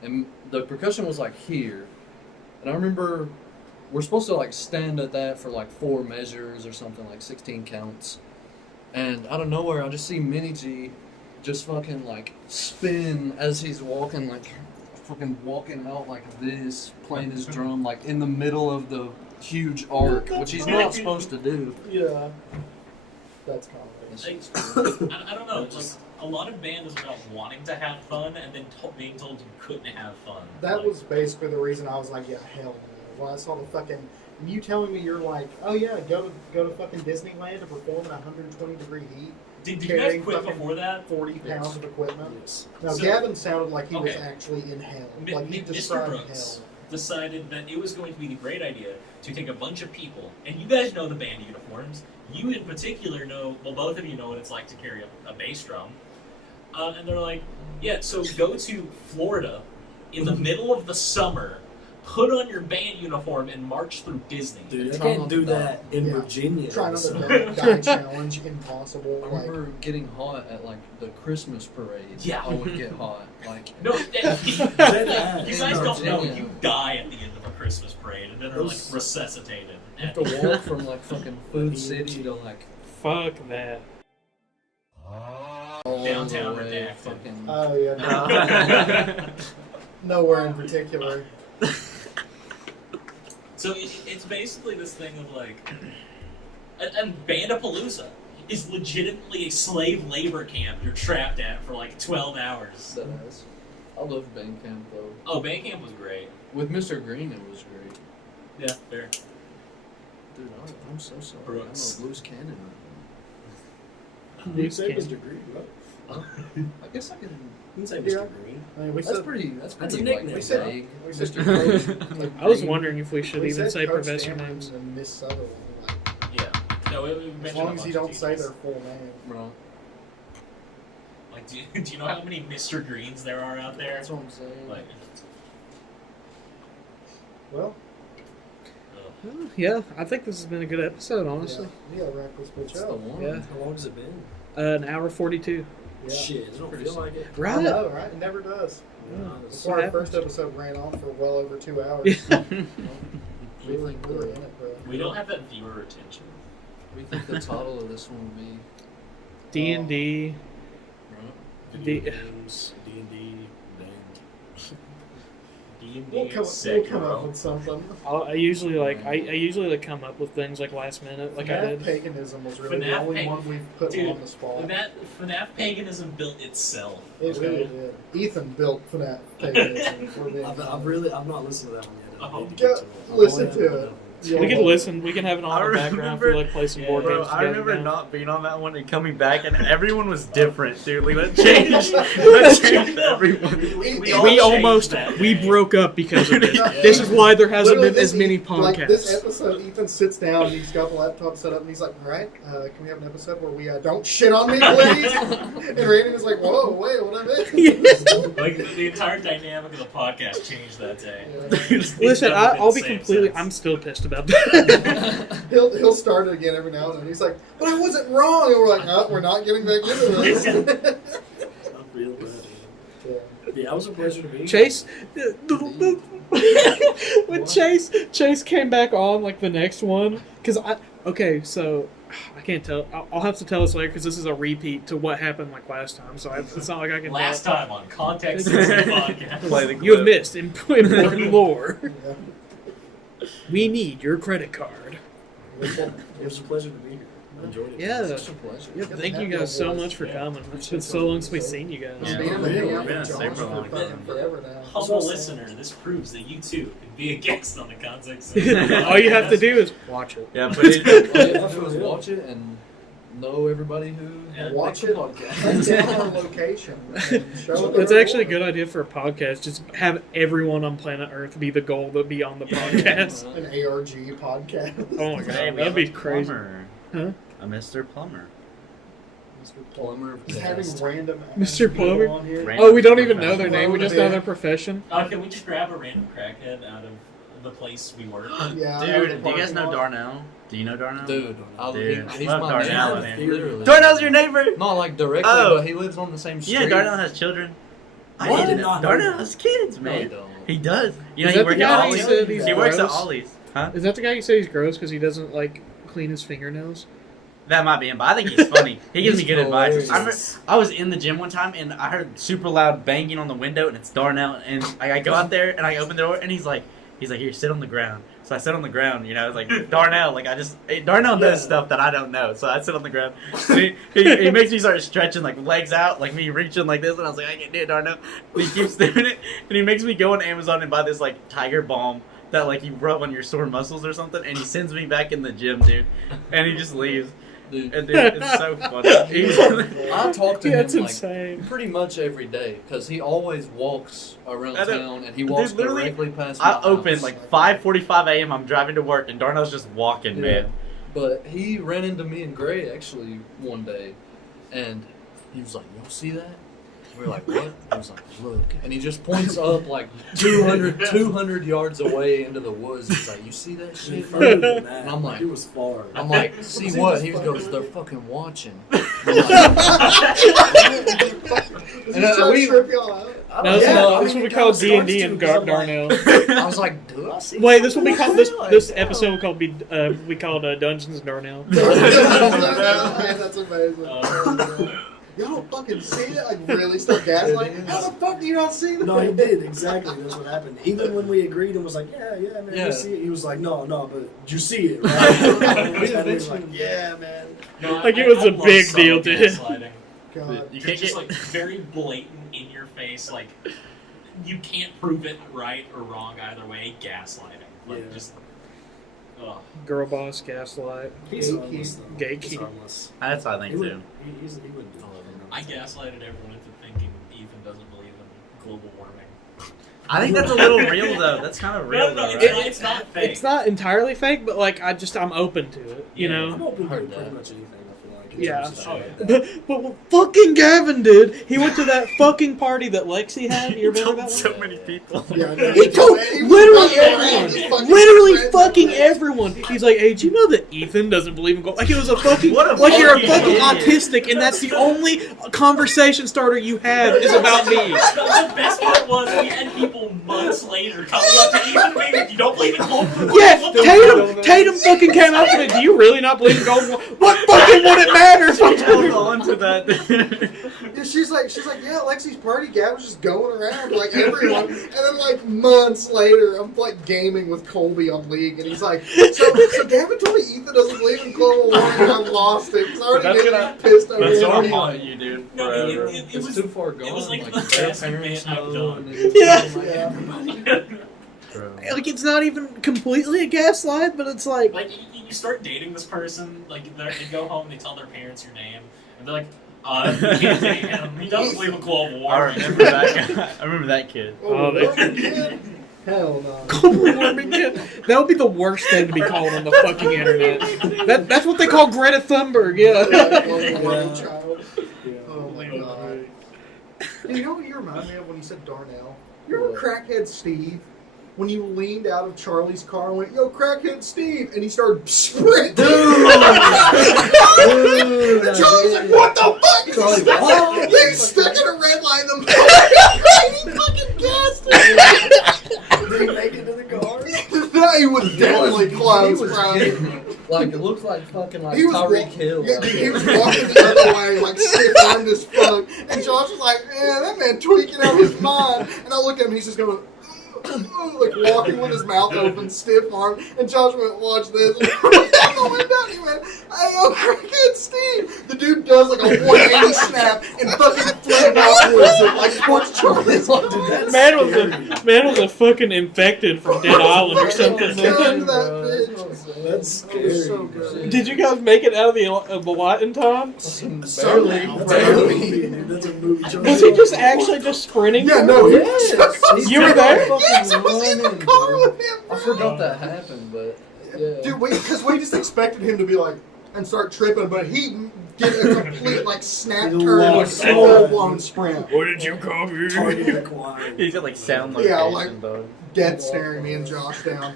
And the percussion was like here. And I remember we're supposed to like stand at that for like 4 measures or something, like 16 counts. And out of nowhere, I just see Mini G just fucking like spin as he's walking, like fucking walking out like this, playing his drum like in the middle of the huge arc, which he's not supposed to do. Yeah. That's common. Like, I don't know. Like, a lot of band is about wanting to have fun and then being told you couldn't have fun. That Like, was basically the reason I was like, yeah, hell no. When I saw the fucking, you telling me you're like, oh yeah, go to fucking Disneyland and perform in 120-degree heat, Did you guys carrying quit fucking before that? 40 pounds of equipment. Yes. Now So- Gavin sounded like he was Okay. actually in hell. Mi- Like he Mr. described Brooks hell. decided that it was going to be a great idea to take a bunch of people, and you guys know the band uniforms. You in particular know, well, both of you know what it's like to carry a bass drum. And they're like, yeah, so go to Florida in the middle of the summer, put on your band uniform, and march through Disney. Dude, I Try can't not do to die. that in Yeah. Virginia. Trying to so- die challenge impossible. I Like, remember getting hot at like the Christmas parade. Yeah. I would get hot. Like No, you Dead guys don't know. Virginia. You die at the end of a Christmas parade, and then are like Those- resuscitated. you have to walk from like fucking Food City to like Fuck that. all Downtown the way redacted. fucking. oh yeah, nowhere in particular. So it's basically this thing of like, and Bandapalooza is legitimately a slave labor camp you're trapped at for like 12 hours. That is. I love band camp though. Oh, band camp was great. With Mr. Green, it was great. Yeah, fair. Dude, I'm so sorry. Brooks. I'm a loose cannon. You say Mr. Green, what? I guess I can. You can say Yeah. Mr. Green. I mean, we That's said pretty. That's That's a pretty. nickname. Like, said- vague. we said Mr. Coach- Green. I was wondering if we should we even said say Coach professor Stanton names. and Miss Sutherland. Like, Yeah. No, we as mentioned long a as bunch you of don't say teachers. their full name. Bro, Like, do you know how many Mr. Greens there are out there? that's what I'm saying. Like, Well, Yeah, I think this has been a good episode, honestly. yeah, wrap this bitch That's the up. one. Yeah. How long has it been? An hour 42. Yeah. Shit, it don't Pretty feel soon. like it. I Right? know, right? It never does. No, Before our happens. first episode ran on for well over 2 hours. we were in it, bro. we don't have that viewer retention. We think the title of this one will be. D&D. Right? Video games, D&D, band. D&D We'll come up with something. I usually like come up with things like last minute, like I FNAF did. paganism was really the FNAF only one we've put Dude, on the spot. FNAF paganism built itself. It really did. Ethan built FNAF paganism for the I've not listened to that one yet. I Oh. need to Go get to it. I've listen only to had it. one of them. We can listen. We can have it I on in the background if we remember- like play some Yeah, board Bro, games I together. remember again. not being on that one and coming back, and everyone was different, dude. Like that changed. That changed everyone. We almost broke up because of this. This is why there hasn't been as many Like this podcasts. episode, Ethan sits down and he's got the laptop set up and he's like, "All right, can we have an episode where we don't shit on me, please?" And Randy was like, "Whoa, wait, what I missed?" Like the entire dynamic of the podcast changed that day. Listen, I'll be Same completely. sense. I'm still pissed about that. He'll start it again every now and then. He's like, "But I wasn't wrong." And we're like, "No, we're not getting back into this." I feel bad. Yeah, it was a pleasure to be here. Chase, when Chase came back on like the next one, because so I can't tell. I'll have to tell us later because this is a repeat to what happened like last time. So it's not like I can. Last time on Context Sensitive Podcast. Play the You have clip. missed important lore. Yeah. We need your credit card. It was a pleasure to be here. I enjoyed it. Yeah. Such a pleasure. Yeah, thank you guys so much for coming. It's been so long since we've seen you guys. Yeah. Being able to hang out Yeah, with same Josh for for long. fucking forever now. Humble listener, this proves that you too can be a guest on the Context Sensitive All you have to Podcast. do is watch it. Yeah, but it, All you have to do is watch it and know everybody who Yeah. Watch makes a it. podcast. Take down our location. And show it It's to actually a everyone. good idea for a podcast. Just have everyone on planet Earth be the goal that be on the podcast. An ARG podcast. Oh my hey, god, we that'd have be a crazy. plumber. Huh? A Mr. Plumber. Mr. Plumber of Just having Cast. random Mr. people Plumber? on here. Random Oh, we don't even know their professional. name. We just know their profession. Can we just grab a random crackhead out of the place we work? Yeah, Dude, do you guys know Darnell? Do you know Darnell? Dude, Dude, he's love my Darnell neighbor. in here. Literally. Darnell's your neighbor? Not like directly, Oh. but he lives on the same street. Yeah, Darnell has children. I What? didn't know. Not know Darnell that. has kids, No, he man. don't. He does. You know, Is he that the works guy at you Ollie's. said he's He works at gross? Ollie's. Huh? Is that the guy you say he's gross because he doesn't like clean his fingernails? That might be him, but I think he's funny. He gives me He's good advice. hilarious. I was in the gym one time and I heard super loud banging on the window, and it's Darnell. And I go out there and I open the door, and he's like, here, sit on the ground. So I sit on the ground, you know, it's like Darnell, Darnell knows stuff that I don't know. So I sit on the ground. And he makes me start stretching, like legs out, like me reaching like this, and I was like, I can't do it, Darnell. And he keeps doing it, and he makes me go on Amazon and buy this like tiger balm that like you rub on your sore muscles or something, and he sends me back in the gym, dude. And he just leaves. Dude, And dude, it's so funny. I talk to Yeah, him it's like insane. pretty much every day because he always walks around I know. town and he walks Dude, literally, directly past my I open house. like 5:45 a.m. I'm driving to work, and Darnell's just walking, Yeah. man. But he ran into me and Gray actually one day, and he was like, "Y'all see that?" We were like, "What?" He was like, "Look," and he just points up like 200 yards away into the woods. He's like, "You see that Shit, shit?" further than that. And I'm like- it was far. I'm like, "See what?" He goes, "They're fucking watching." I'm like, Is And, he trying we- to trip y'all out? No, this, Yeah, this will be called D&D and Darnell. I was like, "Do I see?" Wait, this will be called this Like, this no. episode will called be we called Dungeons and Darnell. Man, that's amazing. Oh. Y'all don't fucking see it? Like, really start gaslighting? How the fuck do you not see that? No, he did exactly. That's what happened. Even when we agreed and was like, "Yeah, man, Yeah. we see it," he was like, "No, but you see it, right?" We And we was eventually- like, "Yeah, man." No, Like, it was a love big subtle deal, dude. gaslighting. God. You You're can't just get like very blatant in your face, like you can't prove it right or wrong either way. Gaslighting, like Yeah. just. Ugh. Girl boss, gaslight. He's Gatekeep. harmless, though. Gatekeep. He's harmless. That's what I He think too. wouldn't, he wouldn't do that. I gaslighted everyone into thinking Ethan doesn't believe in global warming. I think that's a little real though. That's kind of real No, though, it's right? not. It's not fake. It's not entirely fake, but like I'm open to it. You Yeah. I'm know. open to Heard pretty that. much anything. I feel like. in Yeah. terms of shit Oh, like yeah. that. But what fucking Gavin did, he went to that fucking party that Lexi had. You remember that So one? many people. Yeah, no, He told he was literally fucking around, everyone. just fucking Literally spreading fucking it. everyone. He's like, hey, do you know that Ethan doesn't believe in gold? Like it was a fucking What a like you're a fucking fucking idiot. autistic, and that's the only conversation starter you have is about me. The best part was we had people months later coming up to Ethan being like, "You don't believe in global warming?" Yeah, What the Tatum fucking came up to me. Do you really not believe in gold? What fucking would it matter if I told Hold you? on to that. Yeah, she's like, yeah, Lexi's party. Gab was just going around to, like everyone, and then like months later, I'm like gaming with Colby on League, and he's like, so Gavin told me Ethan doesn't believe in global warming, and I lost it because I already That's been gonna- pissed over That's it. what I'm on you, dude. No, Forever. it It's was too far gone. was like the their best parents bit I've know, done. and it's Yeah. like, Yeah. everybody- Bro. Like, it's not even completely a gaslight, but it's like, Like, you start dating this person, like, they go home, they tell their parents your name, and they're like, you can't date him. He doesn't believe in global I warming. remember that guy. I remember that kid. oh, they, Hell no. global warming kid. That would be the worst thing to be called on the fucking internet. That's what they call Greta Thunberg, yeah. Warming child. Yeah. Oh my god. You know what you remind me of when you said Darnell? You remember Crackhead Steve? When you leaned out of Charlie's car and went, "Yo, Crackhead Steve," and he started sprinting. Dude, And Charlie's like, "What the fuck?" Charlie, He's stuck in a red light in the middle. He fucking gassed it. Did he make it to the car? No, he was definitely close, he was bro. getting, like, it looks like fucking like He was Tyreek Hill. Yeah, out dude, he there. was walking the other way, like stiff armed as fuck. And Josh was like, "Man, that man tweaking out his mind." And I look at him, he's just going, like walking with his mouth open, stiff arm. And Josh went, "Watch this." And he looked out the window and he went, "Hey, yo, Crackhead Steve." The dude does like a 180 snap and fucking flipped off like towards Charlie's like, dude, that's Man was a fucking infected from Dead Island or something. Turned Man. that bitch. That's That was scary. so good. Did you guys make it out of the light in time? Barely. That's a movie, dude. That's a movie. Was he just actually just sprinting? Yeah, no, he Yes. You were there? Yes, I was in the Running, car bro. with him, bro. I forgot that happened, but yeah. Dude, because we just expected him to be like, and start tripping, but he did a complete, like, snap turn, like, full-blown sprint. What did you call me? Target acquired. He's got like sound Yeah, location, like- dog. Dead staring me and Josh down.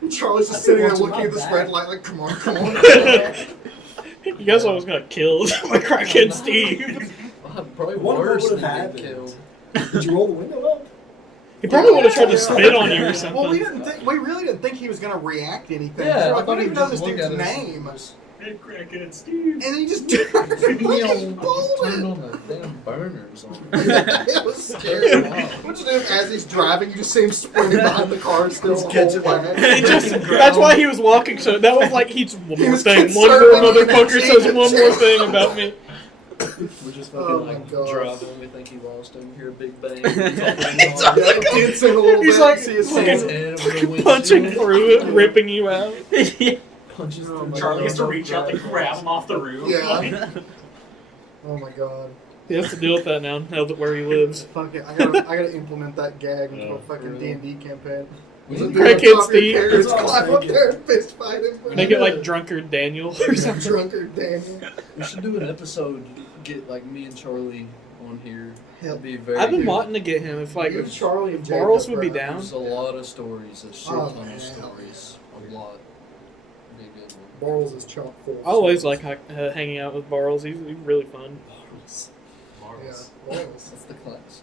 And Charlie's just sitting there looking at this red light like, come on, come on. You guys almost got killed by Crackhead Steve. Probably What worse would than have getting happened? killed. Did you roll the window up? He probably would have tried to spit on you or something. Well, we really didn't think he was going to react to anything. Yeah, So, I like, thought we he didn't even know would this just dude's look at us name. and just Hey, Crackhead Steve. And then he just fucking turned bolted. on the damn burners on. It was scary. What you do as he's driving, you just see him sprinting behind the car still the whole way. He just, that's why he was walking. So that was like he's one He more was thing. One more conserving motherfucker energy. says one more thing about me. We're just fucking Oh my like God. driving. We think he lost him. Hear a big bang. Yeah, dancing a little He's bit. like see his fucking hands. punching through it, ripping you out. punches Oh through my Charlie God. has to reach out to grab him off the roof. Yeah. Oh my god. He has to deal with that now that where he lives. Fuck it. I gotta implement that gag into a fucking for D&D campaign. We So need do Crackhead it on top of your Steve. parents, That's what I was climb up thinking. there and fist fight him. Make it like Drunkard Daniel or something. Drunkard Daniel. We should do an episode. Get like me and Charlie on here. Hell, That'd be very. I've been good. wanting to get him if like You, if Charlie, and Barles Jacob, would be bro. down. There's a lot of stories. A shit Oh, ton man. of stories. A lot. Be a good one. Barles is chock full. I always like hanging out with Barles. He's really fun. Yeah, Marvelous. Barles. That's the class.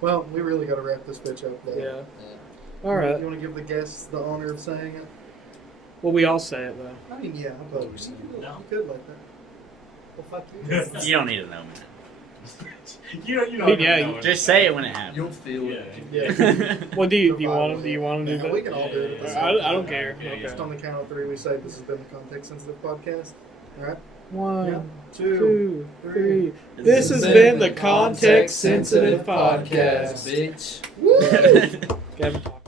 Well, we really gotta wrap this bitch up, though. Yeah. Yeah. All right. You want to give the guests the honor of saying it? Well, we all say it though. I mean, yeah, but No. you could like that. Well, fuck you. You don't need to know, man. You know. I mean, yeah, know you it. Just say it when it happens. You'll feel it. Yeah. Well, do you want him? Do you want him to do Yeah, that? we can all do it. At the same I don't time. care. Yeah, Okay. Just on the count of three, we say this has been the Context Sensitive Podcast. All right. One, Yeah. Two. 2, 3. This has been the Context Sensitive Podcast. bitch. Woo! Gavin, talk.